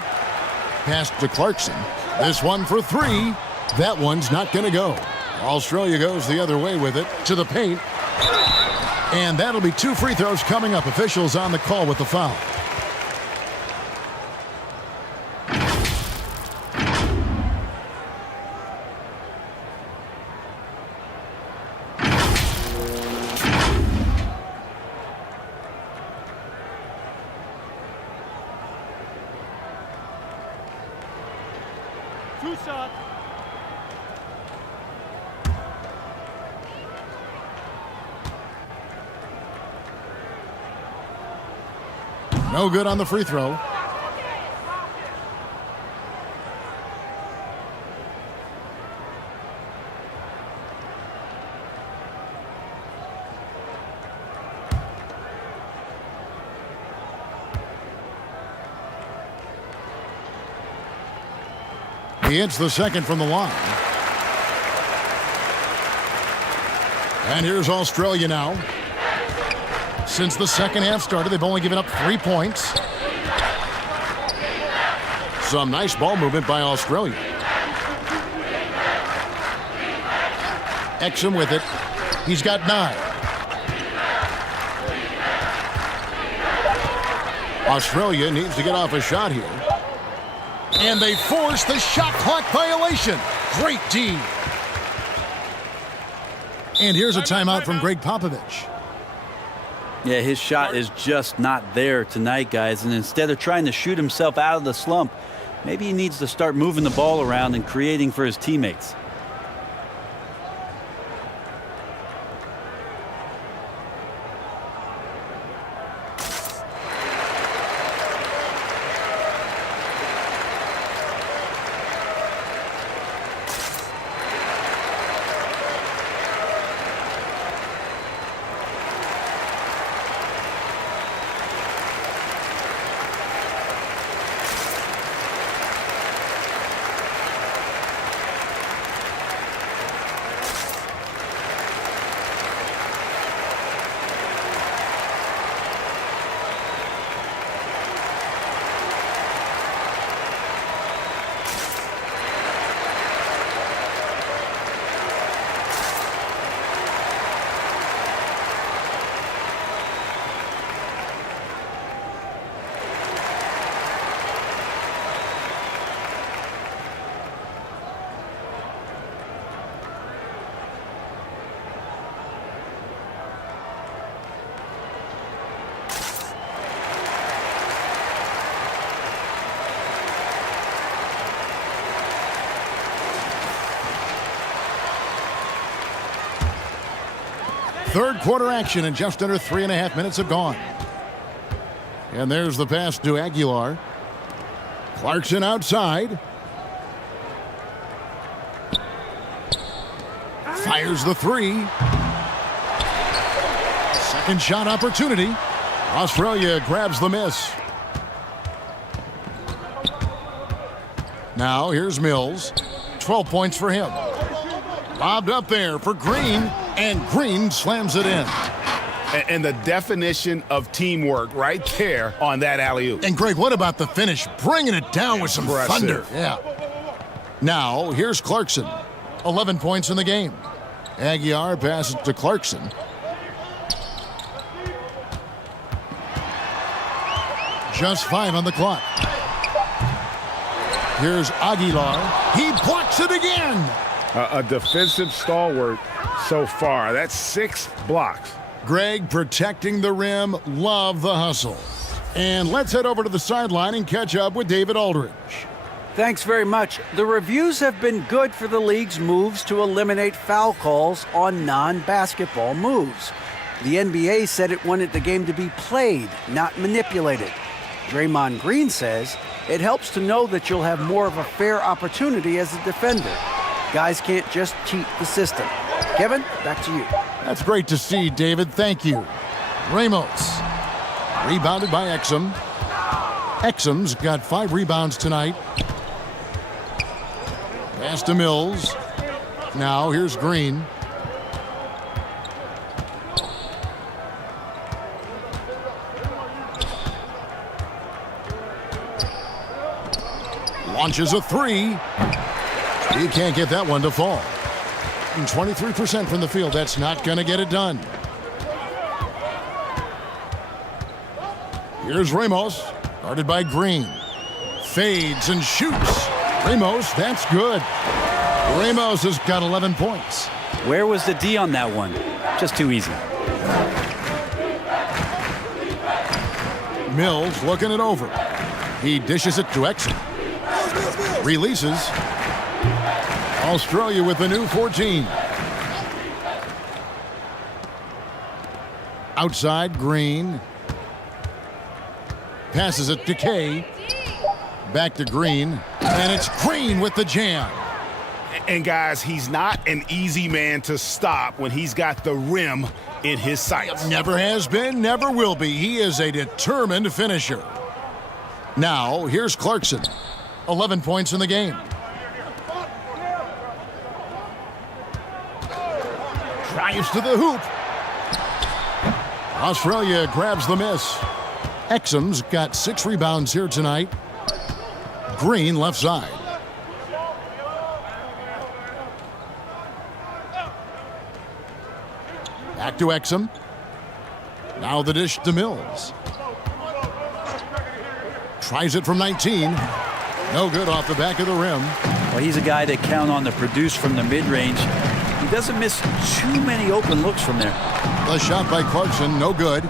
Pass to Clarkson. This one for 3. That one's not going to go. Australia goes the other way with it to the paint. And that'll be 2 free throws coming up. Officials on the call with the foul. No good on the free throw. He hits the second from the line. And here's Australia now. Since the second half started, they've only given up 3 points. Some nice ball movement by Australia. Exum with it. He's got 9. Australia needs to get off a shot here. And they force the shot clock violation. Great D. And here's a timeout from Greg Popovich. Yeah, his shot is just not there tonight, guys. And instead of trying to shoot himself out of the slump, maybe he needs to start moving the ball around and creating for his teammates. Third quarter action, and just under 3.5 minutes have gone. And there's the pass to Aguilar. Clarkson outside. Fires the three. Second shot opportunity. Australia grabs the miss. Now here's Mills. 12 points for him. Lobbed up there for Green, and Green slams it in. And the definition of teamwork right there on that alley-oop. And Greg, what about the finish? Bringing it down with some thunder. Yeah. Now, here's Clarkson. 11 points in the game. Aguilar passes to Clarkson. Just 5 on the clock. Here's Aguilar. He blocks it again. A defensive stalwart so far. That's 6 blocks. Greg protecting the rim. Love the hustle. And let's head over to the sideline and catch up with David Aldridge. Thanks very much. The reviews have been good for the league's moves to eliminate foul calls on non-basketball moves. The NBA said it wanted the game to be played, not manipulated. Draymond Green says it helps to know that you'll have more of a fair opportunity as a defender. Guys can't just cheat the system. Kevin, back to you. That's great to see, David. Thank you. Ramos. Rebounded by Exum. Exum's got 5 rebounds tonight. Pass to Mills. Now here's Green. Launches a 3. He can't get that one to fall. And 23% from the field. That's not going to get it done. Here's Ramos. Guarded by Green. Fades and shoots. Ramos, that's good. Ramos has got 11 points. Where was the D on that one? Just too easy. Mills looking it over. He dishes it to Exum. Releases. Australia with the new 14. Outside, Green. Passes it to Kay. Back to Green. And it's Green with the jam. And guys, he's not an easy man to stop when he's got the rim in his sights. Never has been, never will be. He is a determined finisher. Now, here's Clarkson. 11 points in the game. Drives to the hoop. Australia grabs the miss. Exum's got 6 rebounds here tonight. Green left side. Back to Exum. Now the dish to Mills. Tries it from 19. No good off the back of the rim. Well, he's a guy that count on to produce from the mid-range. He doesn't miss too many open looks from there. The shot by Clarkson, no good.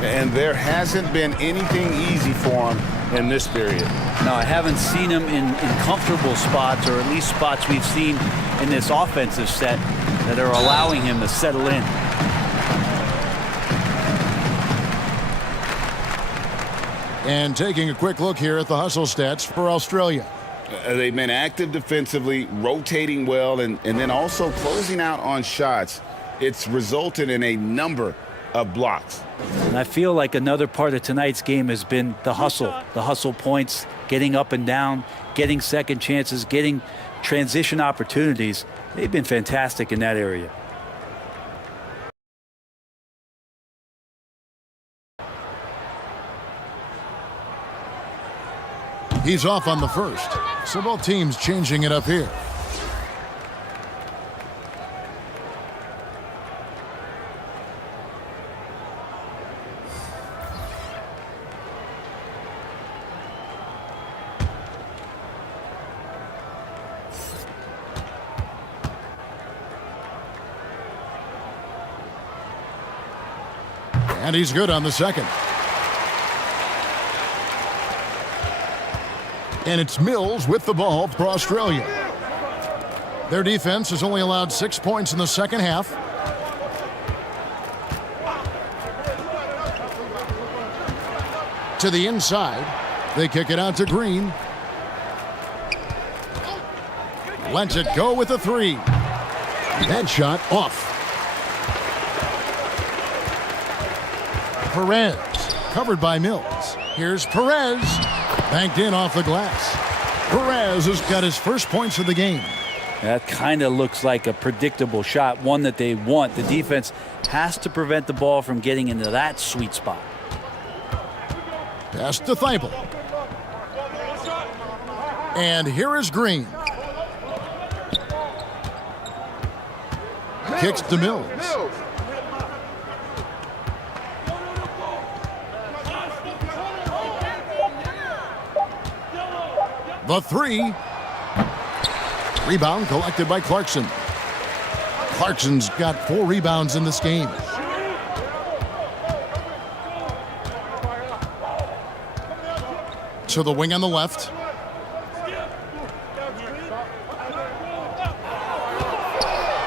And there hasn't been anything easy for him in this period. No, I haven't seen him in comfortable spots, or at least spots we've seen in this offensive set that are allowing him to settle in. And taking a quick look here at the hustle stats for Australia. They've been active defensively, rotating well, and then also closing out on shots. It's resulted in a number of blocks. And I feel like another part of tonight's game has been the hustle points, getting up and down, getting second chances, getting transition opportunities. They've been fantastic in that area. He's off on the first. So both teams changing it up here. And he's good on the second. And it's Mills with the ball for Australia. Their defense has only allowed 6 points in the second half. To the inside. They kick it out to Green. Lets it go with a three. That shot off. Perez, covered by Mills. Here's Perez. Banked in off the glass. Perez has got his first points of the game. That kind of looks like a predictable shot, one that they want. The defense has to prevent the ball from getting into that sweet spot. Pass to Thibault. And here is Green. Kicks to Mills. The three. Rebound collected by Clarkson. Clarkson's got 4 rebounds in this game. To the wing on the left.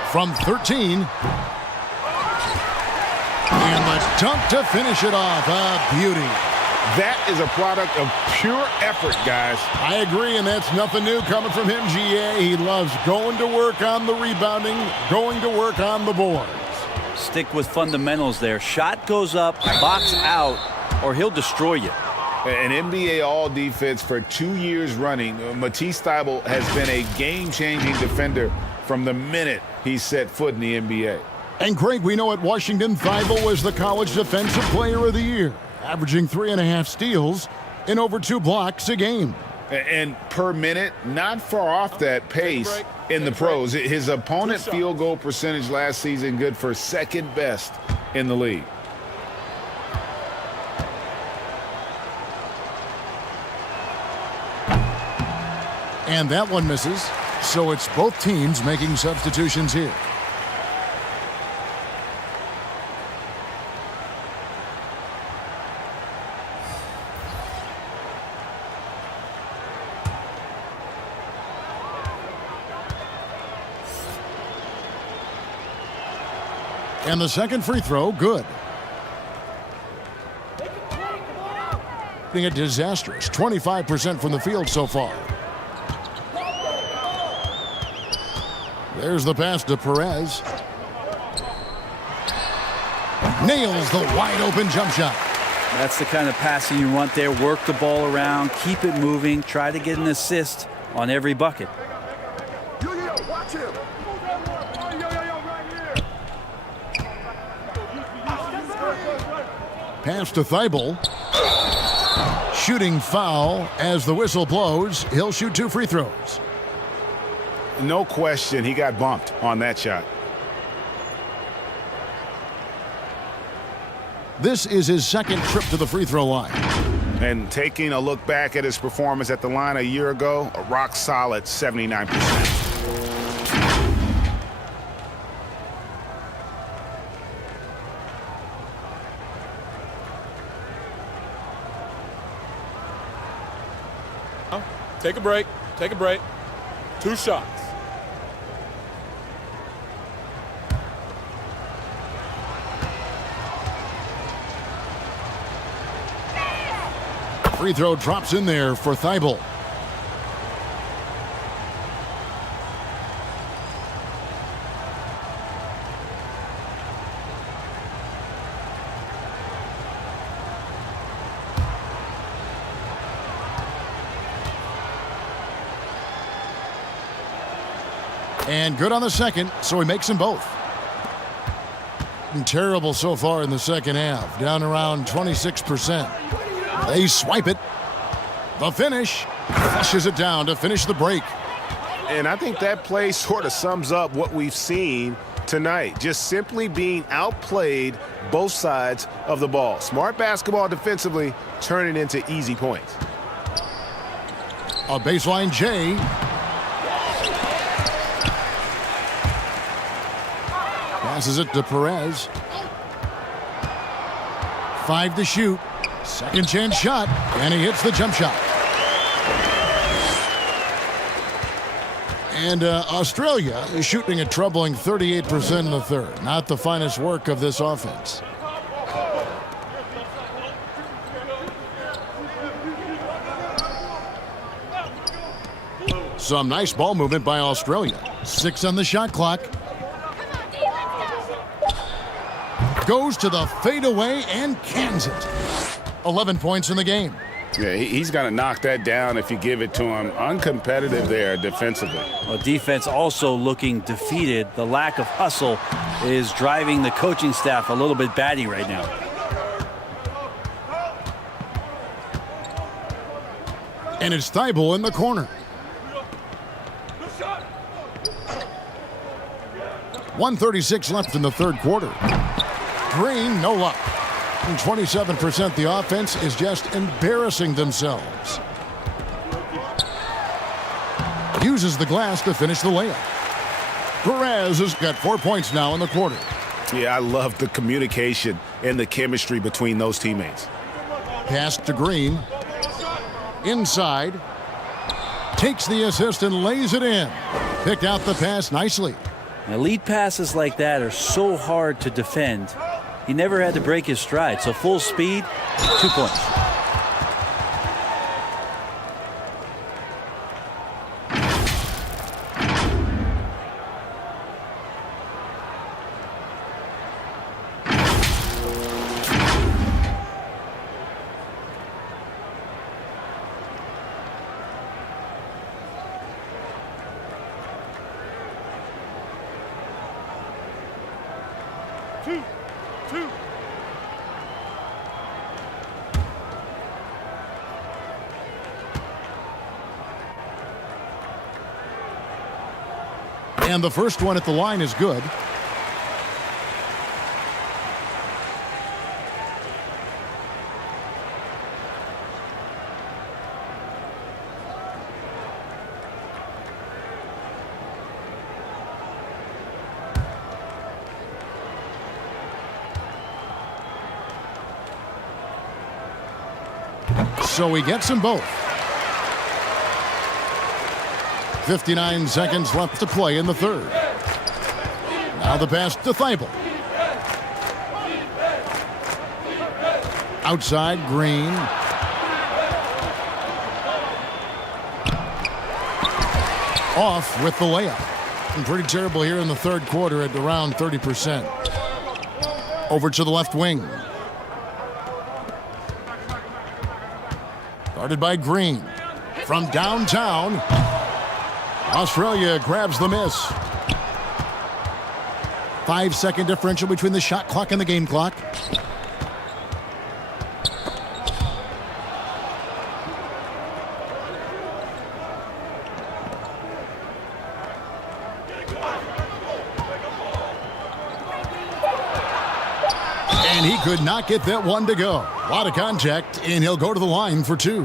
From 13. And the dunk to finish it off. A beauty. That is a product of pure effort, guys. I agree, and that's nothing new coming from him, GA. He loves going to work on the rebounding, going to work on the boards. Stick with fundamentals there. Shot goes up, box out, or he'll destroy you. An NBA All-Defense for 2 years running. Matisse Thybulle has been a game-changing defender from the minute he set foot in the NBA. And Craig, we know at Washington, Thybulle was the College Defensive Player of the Year, averaging 3.5 steals and over 2 blocks a game. And per minute, not far off that pace in the pros. His opponent field goal percentage last season good for second best in the league. And that one misses. So it's both teams making substitutions here. And the second free throw, good. Being a disastrous 25% from the field so far. There's the pass to Perez. Nails the wide open jump shot. That's the kind of passing you want there. Work the ball around, keep it moving, try to get an assist on every bucket. Pass to Thybulle. Shooting foul as the whistle blows. He'll shoot 2 free throws. No question, he got bumped on that shot. This is his second trip to the free throw line. And taking a look back at his performance at the line a year ago, a rock solid 79%. Take a break. Take a break. 2 shots. Free throw drops in there for Thibault. And good on the second, so he makes them both. And terrible so far in the second half, down around 26%. They swipe it. The finish. Flushes it down to finish the break. And I think that play sort of sums up what we've seen tonight. Just simply being outplayed both sides of the ball. Smart basketball defensively, turning into easy points. A baseline J. Passes it to Perez. 5 to shoot. Second chance shot, and he hits the jump shot. And Australia is shooting a troubling 38% in the third. Not the finest work of this offense. Some nice ball movement by Australia. 6 on the shot clock. Goes to the fadeaway and cans it. 11 points in the game. Yeah, he's going to knock that down if you give it to him. Uncompetitive there defensively. Well, defense also looking defeated. The lack of hustle is driving the coaching staff a little bit batty right now. And it's Thibault in the corner. 1:36 left in the third quarter. Green, no luck. And 27% the offense is just embarrassing themselves. Uses the glass to finish the layup. Perez has got 4 points now in the quarter. Yeah, I love the communication and the chemistry between those teammates. Pass to Green. Inside. Takes the assist and lays it in. Picked out the pass nicely. Elite passes like that are so hard to defend. He never had to break his stride, so full speed, 2 points. And the first one at the line is good. So he gets them both. 59 seconds left to play in the third. Now the pass to Thibault. Outside, Green. Off with the layup. And pretty terrible here in the third quarter at around 30%. Over to the left wing. Guarded by Green. From downtown. Australia grabs the miss. 5-second differential between the shot clock and the game clock. And he could not get that one to go. A lot of contact, and he'll go to the line for 2.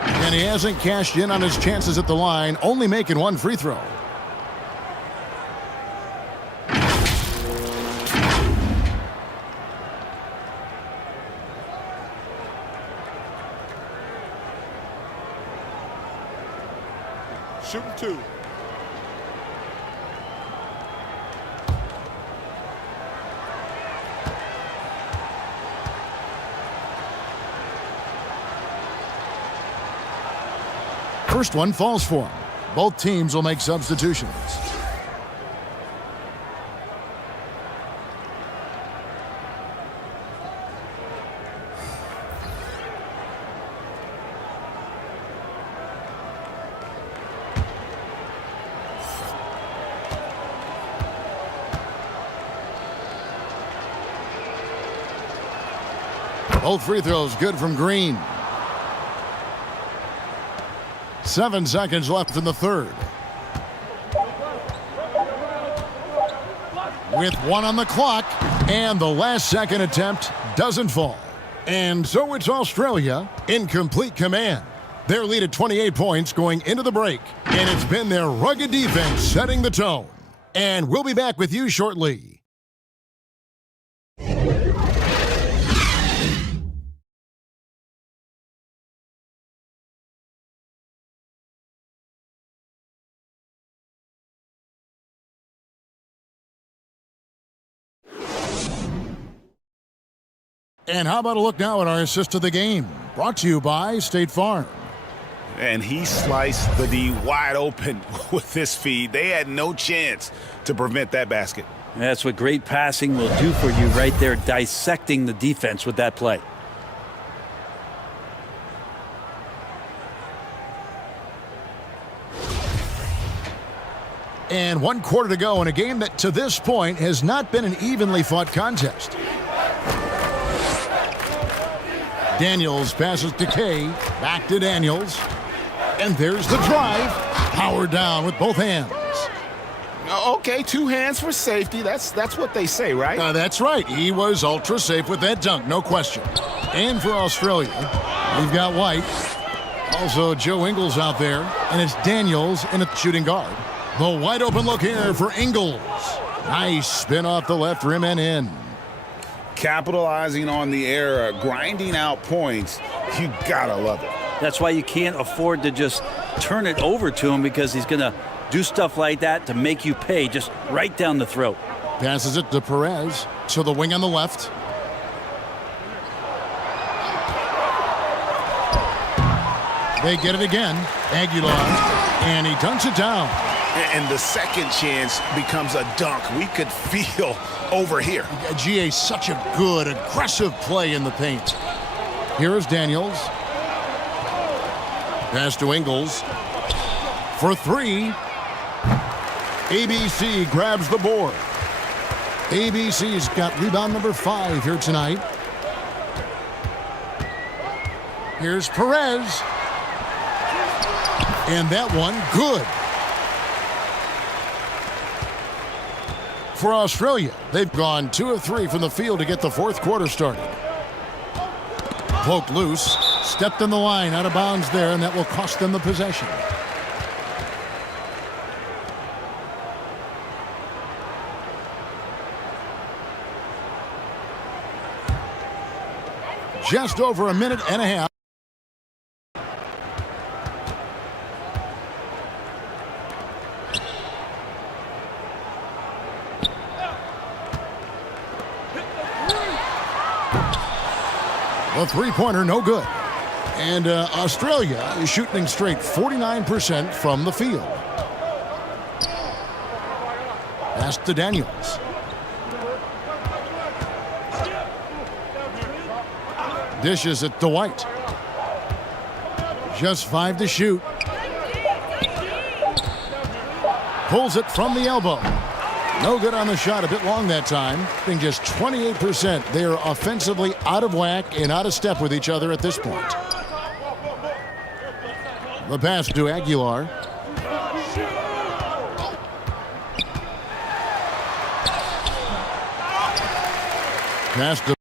And he hasn't cashed in on his chances at the line, only making 1 free throw. Shooting 2. First one falls for him. Both teams will make substitutions. Both free throws good from Green. 7 seconds left in the third. With 1 on the clock, and the last second attempt doesn't fall. And so it's Australia in complete command. Their lead at 28 points going into the break, and it's been their rugged defense setting the tone. And we'll be back with you shortly. And how about a look now at our assist of the game? Brought to you by State Farm. And he sliced the D wide open with this feed. They had no chance to prevent that basket. That's what great passing will do for you right there, dissecting the defense with that play. And 1 quarter to go in a game that to this point has not been an evenly fought contest. Daniels passes to Kay, back to Daniels. And there's the drive. Powered down with both hands. Okay, 2 hands for safety. That's what they say, right? That's right. He was ultra safe with that dunk, no question. And for Australia, we've got White. Also Joe Ingles out there. And it's Daniels in a shooting guard. The wide open look here for Ingles. Nice spin off the left rim and in. Capitalizing on the error, grinding out points, you gotta love it. That's why you can't afford to just turn it over to him, because he's going to do stuff like that to make you pay just right down the throat. Passes it to Perez, to the wing on the left. They get it again. Aguilar, and he dunks it down. And the second chance becomes a dunk. We could feel over here. GA, such a good, aggressive play in the paint. Here is Daniels. Pass to Ingles. For 3. ABC grabs the board. ABC's got rebound number 5 here tonight. Here's Perez. And that one, good. For Australia, they've gone 2 of 3 from the field to get the 4th quarter started. Poked loose, stepped in the line, out of bounds there, and that will cost them the possession. Just over a minute and a half. A three-pointer, no good. And Australia is shooting straight 49% from the field. Pass to Daniels. Dishes it to White. Just 5 to shoot. Pulls it from the elbow. No good on the shot, a bit long that time. Being just 28%. They are offensively out of whack and out of step with each other at this point. The pass to Aguilar. Pass to